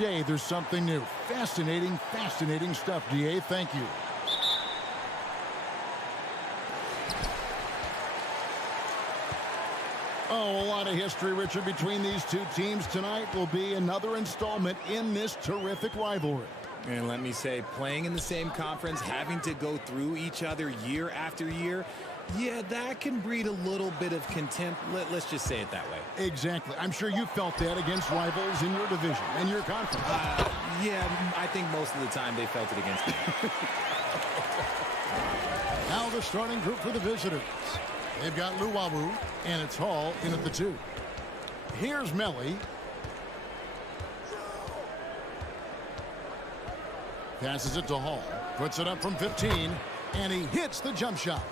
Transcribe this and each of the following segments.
day there's something new. Fascinating, fascinating stuff, DA. Thank you. Oh, a lot of history, Richard, between these two teams. Tonight will be another installment in this terrific rivalry. And let me say, playing in the same conference, having to go through each other year after year, yeah, that can breed a little bit of contempt. Let's just say it that way. Exactly. I'm sure you felt that against rivals in your division and your conference. Yeah, I think most of the time they felt it against me. Now the starting group for the visitors. They've got Luwawu, and it's Hall in at the 2. Here's Melly. Passes it to Hall. Puts it up from 15, and he hits the jump shot.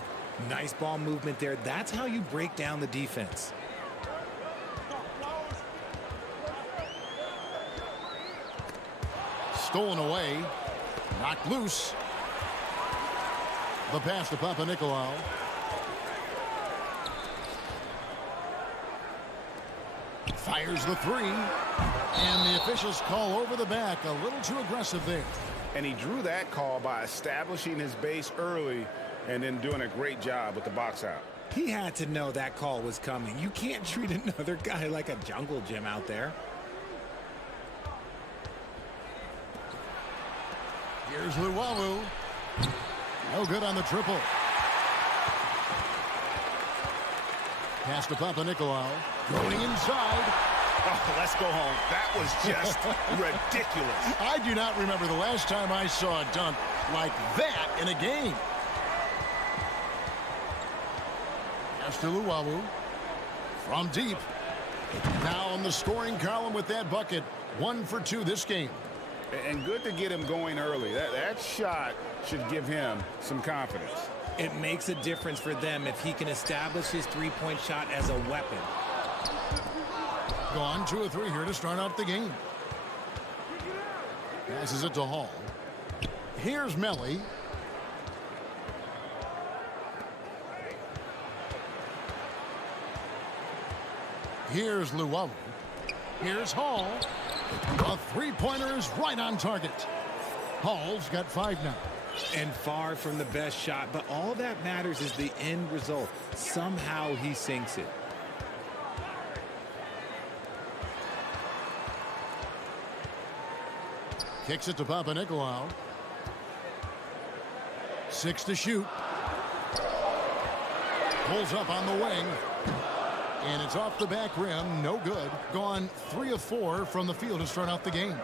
Nice ball movement there. That's how you break down the defense. Stolen away. Knocked loose. The pass to Papanikolaou. Fires the 3. And the officials call over the back. A little too aggressive there. And he drew that call by establishing his base early and then doing a great job with the box out. He had to know that call was coming. You can't treat another guy like a jungle gym out there. Here's Luwawu. No good on the triple. Pass to Papanikolaou. Going inside. Oh, let's go home. That was just ridiculous. I do not remember the last time I saw a dunk like that in a game. Pass to Luwawu. From deep. Now in the scoring column with that bucket. 1 for 2 this game. And good to get him going early. That shot should give him some confidence. It makes a difference for them if he can establish his three-point shot as a weapon. Gone 2 of 3 here to start out the game. Passes it to Hall. Here's Melly. Here's Luwawu. Here's Hall. A three-pointer is right on target. Hall's got 5 now. And far from the best shot, but all that matters is the end result. Somehow he sinks it. Kicks it to Papanikolaou. 6 to shoot. Pulls up on the wing. And it's off the back rim. No good. Gone 3 of 4 from the field to start out the game.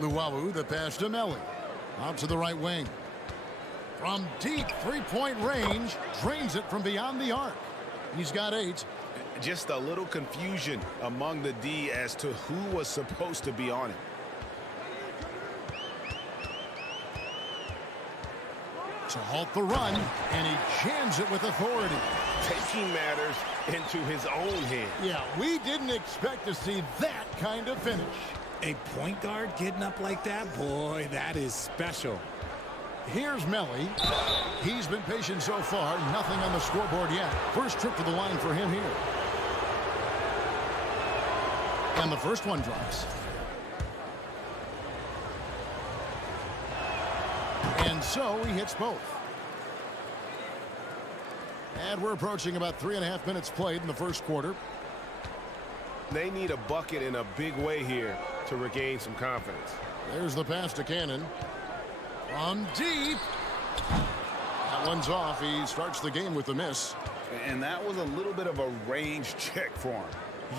Luwawu, the pass to Melly. Out to the right wing. From deep three-point range. Drains it from beyond the arc. He's got 8. Just a little confusion among the D as to who was supposed to be on it. To halt the run, and he jams it with authority. Taking matters into his own hands. Yeah, we didn't expect to see that kind of finish. A point guard getting up like that? Boy, that is special. Here's Melly. He's been patient so far. Nothing on the scoreboard yet. First trip to the line for him here. And the first one drops. And so he hits both. And we're approaching about 3.5 minutes played in the first quarter. They need a bucket in a big way here to regain some confidence. There's the pass to Cannon. From deep. That one's off. He starts the game with a miss. And that was a little bit of a range check for him.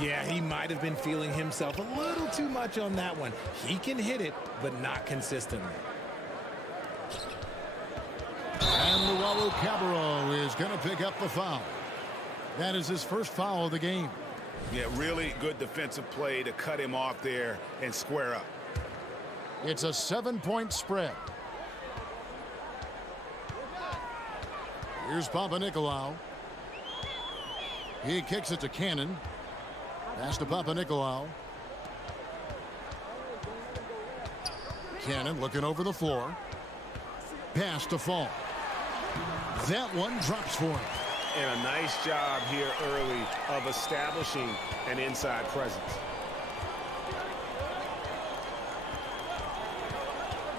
Yeah, he might have been feeling himself a little too much on that one. He can hit it, but not consistently. And Luwawu Cabarro is going to pick up the foul. That is his first foul of the game. Yeah, really good defensive play to cut him off there and square up. It's a 7-point spread. Here's Papanikolaou. He kicks it to Cannon. Pass to Papanikolaou. Cannon looking over the floor. Pass to Fall. That one drops for him. And a nice job here early of establishing an inside presence.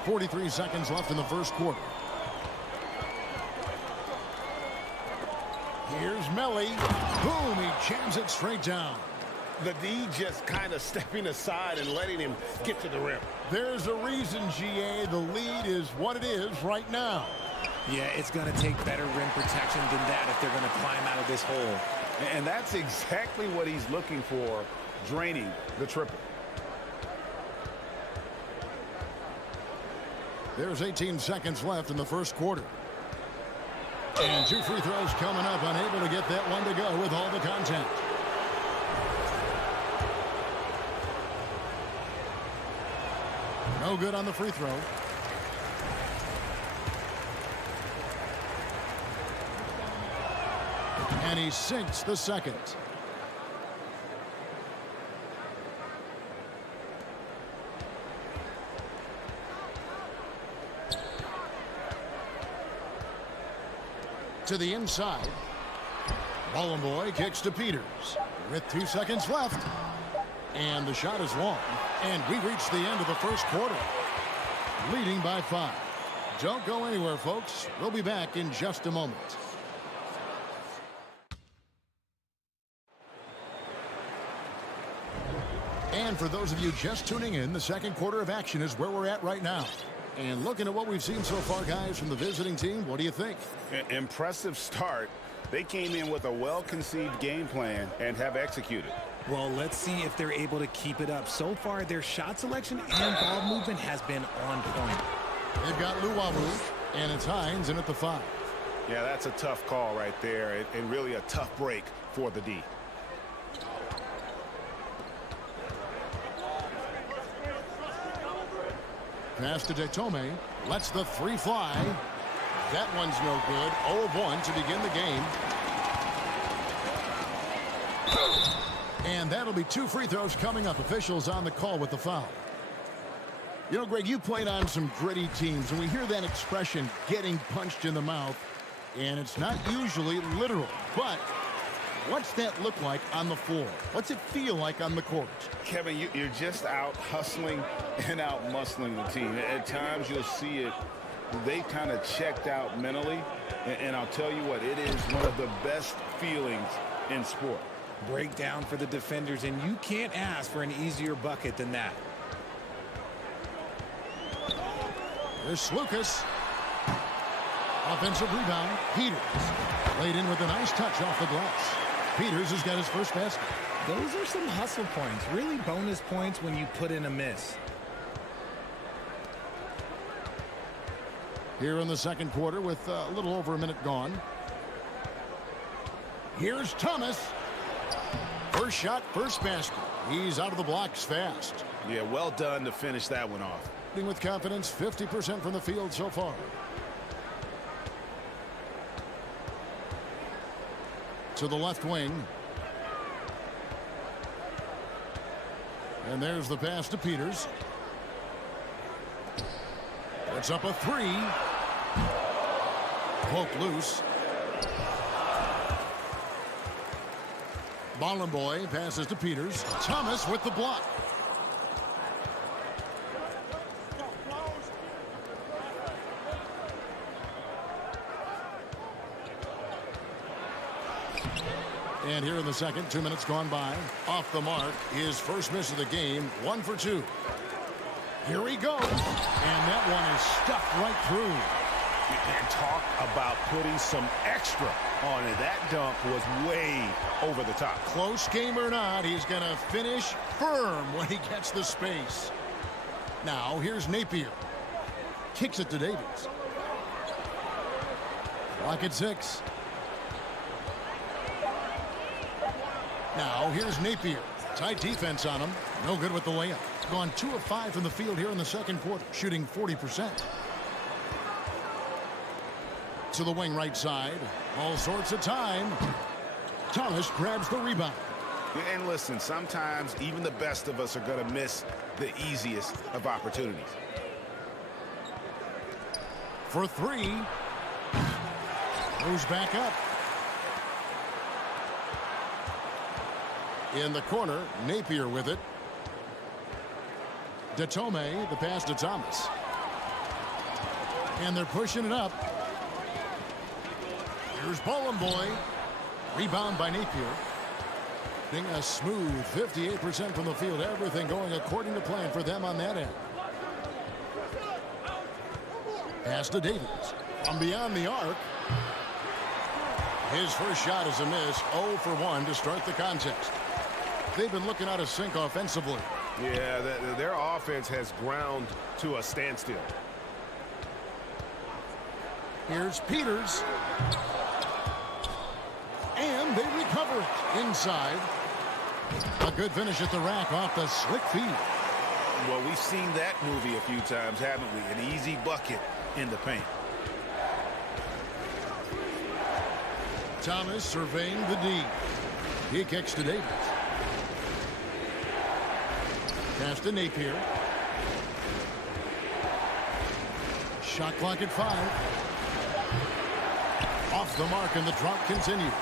43 seconds left in the first quarter. Here's Melly. Boom, he jams it straight down. The D just kind of stepping aside and letting him get to the rim. There's a reason, GA. The lead is what it is right now. Yeah, it's going to take better rim protection than that if they're going to climb out of this hole. And that's exactly what he's looking for, draining the triple. There's 18 seconds left in the first quarter. And 2 free throws coming up, unable to get that one to go with all the contact. No good on the free throw. And he sinks the second. To the inside. Ball boy kicks to Peters with 2 seconds left. And the shot is long. And we reach the end of the first quarter. Leading by 5. Don't go anywhere, folks. We'll be back in just a moment. And for those of you just tuning in, the second quarter of action is where we're at right now. And looking at what we've seen so far, guys, from the visiting team, what do you think? Impressive start. They came in with a well-conceived game plan and have executed. Well, let's see if they're able to keep it up. So far, their shot selection and ball movement has been on point. They've got Luwawu, and it's Hines in at the 5. Yeah, that's a tough call right there, and really a tough break for the D. Pass to Detome. Lets the 3 fly. That one's no good. 0 of 1 to begin the game. And that'll be 2 free throws coming up. Officials on the call with the foul. You know, Greg, you played on some gritty teams, and we hear that expression, getting punched in the mouth, and it's not usually literal. But what's that look like on the floor? What's it feel like on the court? Kevin, you're just out hustling and out muscling the team. At times you'll see it. They kind of checked out mentally, and I'll tell you what, it is one of the best feelings in sport. Breakdown for the defenders, and you can't ask for an easier bucket than that. There's Lucas. Offensive rebound. Peters. Laid in with a nice touch off the glass. Peters has got his first basket. Those are some hustle points, really bonus points when you put in a miss. Here in the second quarter with a little over a minute gone. Here's Thomas. First shot, first basket. He's out of the blocks fast. Yeah, well done to finish that one off. With confidence, 50% from the field so far. To the left wing. And there's the pass to Peters. It's up a 3. Poked loose. Bollenboy passes to Peters. Thomas with the block. And here in the second, 2 minutes gone by. Off the mark, his first miss of the game, 1 for 2. Here he goes. And that one is stuffed right through. And talk about putting some extra on it. That dunk was way over the top. Close game or not, he's going to finish firm when he gets the space. Now, here's Napier. Kicks it to Davies. Clock at 6. Now, here's Napier. Tight defense on him. No good with the layup. Gone 2 of 5 from the field here in the second quarter, shooting 40%. To the wing right side. All sorts of time. Thomas grabs the rebound. And listen, sometimes even the best of us are going to miss the easiest of opportunities. For 3. Moves back up. In the corner, Napier with it. Detome, the pass to Thomas. And they're pushing it up. Here's Boy. Rebound by Napier. Being a smooth 58% from the field. Everything going according to plan for them on that end. Pass to Davies. From beyond the arc. His first shot is a miss. 0 for 1 to start the contest. They've been looking out of sync offensively. Yeah, their offense has ground to a standstill. Here's Peters. And they recover it inside. A good finish at the rack off the slick feed. Well, we've seen that movie a few times, haven't we? An easy bucket in the paint. Thomas surveying the D. He kicks to Davis. Pass to Napier. Shot clock at 5. Off the mark, and the drop continues.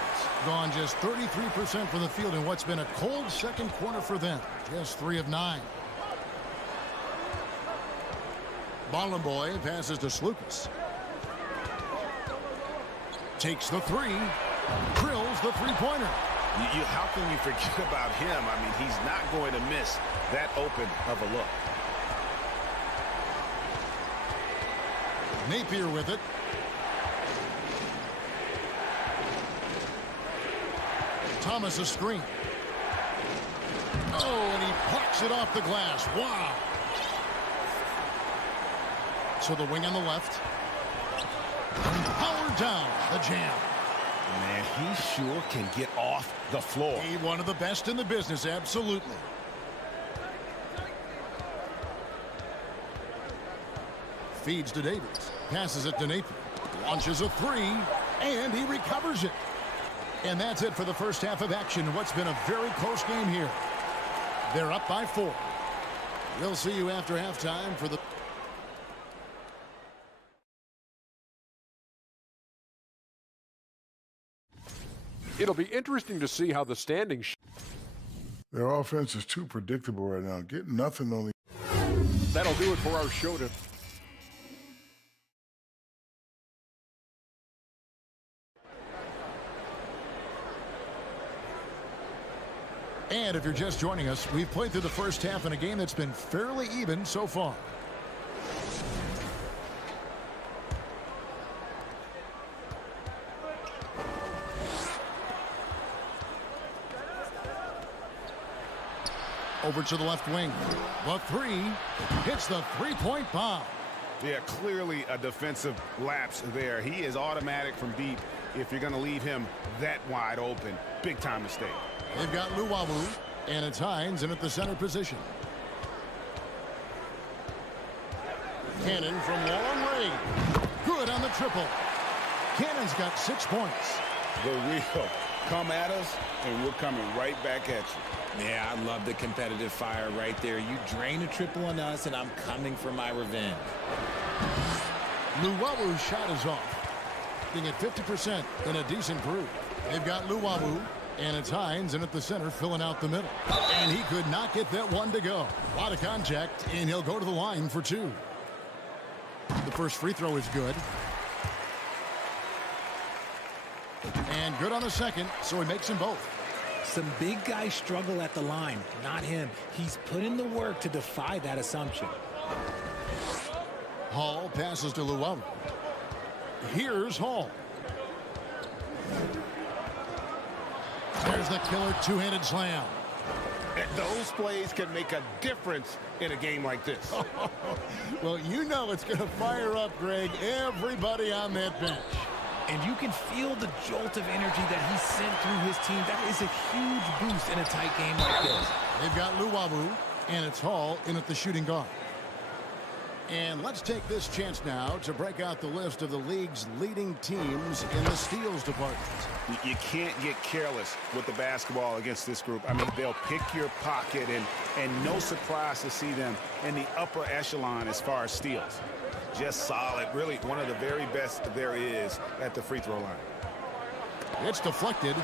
Gone just 33% from the field in what's been a cold second quarter for them. Just 3 of 9. Boy passes to Slukas. Takes the 3. Drills the three-pointer. How can you forget about him? I mean, he's not going to miss that open of a look. Napier with it. Thomas a screen. Oh, and he plucks it off the glass. Wow. So the wing on the left. Power down. The jam. Man, he sure can get off the floor. He's one of the best in the business, absolutely. Feeds to Davis. Passes it to Napier. Launches a 3, and he recovers it. And that's it for the first half of action. What's been a very close game here. They're up by 4. We'll see you after halftime for the... It'll be interesting to see how the standings. Their offense is too predictable right now. Getting nothing on the... That'll do it for our show today. And if you're just joining us, we've played through the first half in a game that's been fairly even so far. Over to the left wing. The 3 hits the three-point bomb. Yeah, clearly a defensive lapse there. He is automatic from deep if you're going to leave him that wide open. Big time mistake. They've got Luwawu, and it's Hines in at the center position. Cannon from long range. Good on the triple. Cannon's got 6 points. The real. Come at us, and we're coming right back at you. Yeah, I love the competitive fire right there. You drain a triple on us, and I'm coming for my revenge. Luwawu's shot is off. Being at 50% in a decent groove. They've got Luwawu, and it's Hines in at the center filling out the middle. And he could not get that one to go. A lot of contact, and he'll go to the line for 2. The first free throw is good. And good on the second, so he makes them both. Some big guys struggle at the line, not him. He's put in the work to defy that assumption. Hall passes to Luwawu. Here's Hall. There's the killer two-handed slam. Those plays can make a difference in a game like this. Well, you know it's going to fire up, Greg, everybody on that bench. And you can feel the jolt of energy that he sent through his team. That is a huge boost in a tight game like this. They've got Luwawu, and it's Hall in at the shooting guard. And let's take this chance now to break out the list of the league's leading teams in the steals department. You can't get careless with the basketball against this group. I mean, they'll pick your pocket, and no surprise to see them in the upper echelon as far as steals. Just solid, really one of the very best there is at the free throw line. It's deflected.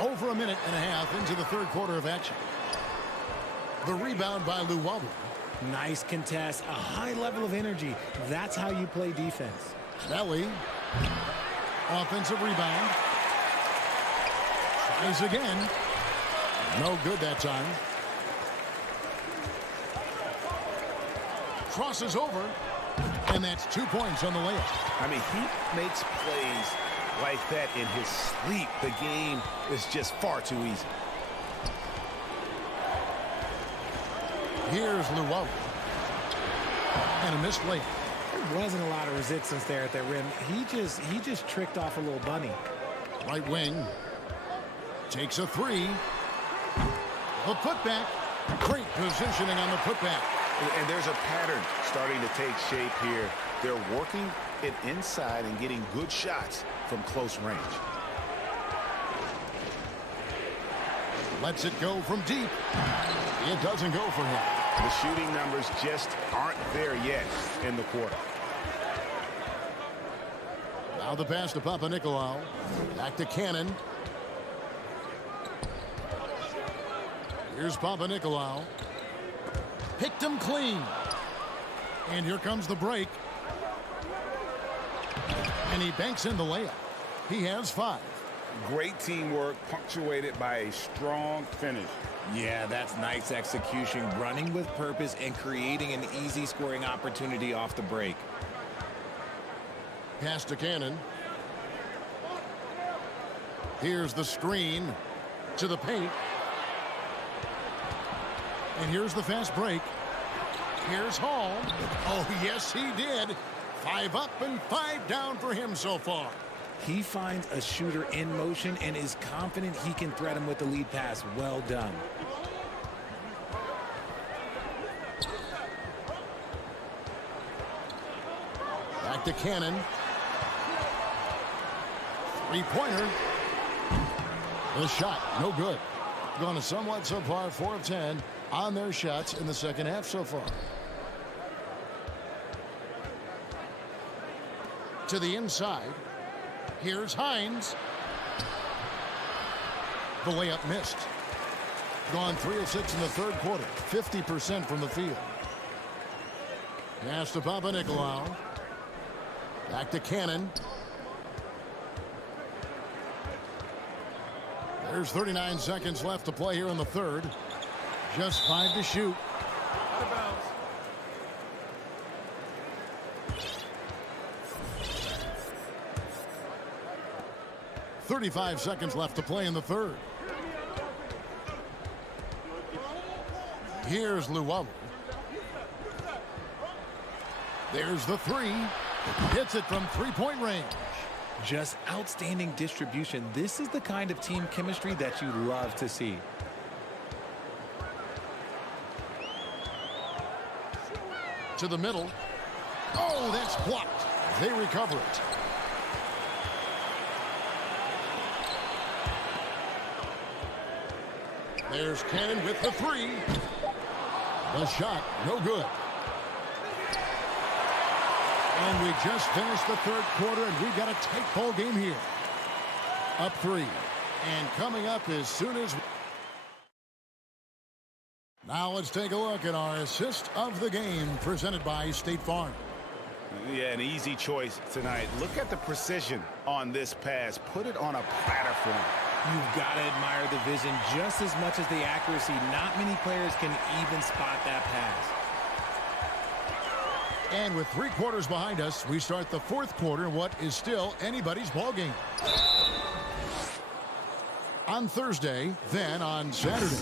Over a minute and a half into the third quarter of action. The rebound by Luwawu. Nice contest, a high level of energy. That's how you play defense. Belly. Offensive rebound. Tries again. No good that time. Crosses over. And that's 2 points on the layup. I mean, he makes plays like that in his sleep. The game is just far too easy. Here's Llewellyn. And a missed layup. There wasn't a lot of resistance there at that rim. He just tricked off a little bunny. Right wing. Takes a three. The putback. Great positioning on the putback. And there's a pattern starting to take shape here. They're working it inside and getting good shots from close range. Lets it go from deep. It doesn't go for him. The shooting numbers just aren't there yet in the quarter. Now the pass to Papanikolaou. Back to Cannon. Here's Papanikolaou. Picked him clean. And here comes the break. And he banks in the layup. He has 5. Great teamwork, punctuated by a strong finish. Yeah, that's nice execution, running with purpose and creating an easy scoring opportunity off the break. Pass to Cannon. Here's the screen to the paint. And here's the fast break. Here's Hall. Oh, yes, he did. 5 up and 5 down for him so far. He finds a shooter in motion and is confident he can threat him with the lead pass. Well done. Back to Cannon. Three-pointer. The shot, no good. Gone a somewhat subpar 4 of 10 on their shots in the second half so far. To the inside. Here's Hines. The layup missed. Gone 3 of 6 in the third quarter. 50% from the field. Pass to Papanikolaou. Back to Cannon. There's 39 seconds left to play here in the third. Just 5 to shoot. Out of bounds. 35 seconds left to play in the third. Here's Llewellyn. There's the three. Hits it from three-point range. Just outstanding distribution. This is the kind of team chemistry that you love to see. To the middle. Oh, that's blocked. They recover it. There's Cannon with the three. The shot, no good. And we just finished the third quarter, and we've got a tight ball game here. Up 3. And coming up as soon as... Now let's take a look at our assist of the game presented by State Farm. Yeah, an easy choice tonight. Look at the precision on this pass. Put it on a platter for him. You've got to admire the vision just as much as the accuracy. Not many players can even spot that pass. And with 3 quarters behind us, we start the fourth quarter in what is still anybody's ball game. On Thursday, then on Saturday.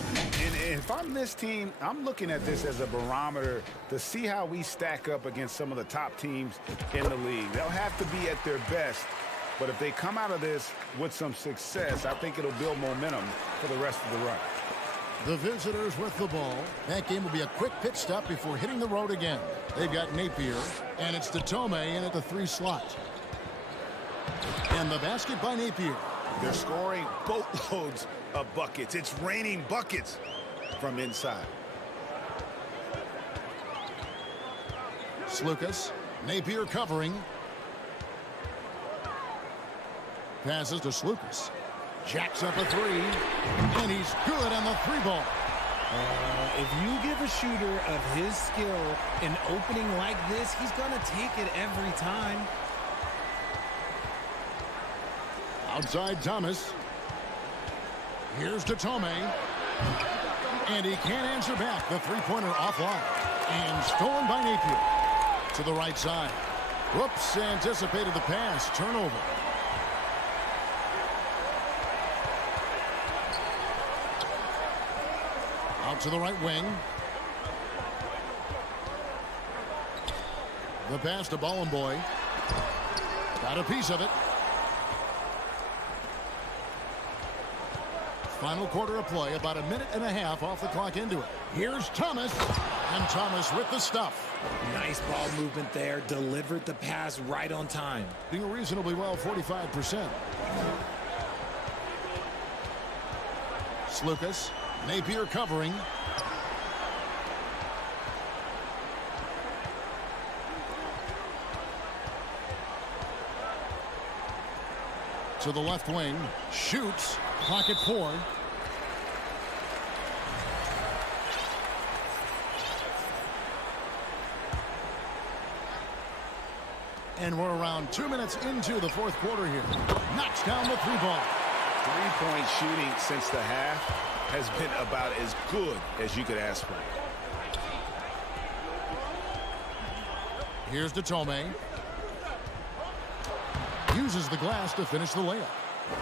And if I'm this team, I'm looking at this as a barometer to see how we stack up against some of the top teams in the league. They'll have to be at their best, but if they come out of this with some success, I think it'll build momentum for the rest of the run. The visitors with the ball. That game will be a quick pit stop before hitting the road again. They've got Napier, and it's Tome in at the 3 slot. And the basket by Napier. They're scoring boatloads of buckets. It's raining buckets from inside. Slukas. Napier covering. Passes to Slukas. Jacks up a 3. And he's good on the 3 ball. if you give a shooter of his skill an opening like this, he's going to take it every time. Outside Thomas. Here's to Tome. And he can't answer back. The three-pointer offline. And stolen by Napier. To the right side. Whoops, anticipated the pass. Turnover. Out to the right wing. The pass to Bollenboy. Got a piece of it. Final quarter of play, about a minute and a half off the clock into it. Here's Thomas, and Thomas with the stuff. Nice ball movement there, delivered the pass right on time. Doing reasonably well, 45%. Slukas, Napier covering. To the left wing, shoots. Clock at 4. And we're around 2 minutes into the fourth quarter here. Knocks down the three ball. Three-point shooting since the half has been about as good as you could ask for. Here's to Tome. Uses the glass to finish the layup.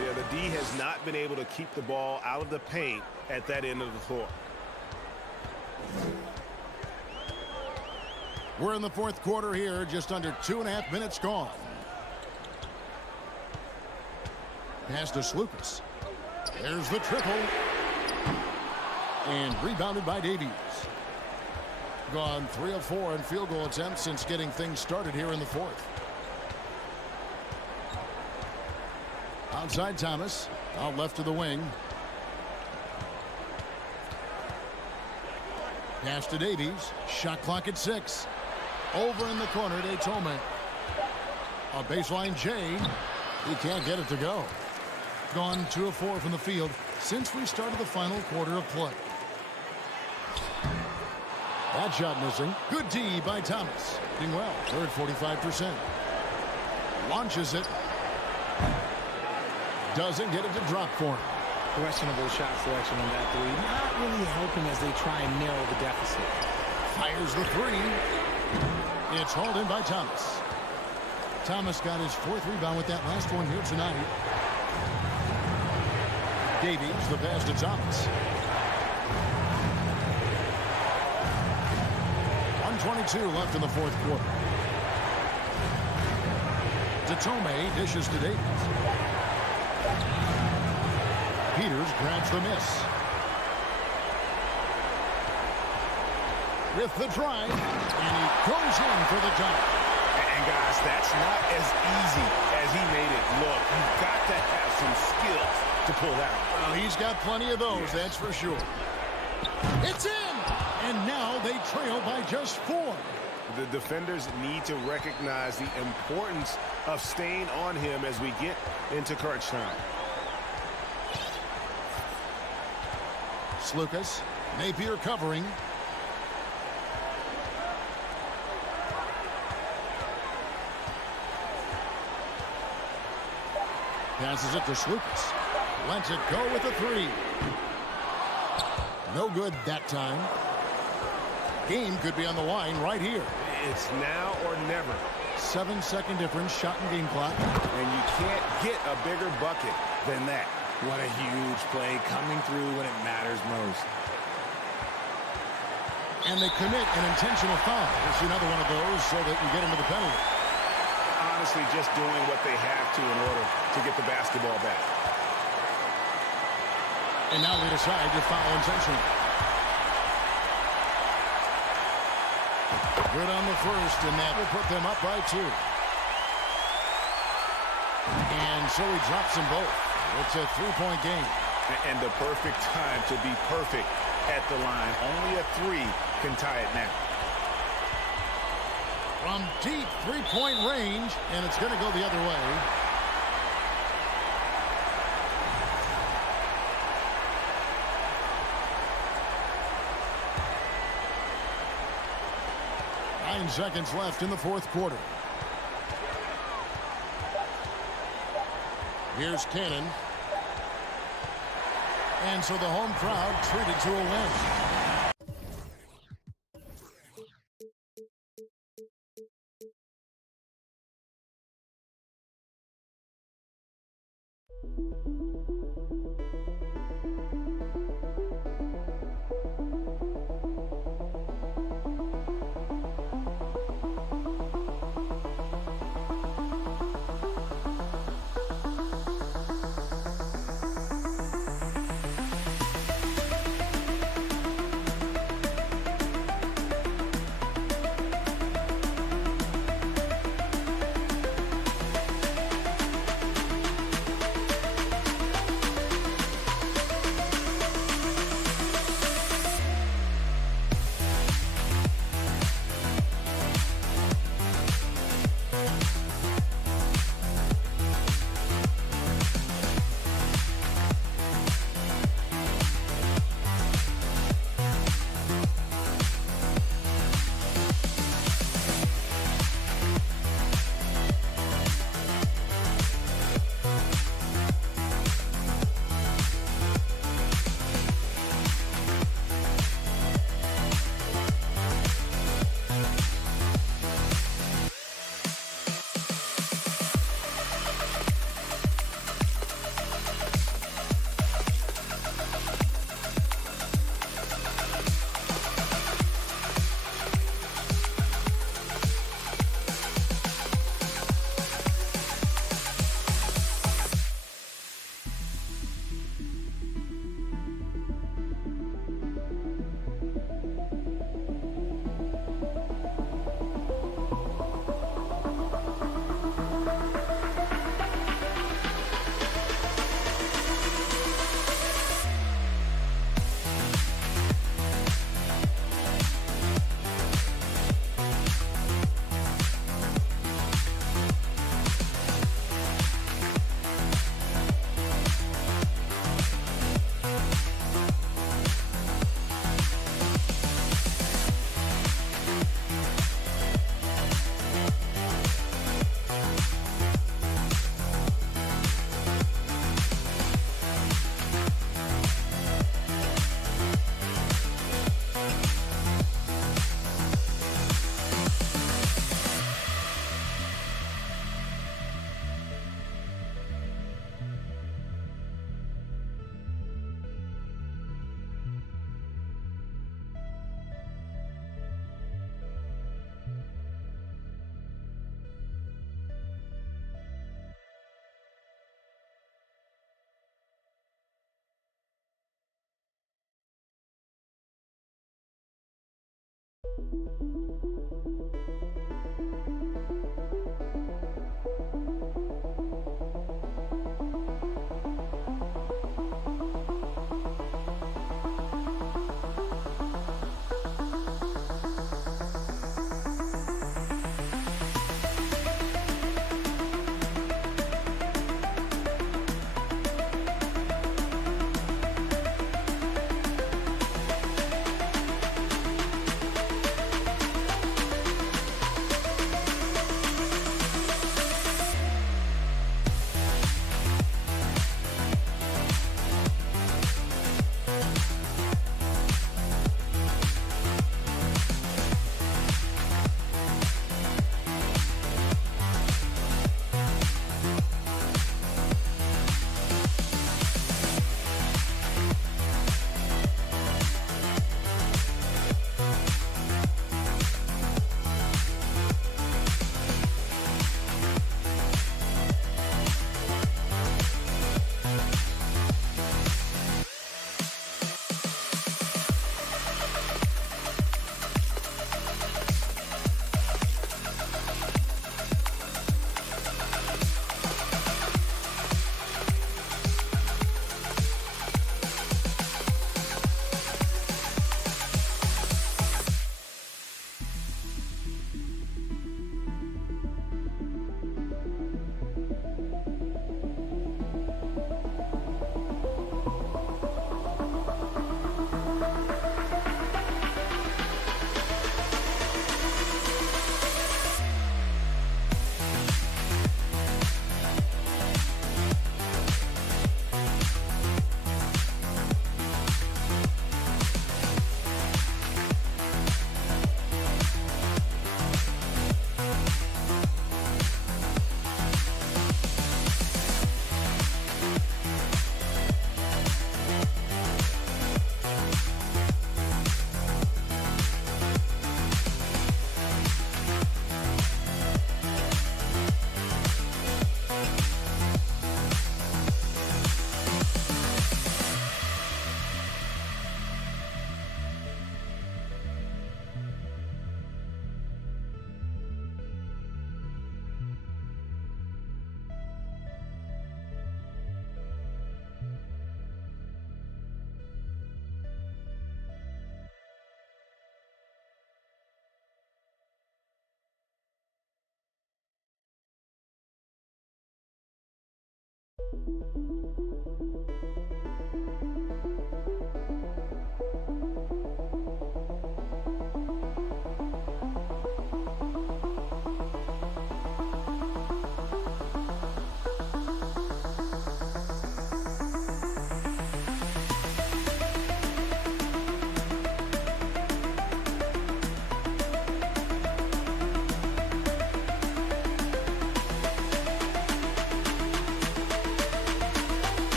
Yeah, the D has not been able to keep the ball out of the paint at that end of the floor. We're in the fourth quarter here, just under 2.5 minutes gone. Pass to Slukas. There's the triple. And rebounded by Davies. Gone 3 of 4 in field goal attempts since getting things started here in the fourth. Outside Thomas, out left to the wing. Pass to Davies. Shot clock at 6. Over in the corner to Tome. A baseline J. He can't get it to go. Gone 2 of 4 from the field since we started the final quarter of play. That shot missing. Good D by Thomas. Doing well. Third 45%. Launches it. Doesn't get it to drop for him. Questionable shot selection on that three. Not really helping as they try and narrow the deficit. Fires the three. It's hauled in by Thomas. Thomas got his 4th rebound with that last one here tonight. Davies, the pass to Thomas. 1:22 left in the fourth quarter. Tome dishes to Davies. Peters grabs the miss. With the drive, and he goes in for the dunk. And guys, that's not as easy as he made it look. You've got to have some skills to pull that off. Well, he's got plenty of those, that's for sure. It's in! And now they trail by just 4. The defenders need to recognize the importance of staying on him as we get into crunch time. Slukas, Napier covering. Passes it to Slukas. Lets it go with a 3. No good that time. Game could be on the line right here. It's now or never. 7-second difference, shot and game clock. And you can't get a bigger bucket than that. What a huge play coming through when it matters most. And they commit an intentional foul. It's another one of those so that you get into the penalty. Honestly, just doing what they have to in order to get the basketball back. And now they decide to foul intentionally. Good on the first, and that will put them up by 2. And so he drops them both. It's a 3-point game. And the perfect time to be perfect at the line. Only a 3 can tie it now. From deep 3-point range, and it's going to go the other way. 9 seconds left in the fourth quarter. Here's Cannon. And so the home crowd treated to a win.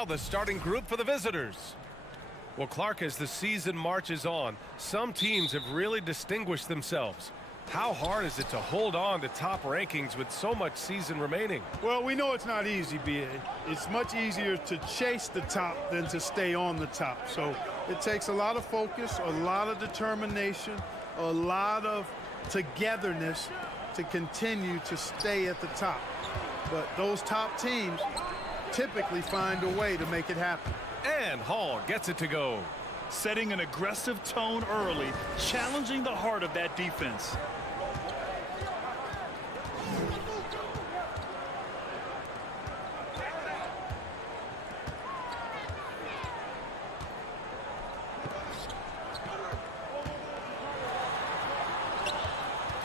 Now the starting group for the visitors. Well, Clark, as the season marches on, some teams have really distinguished themselves. How hard is it to hold on to top rankings with so much season remaining? Well, we know it's not easy, B.A. It's much easier to chase the top than to stay on the top. So it takes a lot of focus, a lot of determination, a lot of togetherness to continue to stay at the top. But those top teams typically find a way to make it happen. And Hall gets it to go. Setting an aggressive tone early, challenging the heart of that defense.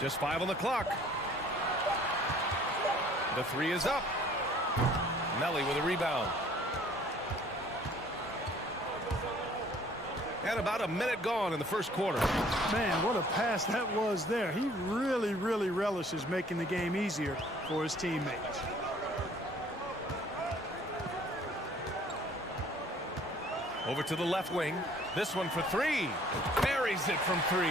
Just 5 on the clock. The 3 is up. Melly with a rebound. And about a minute gone in the first quarter. Man, what a pass that was there. He really, really relishes making the game easier for his teammates. Over to the left wing. This one for 3. Buries it from 3.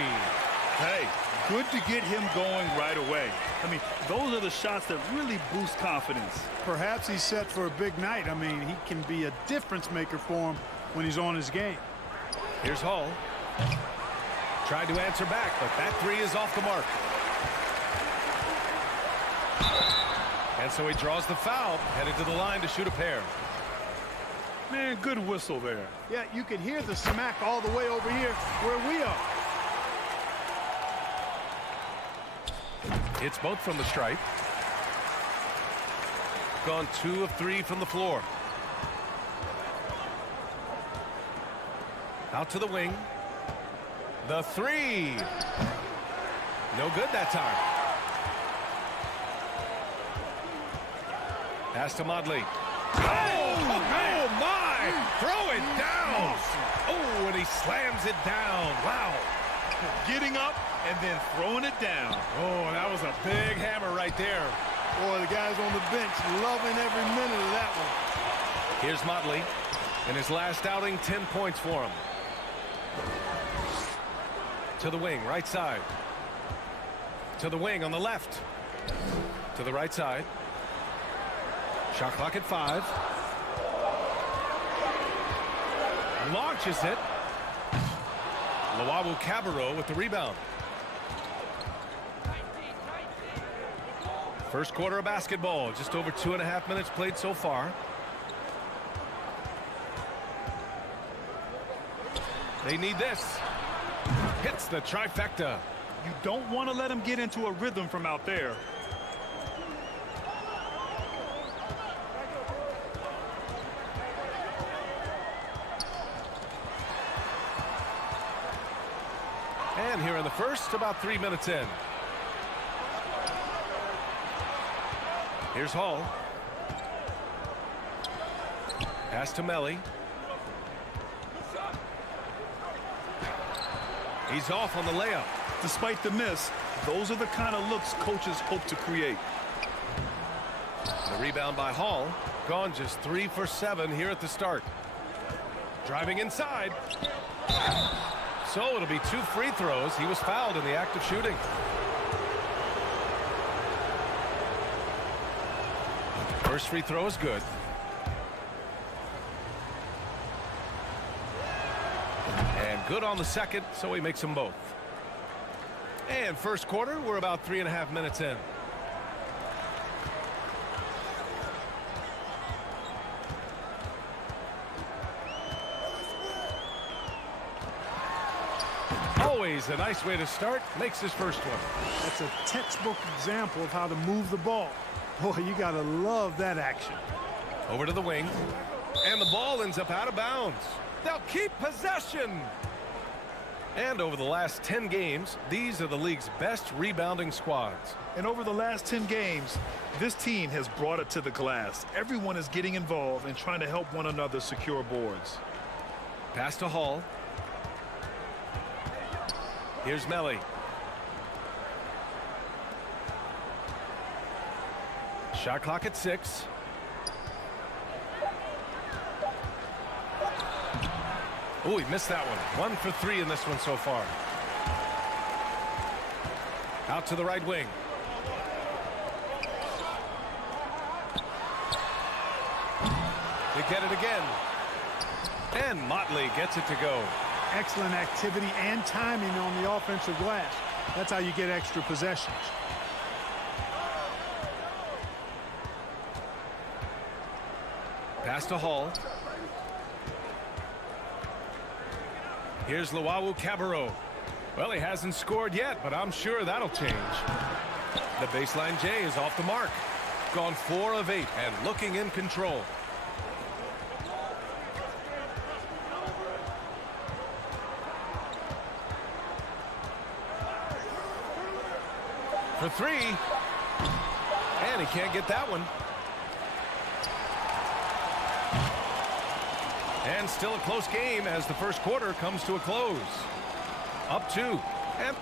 Hey, good to get him going right away. I mean, those are the shots that really boost confidence. Perhaps he's set for a big night. I mean, he can be a difference maker for him when he's on his game. Here's Hall. Tried to answer back, but that 3 is off the mark. And so he draws the foul, headed to the line to shoot a pair. Man, good whistle there. Yeah, you can hear the smack all the way over here where we are. Hits both from the stripe. Gone 2 of 3 from the floor. Out to the wing. The 3. No good that time. Pass to Modley. Oh, my! Throw it down! Oh, and he slams it down. Wow. Getting up and then throwing it down. Oh, that was a big hammer right there. Boy, the guys on the bench loving every minute of that one. Here's Motley. In his last outing, 10 points for him. To the wing, right side. To the wing on the left. To the right side. Shot clock at 5. Launches it. Luawu Cabarro with the rebound. First quarter of basketball. Just over 2.5 minutes played so far. They need this. Hits the trifecta. You don't want to let him get into a rhythm from out there. And here in the first, about 3 minutes in. Here's Hall. Pass to Melly. He's off on the layup. Despite the miss, those are the kind of looks coaches hope to create. The rebound by Hall. Gone just 3 for 7 here at the start. Driving inside. So it'll be 2 free throws. He was fouled in the act of shooting. First free throw is good. And good on the second, so he makes them both. And first quarter, we're about 3.5 minutes in. Always a nice way to start. Makes his first one. That's a textbook example of how to move the ball. Boy, you gotta love that action. Over to the wing. And the ball ends up out of bounds. They'll keep possession. And over the last 10 games, these are the league's best rebounding squads. And over the last 10 games, this team has brought it to the glass. Everyone is getting involved and trying to help one another secure boards. Pass to Hall. Here's Melly. Shot clock at 6. Oh, he missed that one. 1 for 3 in this one so far. Out to the right wing. They get it again. And Motley gets it to go. Excellent activity and timing on the offensive glass. That's how you get extra possessions. Pass to Hall. Here's Luau Cabarro. Well, he hasn't scored yet, but I'm sure that'll change. The baseline J is off the mark. Gone 4 of 8 and looking in control. For 3. And he can't get that one. And still a close game as the first quarter comes to a close. Up 2. And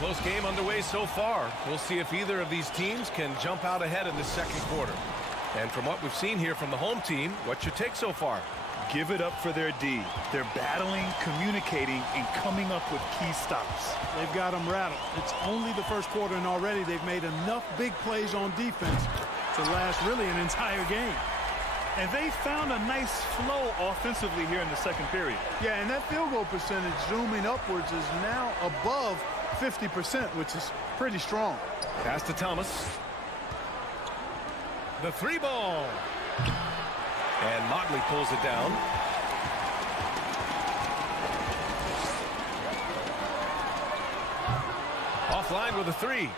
close game underway so far. We'll see if either of these teams can jump out ahead in the second quarter. And from what we've seen here from the home team, what's your take so far? Give it up for their D. They're battling, communicating, and coming up with key stops. They've got them rattled. It's only the first quarter, and already they've made enough big plays on defense to last really an entire game. And they found a nice flow offensively here in the second period. Yeah, and that field goal percentage zooming upwards is now above 50%, which is pretty strong. Pass to Thomas. The 3 ball. And Motley pulls it down. Offline with a 3.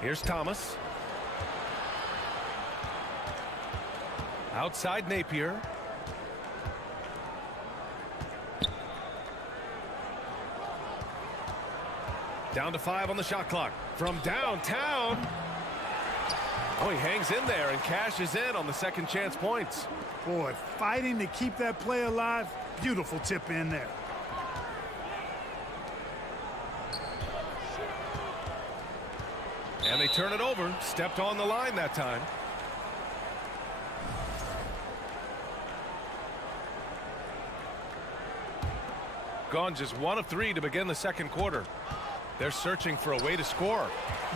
Here's Thomas. Outside Napier. Down to 5 on the shot clock. From downtown. Oh, he hangs in there and cashes in on the second chance points. Boy, fighting to keep that play alive. Beautiful tip in there. And they turn it over. Stepped on the line that time. Gone just 1 of 3 to begin the second quarter. They're searching for a way to score.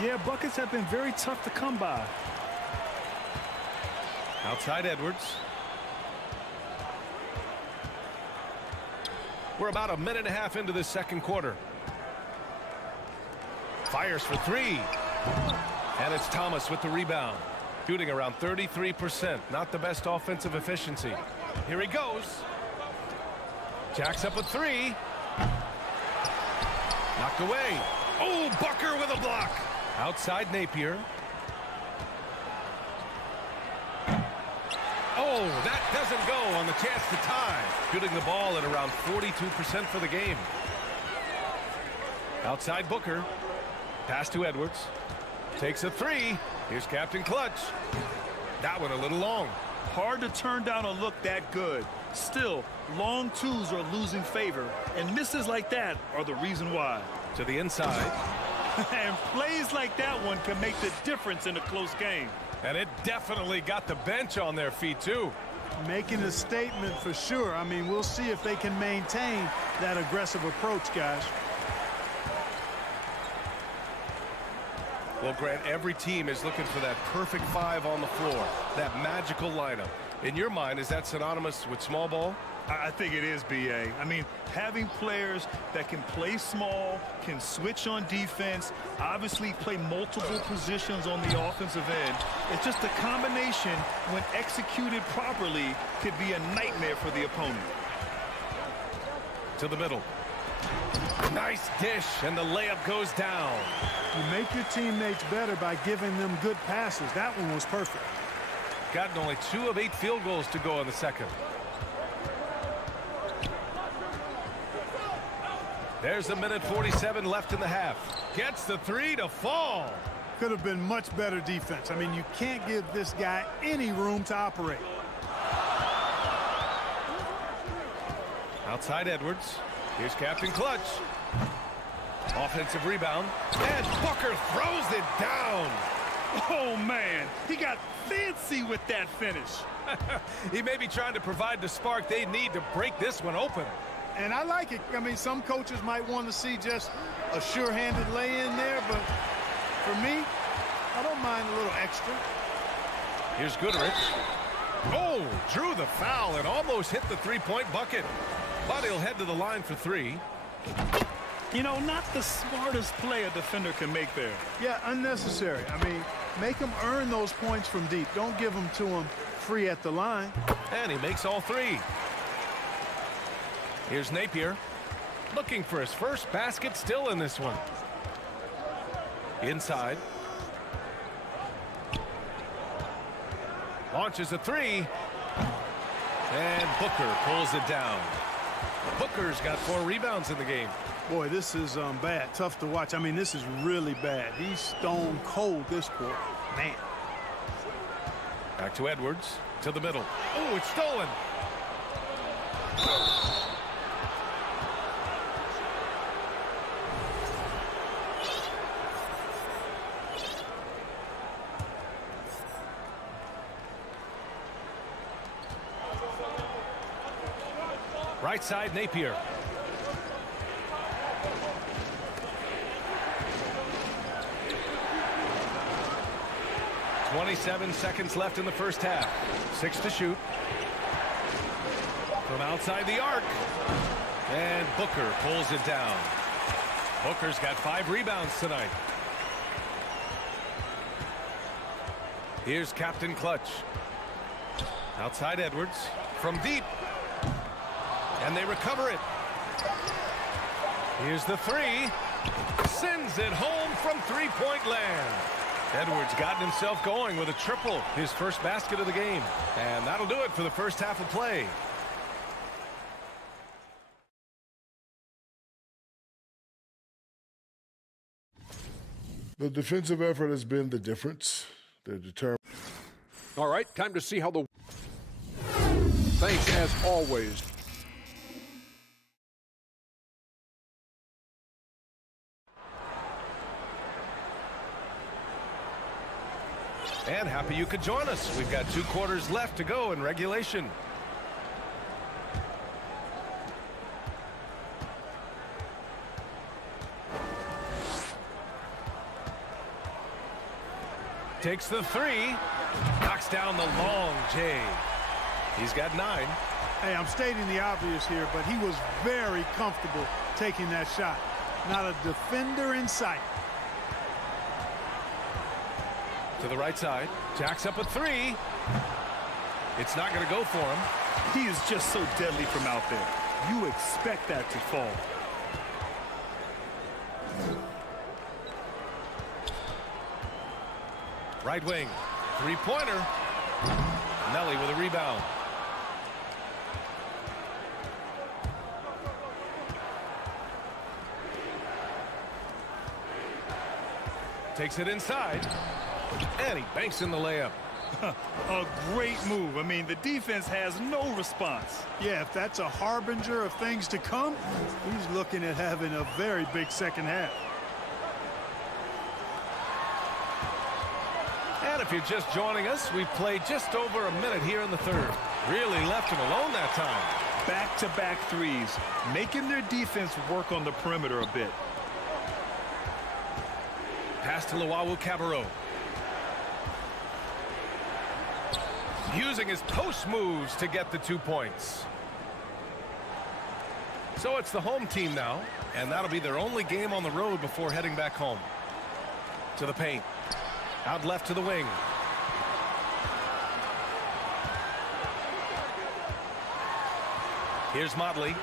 Yeah, buckets have been very tough to come by. Outside Edwards. We're about a minute and a half into this second quarter. Fires for 3. And it's Thomas with the rebound. Shooting around 33%. Not the best offensive efficiency. Here he goes. Jacks up a 3. Knocked away. Oh, Bucker with a block. Outside Napier. Oh, that doesn't go on the chance to tie. Shooting the ball at around 42% for the game. Outside Booker. Pass to Edwards. Takes a 3. Here's Captain Clutch. That one a little long. Hard to turn down a look that good. Still, long 2s are losing favor, and misses like that are the reason why. To the inside. And plays like that one can make the difference in a close game. And it definitely got the bench on their feet, too. Making a statement for sure. I mean, we'll see if they can maintain that aggressive approach, guys. Well, Grant, every team is looking for that perfect 5 on the floor, that magical lineup. In your mind, is that synonymous with small ball? I think it is, B.A. I mean, having players that can play small, can switch on defense, obviously play multiple positions on the offensive end. It's just a combination, when executed properly, could be a nightmare for the opponent. To the middle. Nice dish, and the layup goes down. You make your teammates better by giving them good passes. That one was perfect. Gotten only 2 of 8 field goals to go in the second. There's a minute 47 left in the half. Gets the 3 to fall. Could have been much better defense. I mean, you can't give this guy any room to operate. Outside Edwards. Here's Captain Clutch. Offensive rebound. And Booker throws it down. Oh, man, he got fancy with that finish. He may be trying to provide the spark they need to break this one open. And I like it. I mean, some coaches might want to see just a sure-handed lay-in there, but for me, I don't mind a little extra. Here's Goodrich. Oh, drew the foul and almost hit the three-point bucket. But he'll head to the line for three. You know, not the smartest play a defender can make there. Yeah, unnecessary. I mean, make them earn those points from deep. Don't give them to them free at the line. And he makes all three. Here's Napier. Looking for his first basket, still in this one. Inside. Launches a three. And Booker pulls it down. Booker's got 4 rebounds in the game. Boy, this is bad. Tough to watch. I mean, this is really bad. He's stone cold this quarter. Man. Back to Edwards. To the middle. Oh, it's stolen. Right side, Napier. "27 seconds left in the first half. 6 to shoot. From outside the arc. And Booker pulls it down. Booker's got 5 rebounds tonight. Here's Captain Clutch. Outside Edwards. From deep. And they recover it. Here's the three. Sends it home from three-point land. Edwards gotten himself going with a triple, his first basket of the game. And that'll do it for the first half of play. The defensive effort has been the difference. They're determined. All right, time to see how the... Thanks, as always. And happy you could join us. We've got 2 quarters left to go in regulation. Takes the three. Knocks down the long J. He's got 9. Hey, I'm stating the obvious here, but he was very comfortable taking that shot. Not a defender in sight. To the right side. Jacks up a 3. It's not going to go for him. He is just so deadly from out there. You expect that to fall. Right wing. 3-pointer. Nelly with a rebound. Takes it inside. And he banks in the layup. A great move. I mean, the defense has no response. Yeah, if that's a harbinger of things to come, he's looking at having a very big second half. And if you're just joining us, we've played just over a minute here in the third. Really left him alone that time. Back-to-back threes, making their defense work on the perimeter a bit. Pass to Luau Cabarro. Using his post moves to get the 2 points. So it's the home team now, and that'll be their only game on the road before heading back home. To the paint. Out left to the wing. Here's Motley.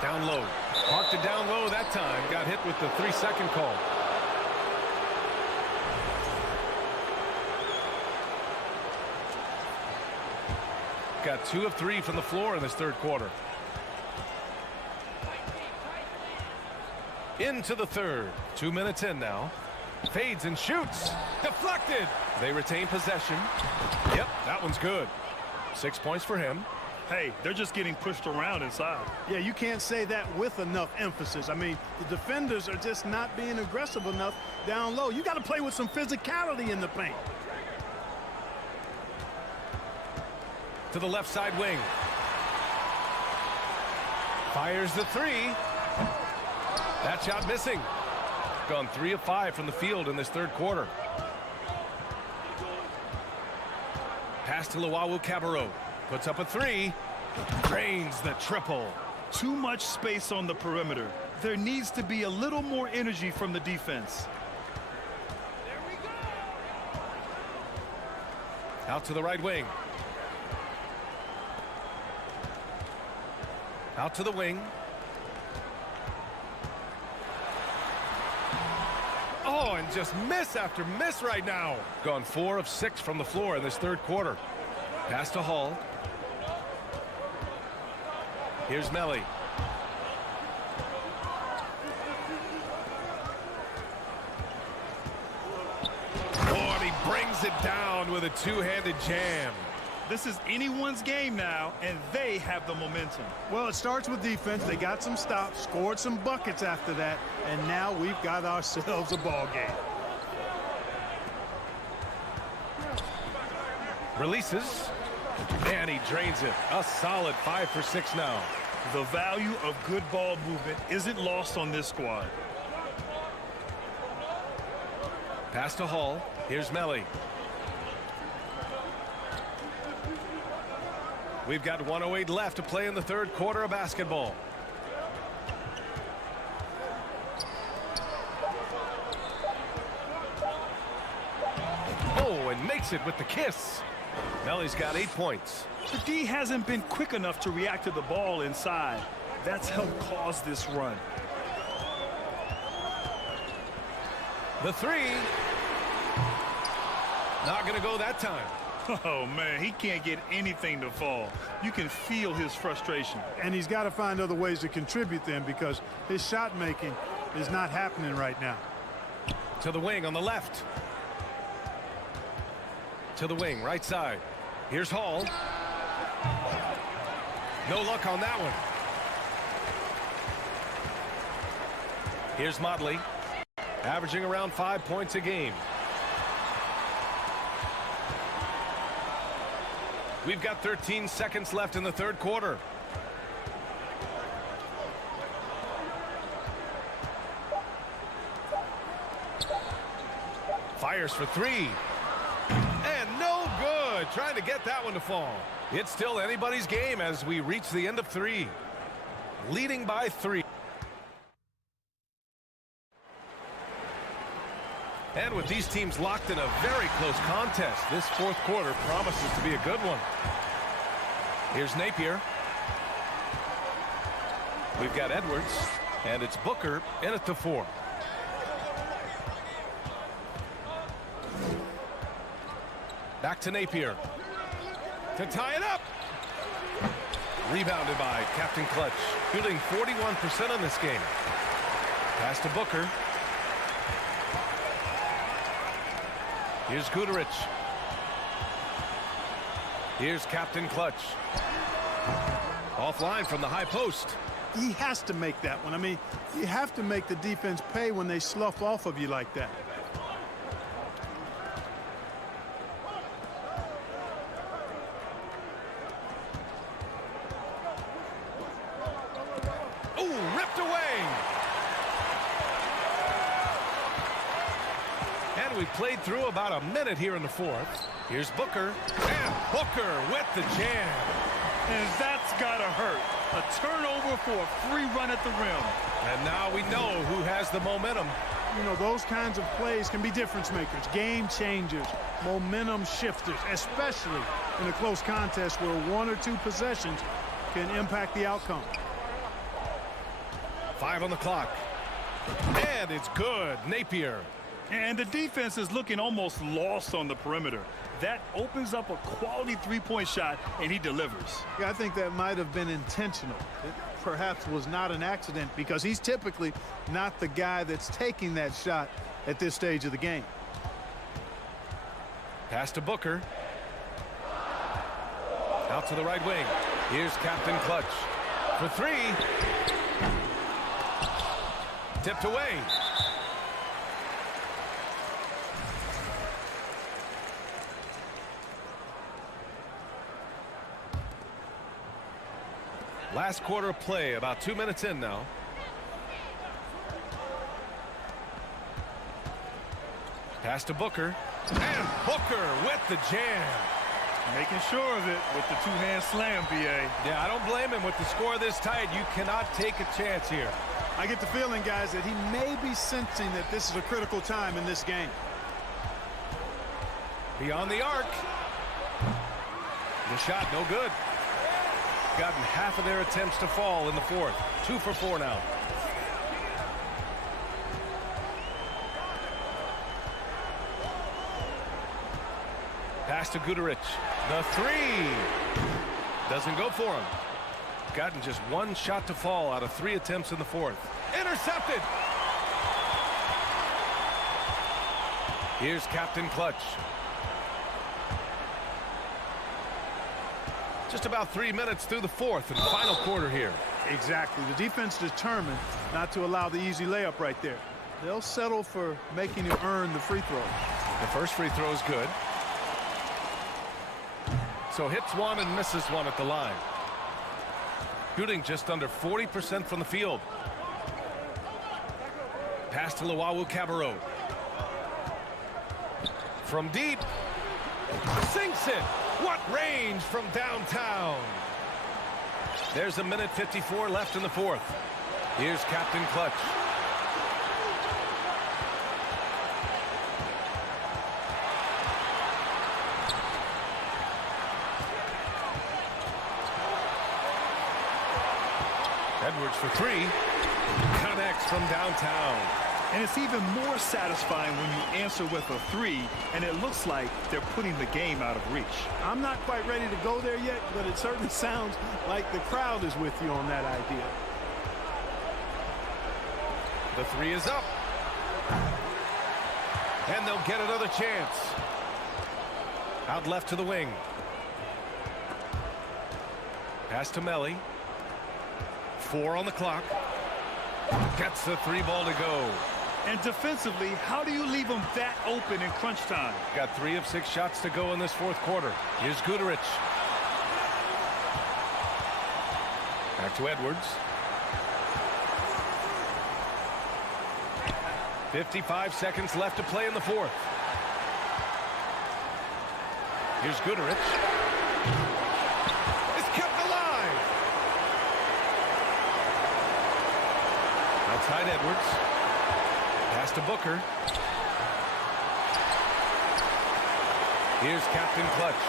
Down low. Parked it down low that time. Got hit with the 3-second call. Got 2 of 3 from the floor in this third quarter. Into the third. 2 minutes in now. Fades and shoots. Deflected. They retain possession. Yep, that one's good. 6 points for him. Hey, they're just getting pushed around inside. Yeah, you can't say that with enough emphasis. I mean, the defenders are just not being aggressive enough down low. You got to play with some physicality in the paint. To the left side wing. Fires the three. That shot missing. Gone 3 of 5 from the field in this third quarter. Pass to Luau Cabarro. Puts up a three. Drains the triple. Too much space on the perimeter. There needs to be a little more energy from the defense. Out to the right wing. Out to the wing. Oh, and just miss after miss right now. Gone 4 of 6 from the floor in this third quarter. Pass to Hall. Here's Melly. Oh, and he brings it down with a two-handed jam. This is anyone's game now, and they have the momentum. Well, it starts with defense. They got some stops, scored some buckets after that, and now we've got ourselves a ball game. Releases, and he drains it. A solid 5 for 6 now. The value of good ball movement isn't lost on this squad. Pass to Hall. Here's Melly. We've got 1:08 left to play in the third quarter of basketball. Oh, and makes it with the kiss. Melly's got 8 points. The D hasn't been quick enough to react to the ball inside. That's helped cause this run. The three. Not going to go that time. Oh, man, he can't get anything to fall. You can feel his frustration. And he's got to find other ways to contribute then, because his shot making is not happening right now. To the wing on the left. To the wing, right side. Here's Hall. No luck on that one. Here's Motley, averaging around 5 points a game. We've got 13 seconds left in the third quarter. Fires for three. And no good. Trying to get that one to fall. It's still anybody's game as we reach the end of 3. Leading by 3. And with these teams locked in a very close contest, this fourth quarter promises to be a good one. Here's Napier. We've got Edwards, and it's Booker in at the 4. Back to Napier. To tie it up. Rebounded by Captain Clutch, shooting 41% in this game. Pass to Booker. Here's Guterich. Here's Captain Clutch. Offline from the high post. He has to make that one. I mean, you have to make the defense pay when they slough off of you like that. Ooh, ripped away. And we played through about a minute here in the fourth. Here's Booker. And Booker with the jam. And that's got to hurt. A turnover for a free run at the rim. And now we know who has the momentum. You know, those kinds of plays can be difference makers, game changers, momentum shifters, especially in a close contest where 1 or 2 possessions can impact the outcome. 5 on the clock. And it's good. Napier. And the defense is looking almost lost on the perimeter. That opens up a quality three-point shot, and he delivers. Yeah, I think that might have been intentional. It perhaps was not an accident because he's typically not the guy that's taking that shot at this stage of the game. Pass to Booker. Out to the right wing. Here's Captain Clutch for three. Tipped away. Last quarter of play, about 2 minutes in now. Pass to Booker. And Booker with the jam. Making sure of it with the two-hand slam, BA. Yeah, I don't blame him. With the score this tight, you cannot take a chance here. I get the feeling, guys, that he may be sensing that this is a critical time in this game. Beyond the arc. The shot, no good. Gotten half of their attempts to fall in the fourth. 2 for 4 now. Pass to Guduric. The three. Doesn't go for him. Gotten just 1 shot to fall out of 3 attempts in the fourth. Intercepted. Here's Captain Clutch. Just about 3 minutes through the fourth and final quarter here. Exactly. The defense determined not to allow the easy layup right there. They'll settle for making you earn the free throw. The first free throw is good. So hits 1 and misses 1 at the line. Shooting just under 40% from the field. Pass to Luau Cabarro. From deep. Sinks it. What range from downtown. There's 1:54 left in the fourth. Here's Captain Clutch. Edwards for three. Connects from downtown. And it's even more satisfying when you answer with a three, and it looks like they're putting the game out of reach. I'm not quite ready to go there yet, but it certainly sounds like the crowd is with you on that idea. The three is up. And they'll get another chance. Out left to the wing. Pass to Melly. 4 on the clock. Gets the 3 ball to go. And defensively, how do you leave them that open in crunch time? Got 3 of 6 shots to go in this fourth quarter. Here's Guduric. Back to Edwards. 55 seconds left to play in the fourth. Here's Guduric. It's kept alive. Outside Edwards. Pass to Booker. Here's Captain Clutch.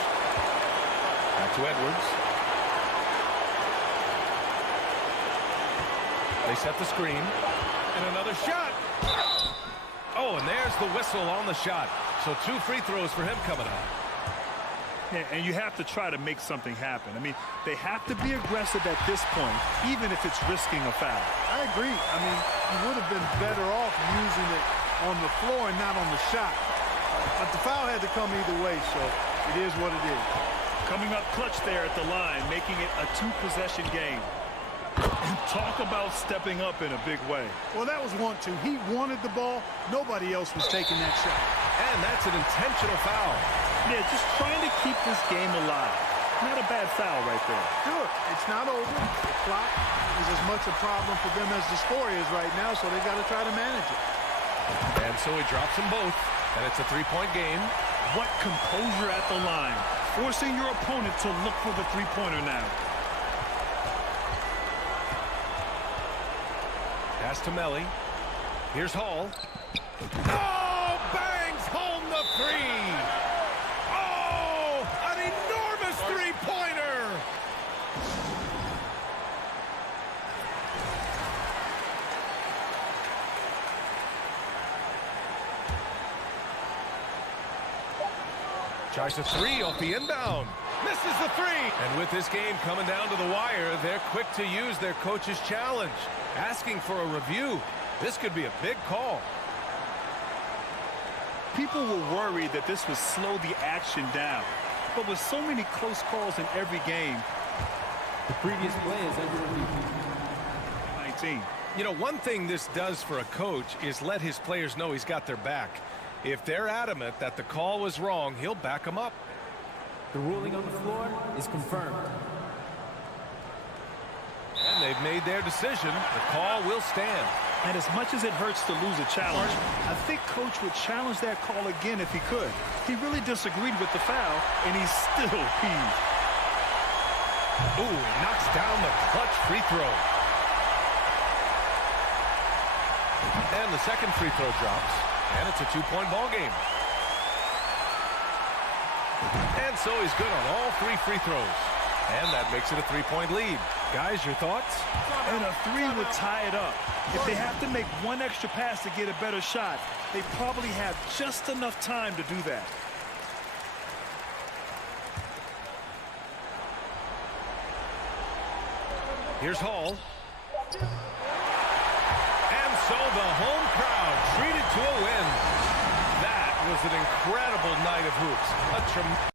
Back to Edwards. They set the screen. And another shot. Oh, and there's the whistle on the shot. So 2 free throws for him coming up. Yeah, and you have to try to make something happen. I mean, they have to be aggressive at this point, even if it's risking a foul. I agree. I mean, you would have been better off using it on the floor and not on the shot. But the foul had to come either way, so it is what it is. Coming up clutch there at the line, making it a 2-possession game. And talk about stepping up in a big way. Well, that was 1-2. He wanted the ball. Nobody else was taking that shot. And that's an intentional foul. Yeah, just trying to keep this game alive. Not a bad foul right there. Sure, it's not over. The clock is as much a problem for them as the score is right now, so they got to try to manage it. And so he drops them both, and it's a 3-point game. What composure at the line. Forcing your opponent to look for the three-pointer now. Pass to Melly. Here's Hall. Oh, bangs home the 3. Oh, an enormous 3-pointer. Tries a 3 off the inbound. Misses the 3. And with this game coming down to the wire, they're quick to use their coach's challenge. Asking for a review. This could be a big call. People were worried that this would slow the action down. But with so many close calls in every game, The previous play is under review. 19. You know, one thing this does for a coach is let his players know he's got their back. If they're adamant that the call was wrong, he'll back them up. The ruling on the floor is confirmed. And they've made their decision. The call will stand. And as much as it hurts to lose a challenge, I think Coach would challenge that call again if he could. He really disagreed with the foul, and he's still peeved. Ooh, he knocks down the clutch free throw. And the second free throw drops. And it's a two-point ball game. And so he's good on all 3 free throws. And that makes it a 3-point lead. Guys, your thoughts? And a 3 would tie it up. If they have to make one extra pass to get a better shot, they probably have just enough time to do that. Here's Hall. And so the home crowd treated to a win. That was an incredible night of hoops. A tremendous.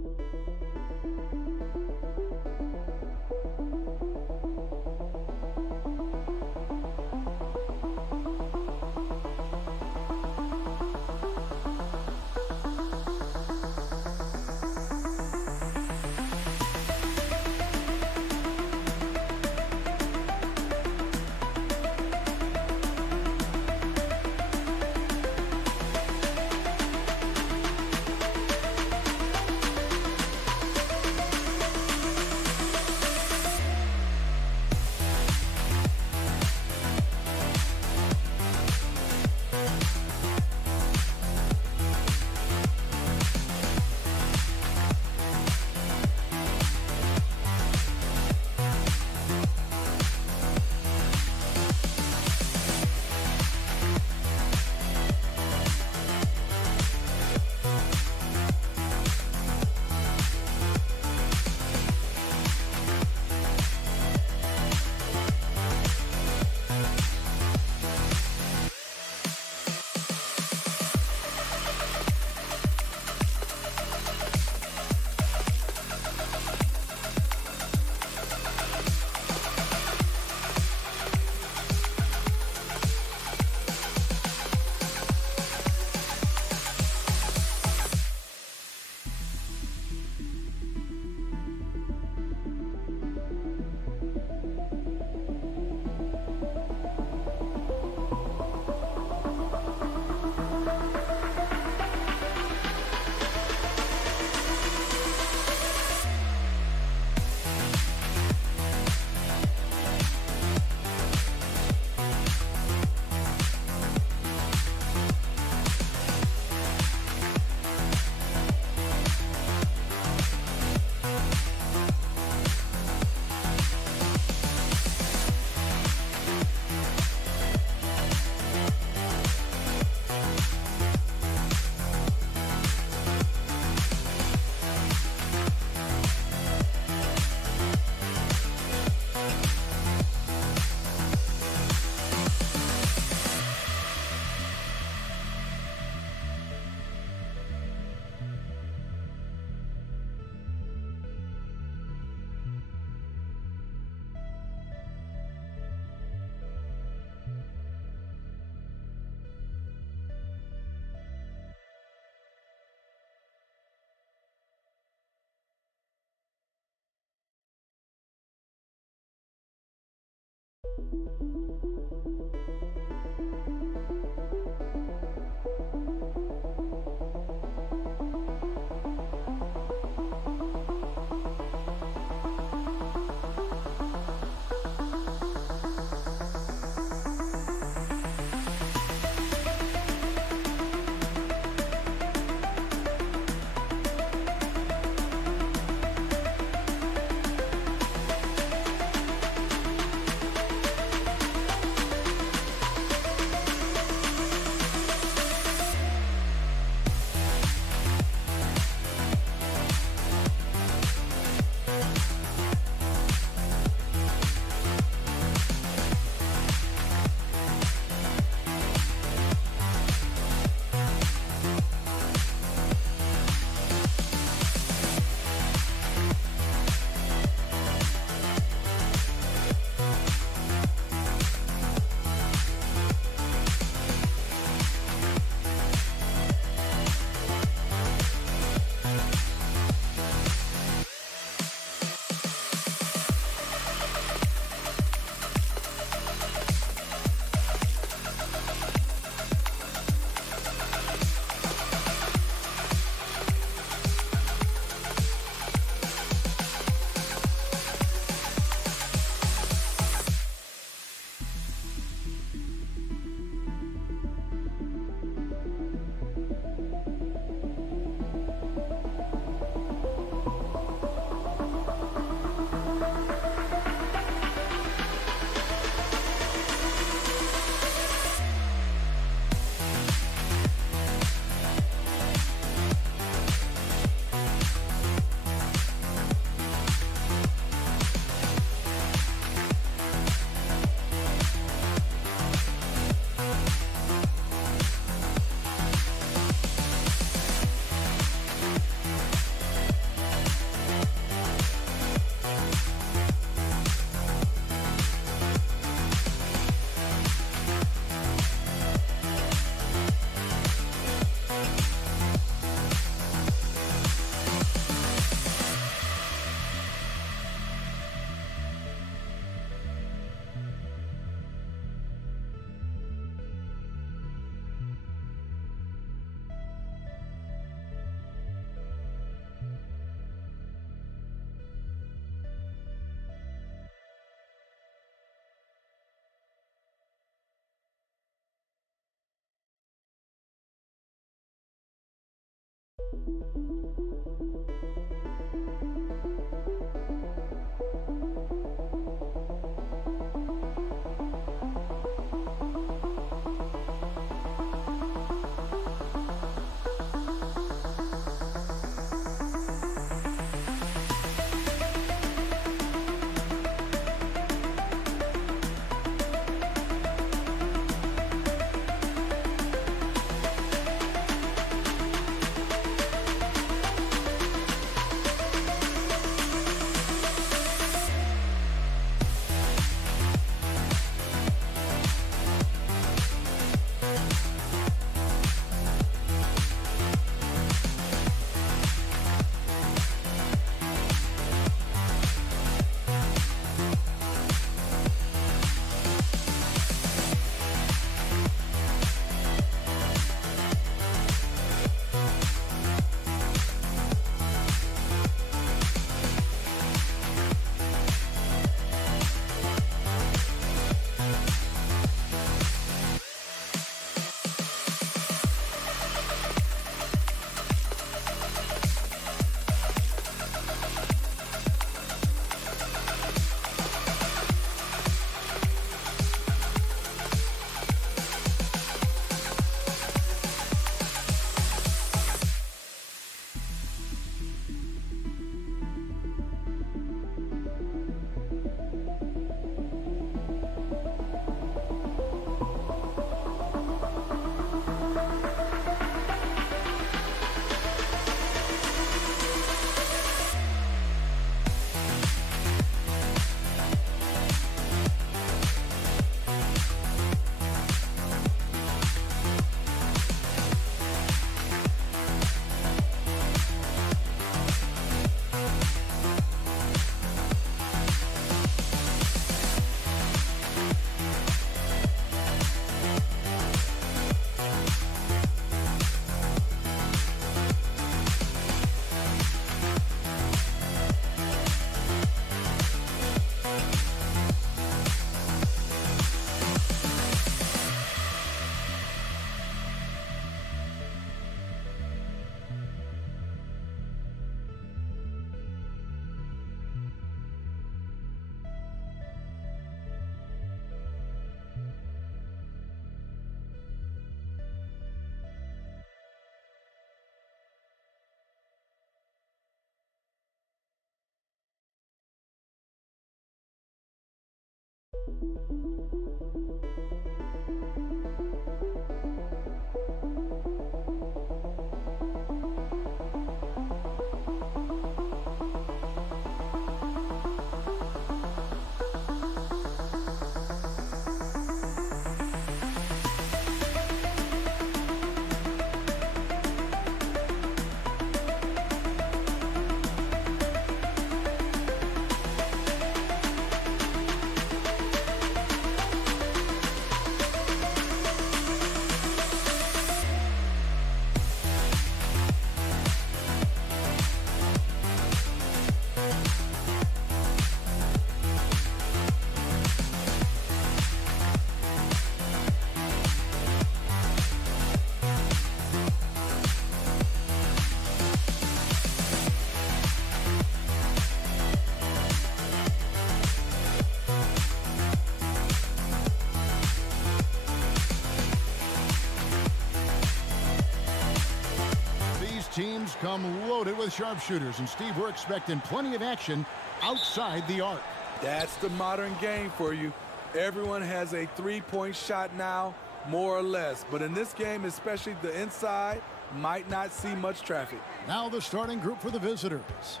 Teams come loaded with sharpshooters, and Steve, we're expecting plenty of action outside the arc. That's the modern game for you. Everyone has a three-point shot now, more or less. But in this game, especially the inside, might not see much traffic. Now the starting group for the visitors.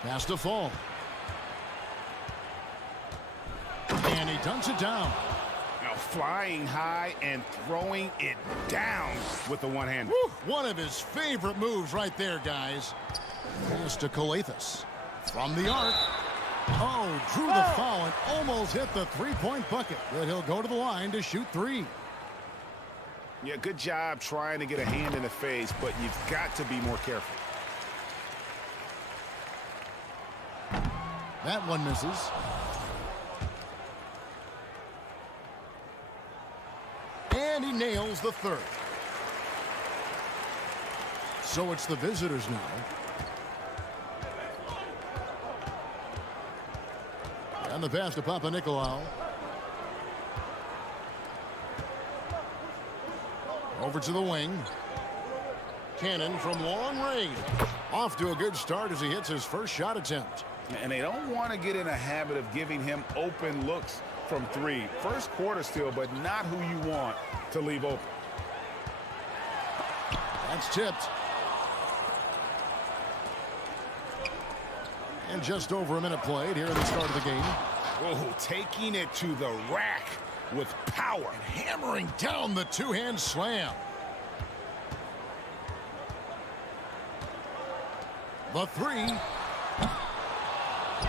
Pass to Fall. And he dunks it down. Now flying high and throwing it down with the one-hander. One of his favorite moves right there, guys. Pass to Calathis. From the arc. Oh, drew the foul and almost hit the three-point bucket. But he'll go to the line to shoot three. Yeah, good job trying to get a hand in the face, but you've got to be more careful. That one misses. And he nails the third. So it's the visitors now. And the pass to Papa Nicolau. Over to the wing. Cannon from long range. Off to a good start as he hits his first shot attempt. And they don't want to get in a habit of giving him open looks from three. First quarter still, but not who you want to leave open. That's tipped. And just over a minute played here at the start of the game. Oh, taking it to the rack with power. And hammering down the two-hand slam. The three.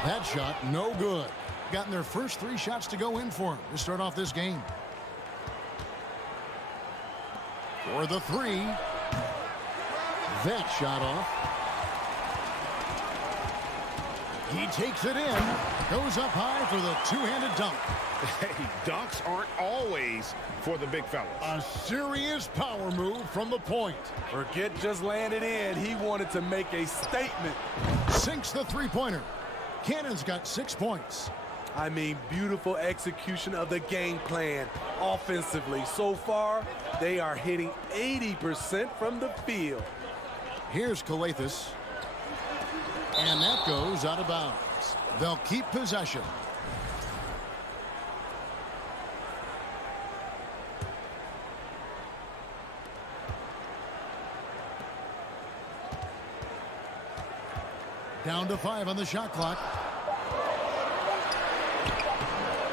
That shot, no good. Gotten their first 3 shots to go in for him to start off this game. For the three. That shot off. He takes it in. Goes up high for the two-handed dunk. Hey, dunks aren't always for the big fellas. A serious power move from the point. Forget just laying it in. He wanted to make a statement. Sinks the three-pointer. Cannon's got 6 points. I mean, beautiful execution of the game plan offensively. So far, they are hitting 80% from the field. Here's Calathis. And that goes out of bounds. They'll keep possession. Down to 5 on the shot clock.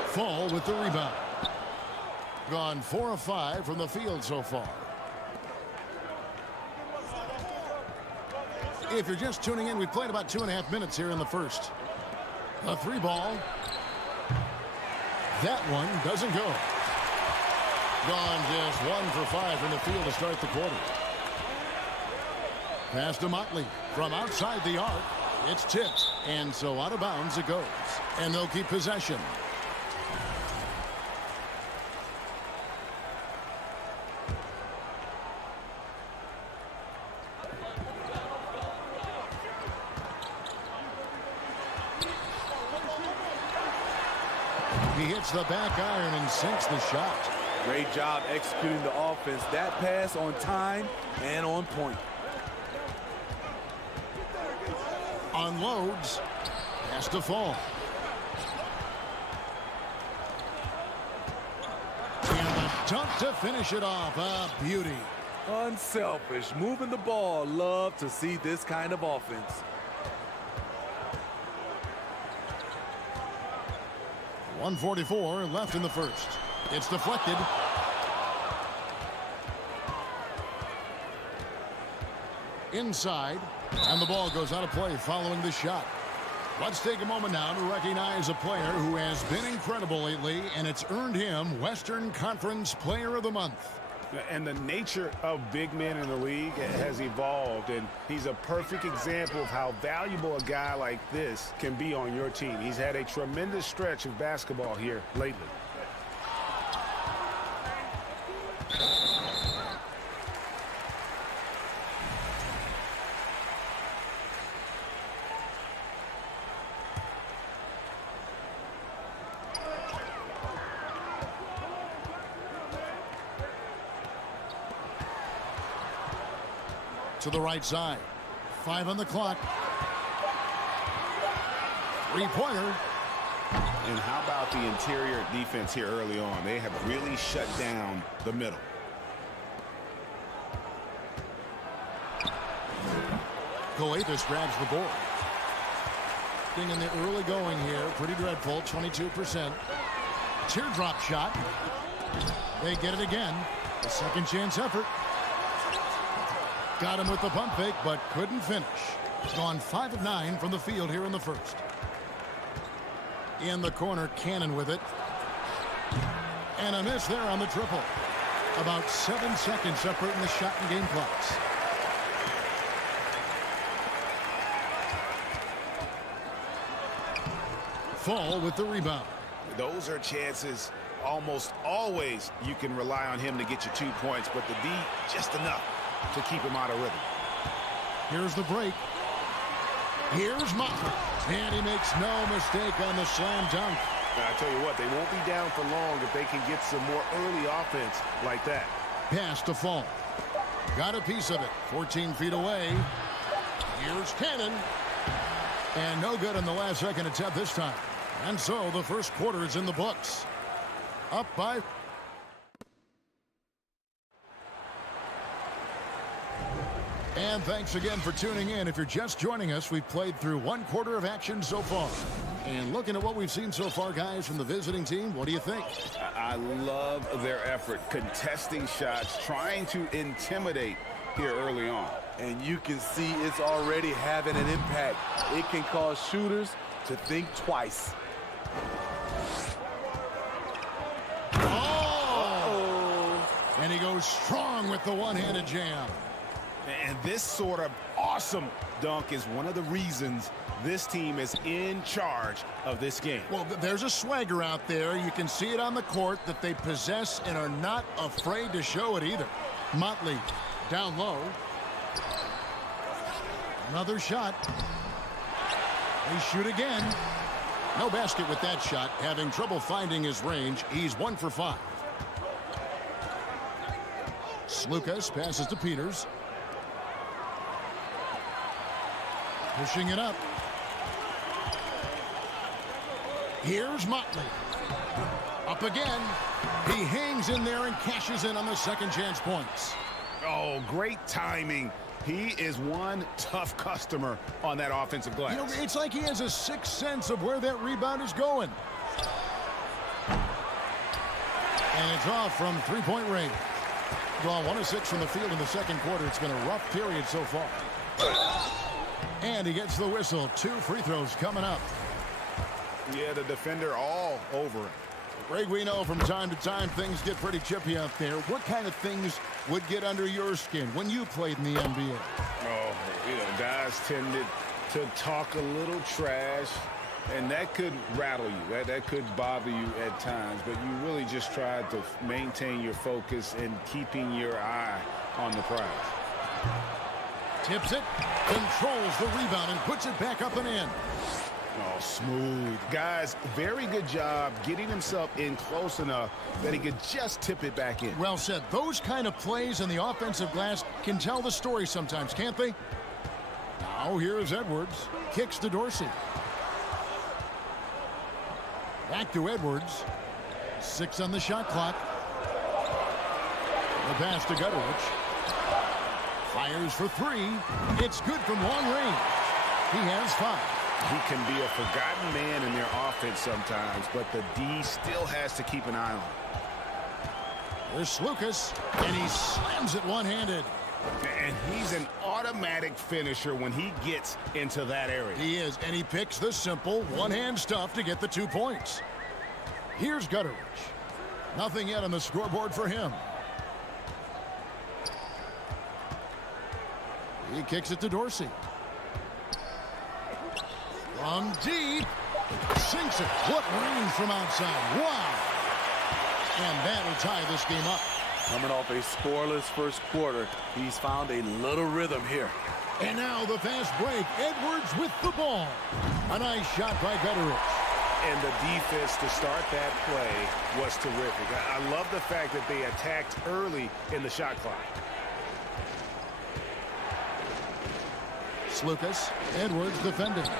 Fall with the rebound. Gone 4 of 5 from the field so far. If you're just tuning in, we played about 2.5 minutes here in the first. A 3 ball. That one doesn't go. Gone just 1 for 5 from the field to start the quarter. Pass to Motley from outside the arc. It's tipped, and so out of bounds it goes. And they'll keep possession. He hits the back iron and sinks the shot. Great job executing the offense. That pass on time and on point. Unloads. Has to fall. And the dunk to finish it off. A beauty. Unselfish. Moving the ball. Love to see this kind of offense. .144 left in the first. It's deflected. Inside. And the ball goes out of play following the shot. Let's take a moment now to recognize a player who has been incredible lately, and it's earned him Western Conference Player of the Month. And the nature of big men in the league has evolved, and he's a perfect example of how valuable a guy like this can be on your team. He's had a tremendous stretch of basketball here lately. To the right side. 5 on the clock. Three-pointer. And how about the interior defense here early on? They have really shut down the middle. Calathis grabs the board. Thing in the early going here. Pretty dreadful. 22%. Teardrop shot. They get it again. A second chance effort. Got him with the pump fake, but couldn't finish. Gone 5 of 9 from the field here in the first. In the corner, Cannon with it. And a miss there on the triple. About 7 seconds separating the shot and game clocks. Fall with the rebound. Those are chances almost always you can rely on him to get you 2 points, but the D just enough to keep him out of rhythm. Here's the break. Here's Motley. And he makes no mistake on the slam dunk. I tell you what, they won't be down for long if they can get some more early offense like that. Pass to Fall. Got a piece of it. 14 feet away. Here's Cannon. And no good in the last second attempt this time. And so the first quarter is in the books. Up by... And thanks again for tuning in. If you're just joining us, we've played through one quarter of action so far. And looking at what we've seen so far, guys, from the visiting team, what do you think? I love their effort, contesting shots, trying to intimidate here early on. And you can see it's already having an impact. It can cause shooters to think twice. Oh! And he goes strong with the one-handed jam. And this sort of awesome dunk is one of the reasons this team is in charge of this game. Well, there's a swagger out there. You can see it on the court that they possess and are not afraid to show it either. Motley down low. Another shot. They shoot again. No basket with that shot. Having trouble finding his range. He's 1 for 5. Slukas passes to Peters. Pushing it up. Here's Motley. Up again. He hangs in there and cashes in on the second chance points. Oh, great timing. He is one tough customer on that offensive glass. You know, it's like he has a sixth sense of where that rebound is going. And it's off from three-point range. Draw 1 of 6 from the field in the second quarter. It's been a rough period so far. And he gets the whistle. 2 free throws coming up. Yeah, the defender all over him. Greg, we know from time to time things get pretty chippy out there. What kind of things would get under your skin when you played in the NBA? Oh, you know, guys tended to talk a little trash, and that could rattle you. That could bother you at times, but you really just tried to maintain your focus and keeping your eye on the prize. Tips it, controls the rebound, and puts it back up and in. Oh, smooth. Guys, very good job getting himself in close enough that he could just tip it back in. Well said. Those kind of plays in the offensive glass can tell the story sometimes, can't they? Now here's Edwards. Kicks to Dorsey. Back to Edwards. 6 on the shot clock. The pass to Gutteridge. Fires for 3. It's good from long range. He has 5. He can be a forgotten man in their offense sometimes, but the D still has to keep an eye on him. There's Slukas, and he slams it one-handed. And he's an automatic finisher when he gets into that area. He is, and he picks the simple one-hand stuff to get the 2 points. Here's Gutteridge. Nothing yet on the scoreboard for him. He kicks it to Dorsey. From deep, sinks it. What range from outside. Wow. And that will tie this game up. Coming off a scoreless first quarter, he's found a little rhythm here. And now the fast break. Edwards with the ball. A nice shot by Gutteridge. And the defense to start that play was terrific. I love the fact that they attacked early in the shot clock. Slukas, Edwards defending.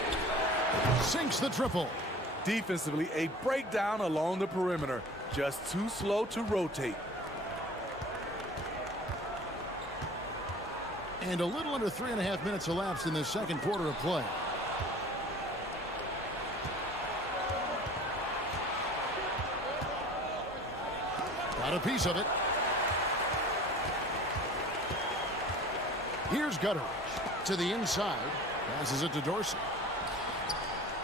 Sinks the triple. Defensively, a breakdown along the perimeter. Just too slow to rotate. And a little under 3.5 minutes elapsed in this second quarter of play. Got a piece of it. Here's Gutteridge to the inside. Passes it to Dorsey.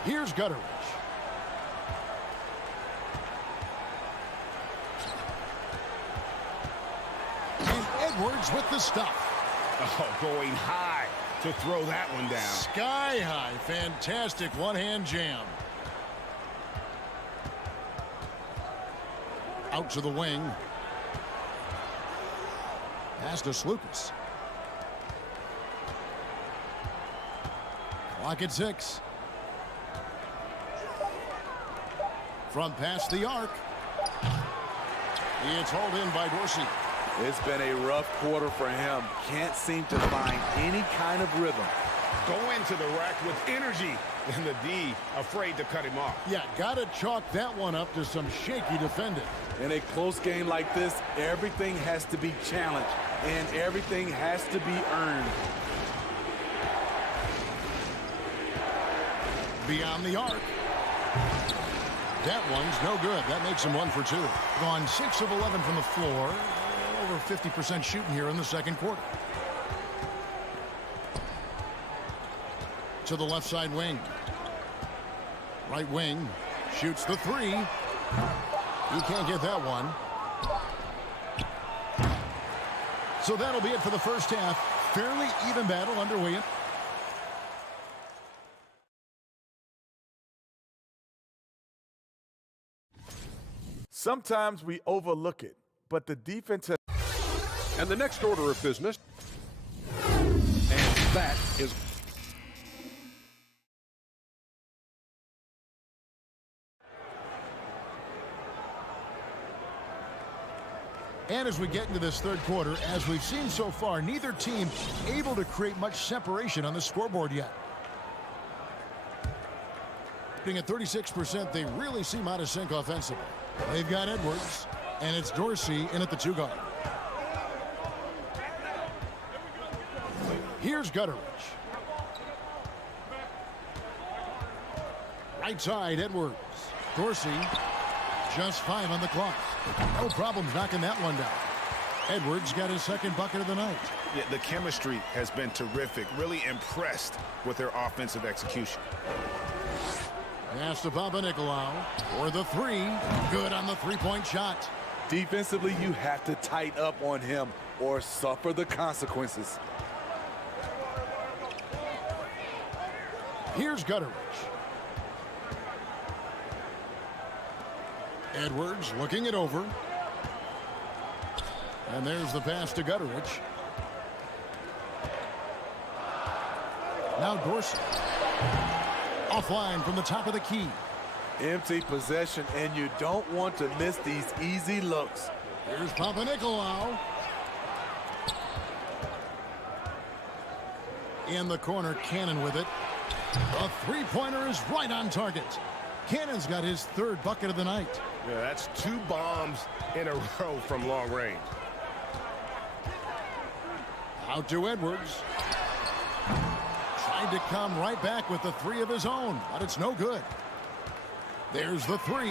Here's Gutteridge. And Edwards with the stuff. Oh, going high to throw that one down. Sky high. Fantastic one-hand jam. Out to the wing. Pass to Slukas. Clock at 6. From past the arc. It's hauled in by Dorsey. It's been a rough quarter for him. Can't seem to find any kind of rhythm. Go into the rack with energy, and the D afraid to cut him off. Yeah, got to chalk that one up to some shaky defending. In a close game like this, everything has to be challenged, and everything has to be earned. Beyond the arc. That one's no good. That makes him 1 for 2. Gone 6 of 11 from the floor. Over 50% shooting here in the second quarter. To the left side wing. Right wing. Shoots the 3. He can't get that one. So that'll be it for the first half. Fairly even battle underway. Sometimes we overlook it, but the defense has... And the next order of business, and that is... And as we get into this third quarter, as we've seen so far, neither team able to create much separation on the scoreboard yet. At 36%, they really seem out of sync offensively. They've got Edwards, and it's Dorsey in at the 2 guard. Here's Gutteridge. Right side, Edwards. Dorsey, just 5 on the clock. No problems knocking that one down. Edwards got his second bucket of the night. Yeah, the chemistry has been terrific. Really impressed with their offensive execution. Pass to Papanikolaou for the 3. Good on the 3-point shot. Defensively, you have to tighten up on him or suffer the consequences. Here's Gutteridge. Edwards looking it over. And there's the pass to Gutteridge. Now Dorsey. Offline from the top of the key. Empty possession, and you don't want to miss these easy looks. Here's Papanikolaou. In the corner, Cannon with it. A 3-pointer is right on target. Cannon's got his 3rd bucket of the night. Yeah, that's 2 bombs in a row from long range. Out to Edwards. Tried to come right back with the 3 of his own, but it's no good. There's the 3.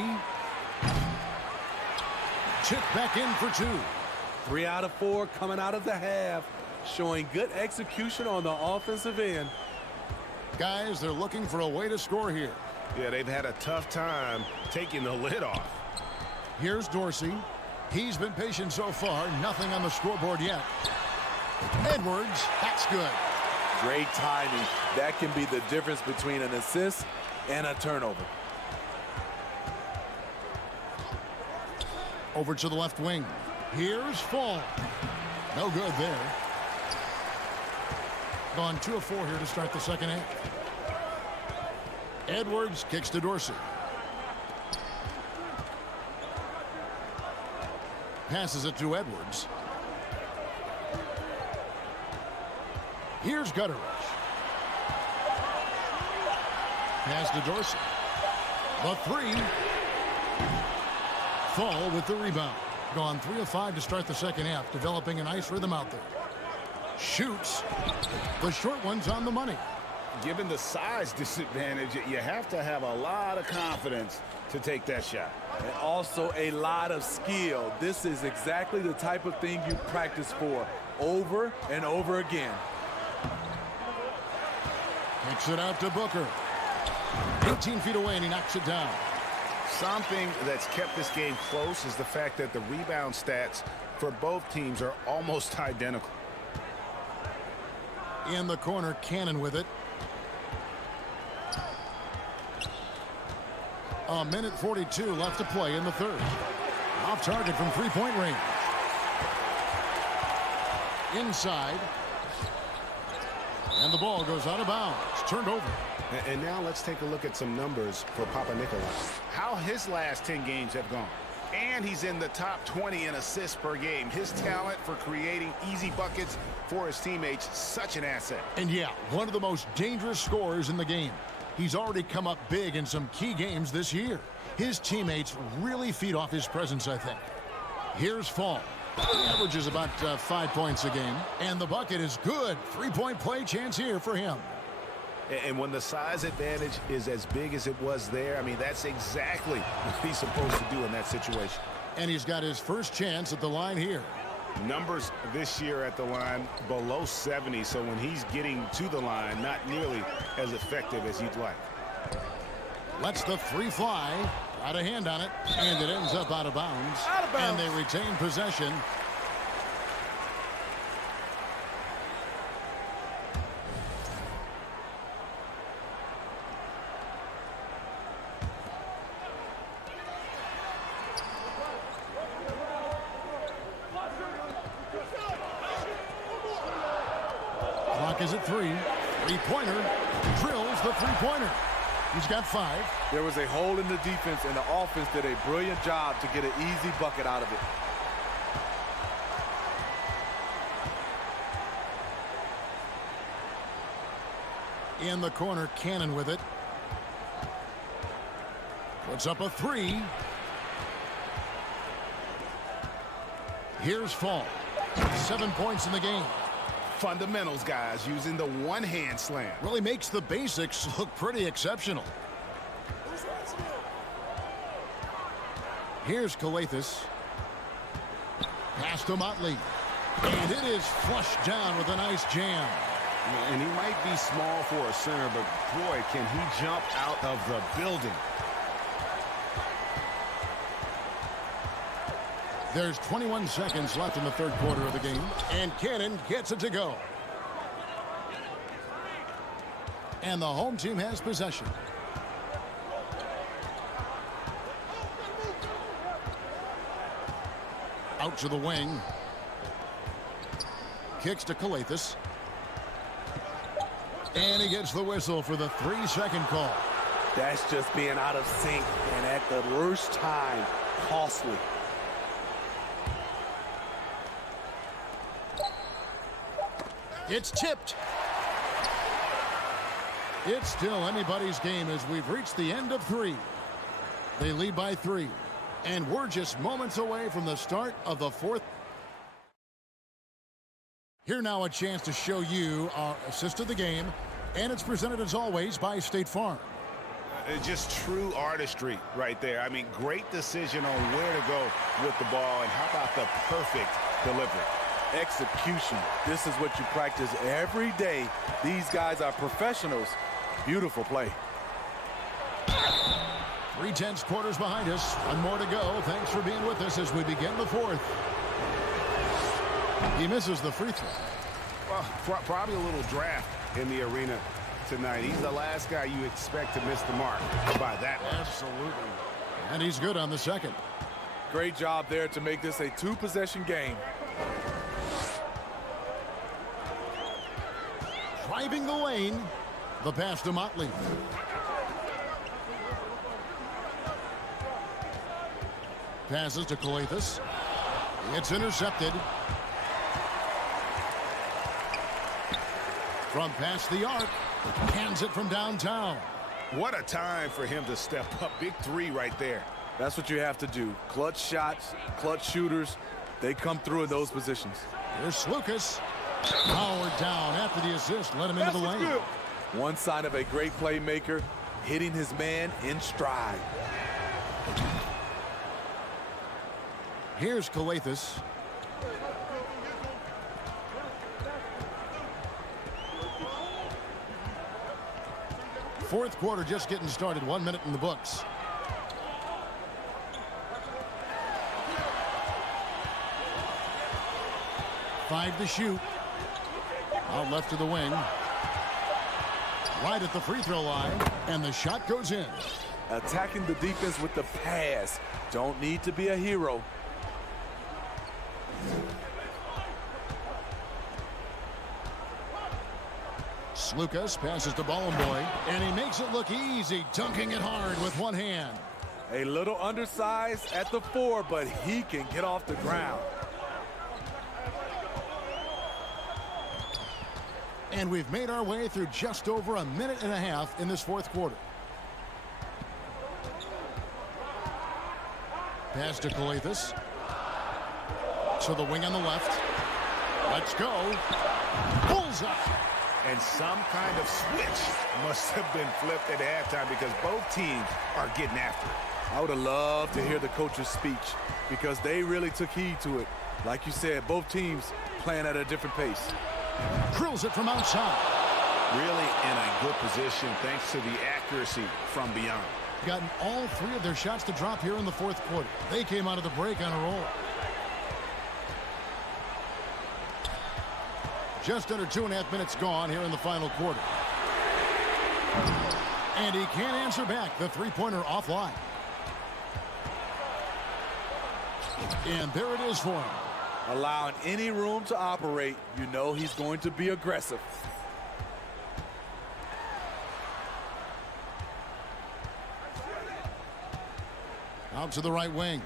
Chipped back in for 2. 3 out of 4 coming out of the half, showing good execution on the offensive end. Guys, they're looking for a way to score here. Yeah, they've had a tough time taking the lid off. Here's Dorsey. He's been patient so far. Nothing on the scoreboard yet. Edwards, that's good. Great timing. That can be the difference between an assist and a turnover. Over to the left wing. Here's Fall. No good there. Gone 2 of 4 here to start the second half. Edwards kicks to Dorsey. Passes it to Edwards. Here's Gutteridge. Pass to Dorsey. The 3. Fall with the rebound. Gone 3 of 5 to start the second half, developing a nice rhythm out there. Shoots. The short one's on the money. Given the size disadvantage, you have to have a lot of confidence to take that shot. And also a lot of skill. This is exactly the type of thing you practice for over and over again. Kicks it out to Booker. 18 feet away, and he knocks it down. Something that's kept this game close is the fact that the rebound stats for both teams are almost identical. In the corner, Cannon with it. A minute 42 left to play in the third. Off target from 3-point range. Inside. And the ball goes out of bounds. It's turned over. And now let's take a look at some numbers for Papa Nicolau. How his last 10 games have gone. And he's in the top 20 in assists per game. His talent for creating easy buckets for his teammates, such an asset. And yeah, one of the most dangerous scorers in the game. He's already come up big in some key games this year. His teammates really feed off his presence, I think. Here's Fall. He averages about 5 points a game. And the bucket is good. 3-point play chance here for him. And when the size advantage is as big as it was there, I mean, that's exactly what he's supposed to do in that situation. And he's got his first chance at the line here. Numbers this year at the line below 70, so when he's getting to the line, not nearly as effective as you'd like. Lets the three fly. Got a hand on it, and it ends up out of bounds. And they retain possession. Clock is at 3. Three-pointer. Drills the three-pointer. He's got 5. There was a hole in the defense, and the offense did a brilliant job to get an easy bucket out of it. In the corner, Cannon with it. Puts up a 3. Here's Fall. 7 points in the game. Fundamentals, guys, using the one-hand slam. Really makes the basics look pretty exceptional. Here's Calathis. Pass to Motley. And it is flushed down with a nice jam. And he might be small for a center, but boy, can he jump out of the building. There's 21 seconds left in the third quarter of the game, and Cannon gets it to go. And the home team has possession. Out to the wing. Kicks to Calathis. And he gets the whistle for the 3-second call. That's just being out of sync, and at the worst time, costly. It's tipped. It's still anybody's game as we've reached the end of 3. They lead by 3. And we're just moments away from the start of the 4th. Here now a chance to show you our assist of the game. And it's presented as always by State Farm. Just true artistry right there. I mean, great decision on where to go with the ball, and how about the perfect delivery. Execution. This is what you practice every day. These guys are professionals. Beautiful play. 3/10 quarters behind us. One more to go. Thanks for being with us as we begin the 4th. He misses the free throw. Well, probably a little draft in the arena tonight. He's the last guy you expect to miss the mark by that much. Absolutely. And he's good on the second. Great job there to make this a 2-possession game. Driving the lane. The pass to Motley. Passes to Calathis. It's intercepted. From past the arc. Hands it from downtown. What a time for him to step up. Big 3 right there. That's what you have to do. Clutch shots, clutch shooters. They come through in those positions. Here's Lucas. Powered down after the assist. Let him into the lane. One sign of a great playmaker, hitting his man in stride. Here's Calathis. Fourth quarter just getting started. 1 minute in the books. Five to shoot. Out left to the wing. Right at the free throw line. And the shot goes in. Attacking the defense with the pass. Don't need to be a hero. Lucas passes to Bollenboy, and he makes it look easy, dunking it hard with one hand. A little undersized at the 4, but he can get off the ground. And we've made our way through just over a minute and a half in this fourth quarter. Pass to Colethus. To the wing on the left. Let's go. Bullseye. And some kind of switch must have been flipped at halftime because both teams are getting after it. I would have loved to hear the coach's speech because they really took heed to it. Like you said, both teams playing at a different pace. Drills it from outside. Really in a good position thanks to the accuracy from beyond. Gotten all 3 of their shots to drop here in the fourth quarter. They came out of the break on a roll. Just under 2.5 minutes gone here in the final quarter. And he can't answer back. The three-pointer offline. And there it is for him. Allowing any room to operate, you know he's going to be aggressive. Out to the right wing.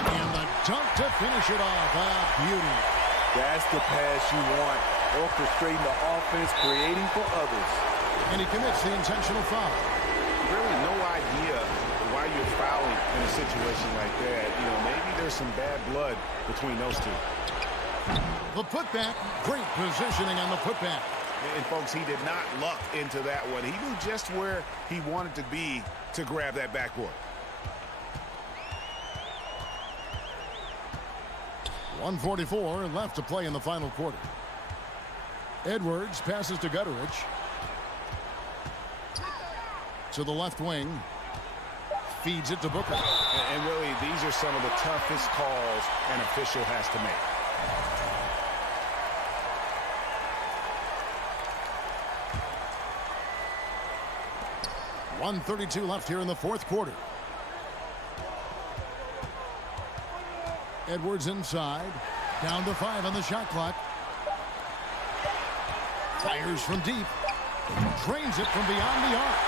And the dunk to finish it off. Ah, beauty. That's the pass you want. Orchestrating the offense, creating for others. And he commits the intentional foul. Really no idea why you're fouling in a situation like that. You know, maybe there's some bad blood between those two. The putback, great positioning on the putback. And folks, he did not luck into that one. He knew just where he wanted to be to grab that backboard. 1:44 left to play in the final quarter. Edwards passes to Gutteridge. To the left wing. Feeds it to Booker. And really, these are some of the toughest calls an official has to make. .132 left here in the fourth quarter. Edwards inside. Down to 5 on the shot clock. Fires from deep. Drains it from beyond the arc.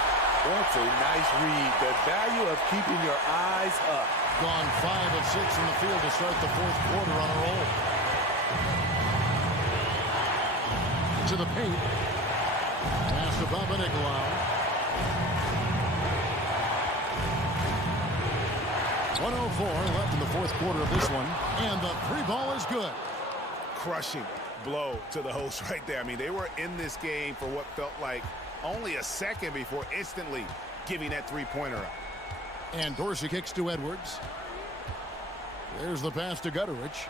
That's a nice read. The value of keeping your eyes up. Gone 5 of 6 in the field to start the fourth quarter on a roll. To the paint. Pass to Papanikolaou. 1:04 left in the fourth quarter of this one. And the three ball is good. Crushing blow to the host right there. I mean, they were in this game for what felt like only a second before instantly giving that three-pointer up. And Dorsey kicks to Edwards. There's the pass to Gutteridge.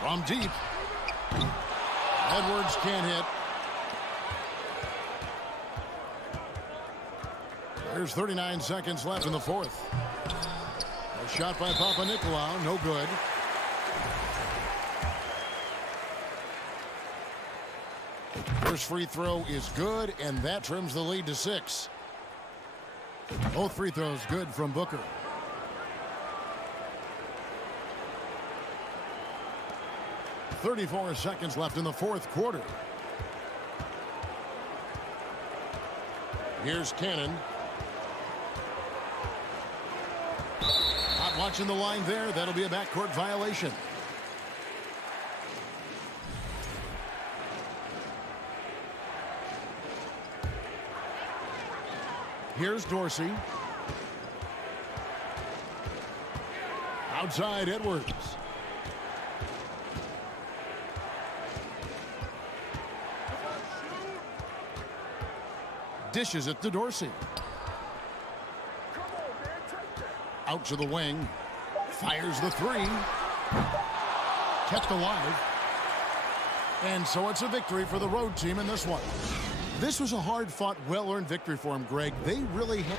From deep. Edwards can't hit. There's 39 seconds left in the fourth. A shot by Papanikolaou, no good. First free throw is good, and that trims the lead to 6. Both free throws good from Booker. .34 seconds left in the fourth quarter. Here's Cannon. Not watching the line there. That'll be a backcourt violation. Here's Dorsey. Outside Edwards. Dishes it to Dorsey. Out to the wing. Fires the three. Kept alive. And so it's a victory for the road team in this one. This was a hard-fought, well-earned victory for him, Greg. They really had...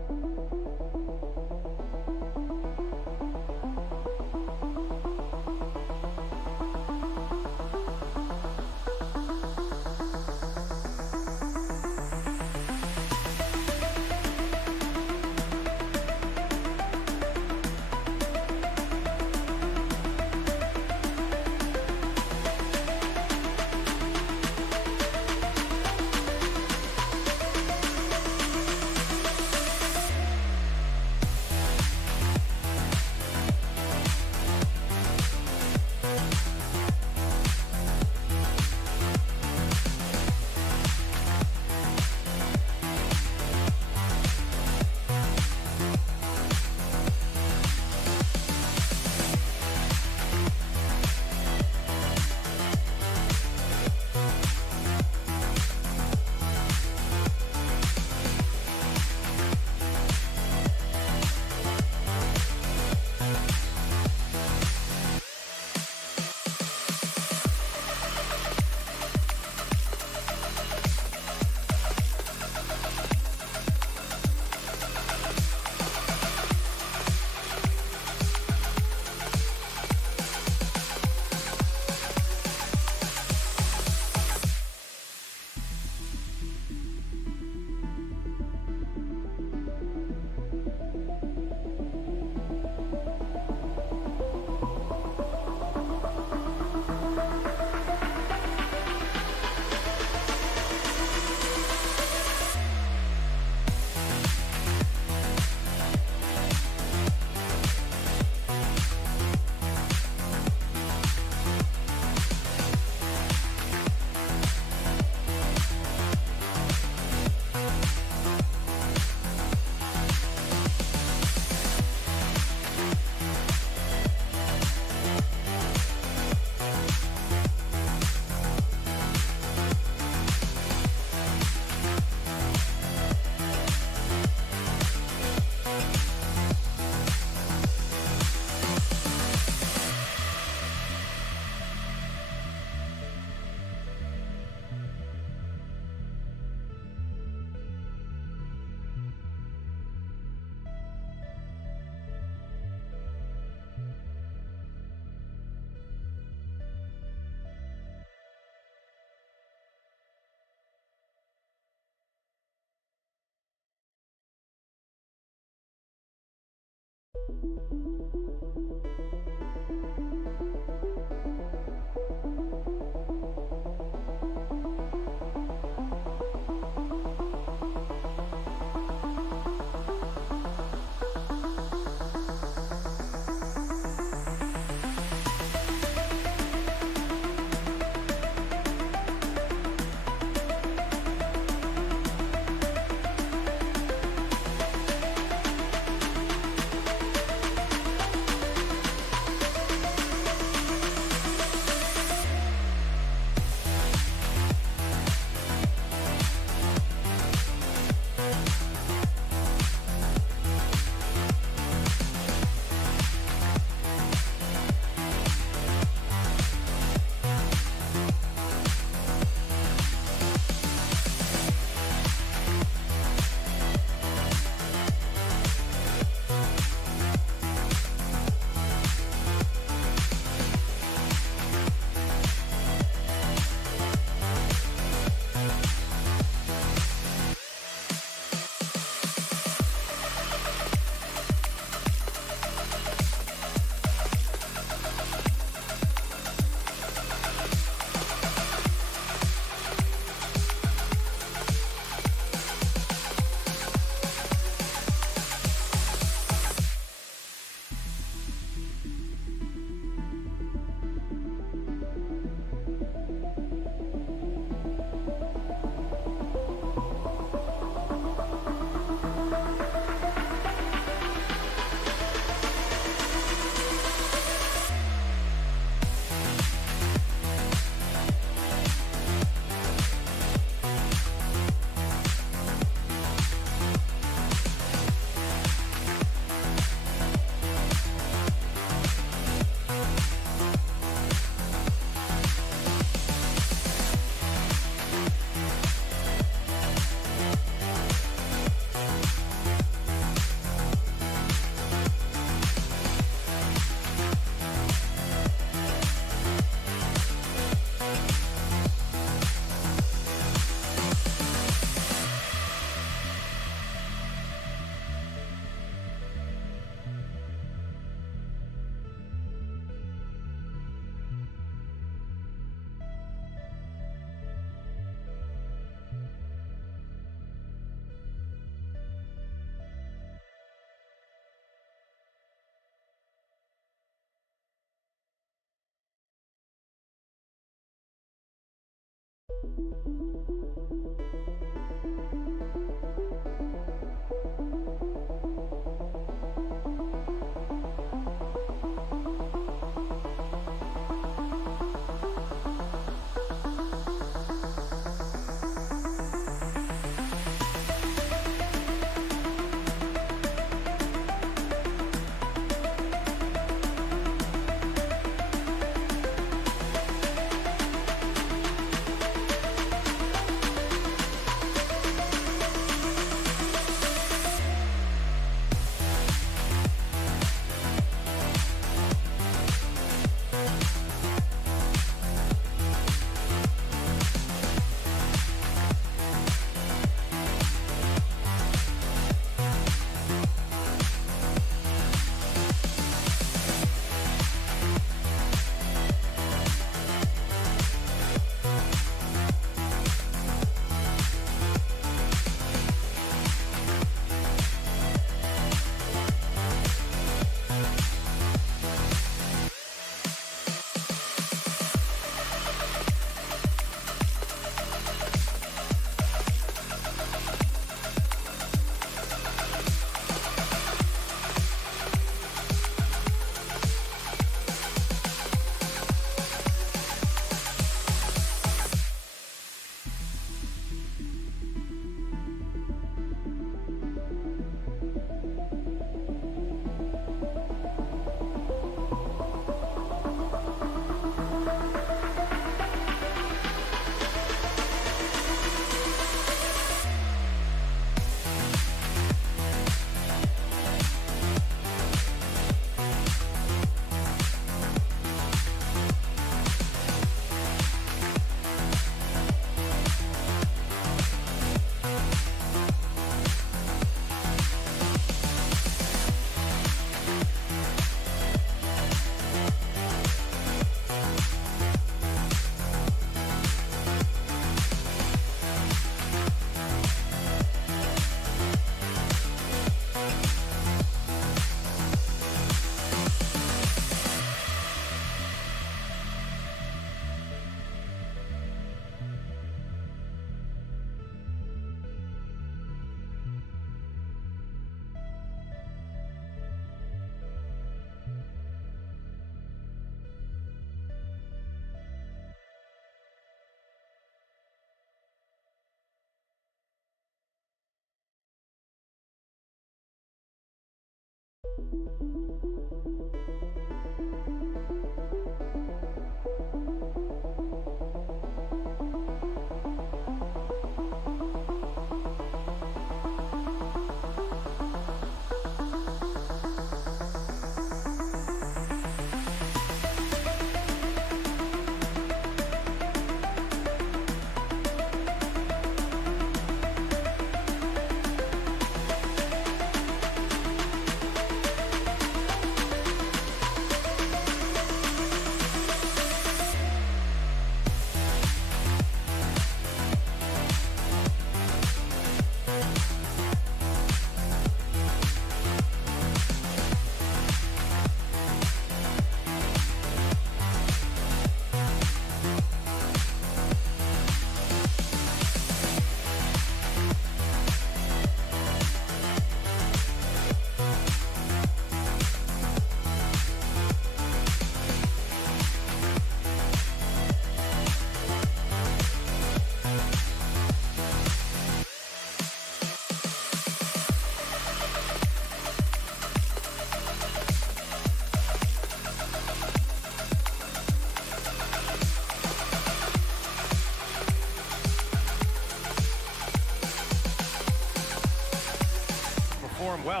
Perform well.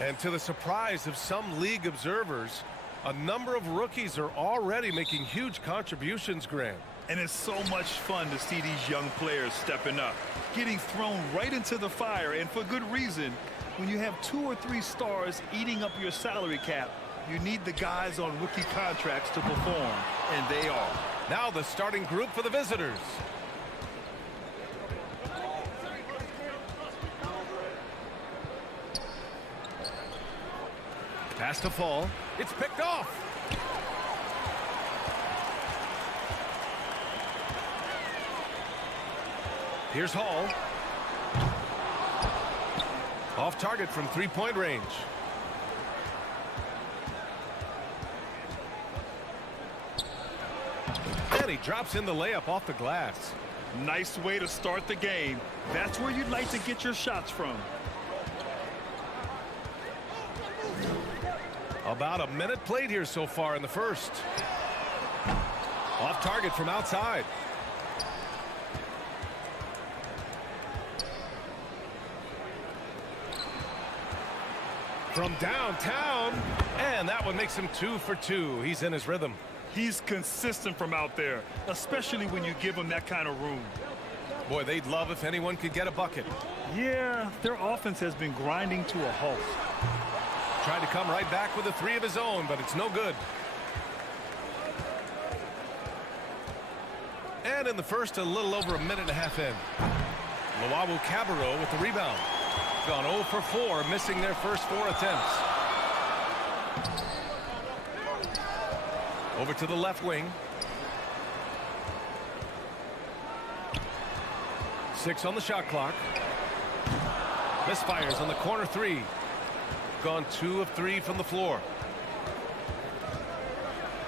And to the surprise of some league observers, a number of rookies are already making huge contributions, Graham. And it's so much fun to see these young players stepping up, getting thrown right into the fire, and for good reason. When you have 2 or 3 stars eating up your salary cap, you need the guys on rookie contracts to perform, and they are. Now the starting group for the visitors. Pass to fall. It's picked off. Here's Hall. Off target from three-point range. And he drops in the layup off the glass. Nice way to start the game. That's where you'd like to get your shots from. About a minute played here so far in the first. Off target from outside. From downtown, and that one makes him 2 for 2. He's in his rhythm. He's consistent from out there, especially when you give him that kind of room. Boy, they'd love if anyone could get a bucket. Yeah, their offense has been grinding to a halt. Tried to come right back with a 3 of his own, but it's no good. And in the first, a little over a minute and a half in. Luawu Cabarro with the rebound. Gone 0 for 4, missing their first 4 attempts. Over to the left wing. 6 on the shot clock. Misfires on the corner 3. Gone 2 of 3 from the floor.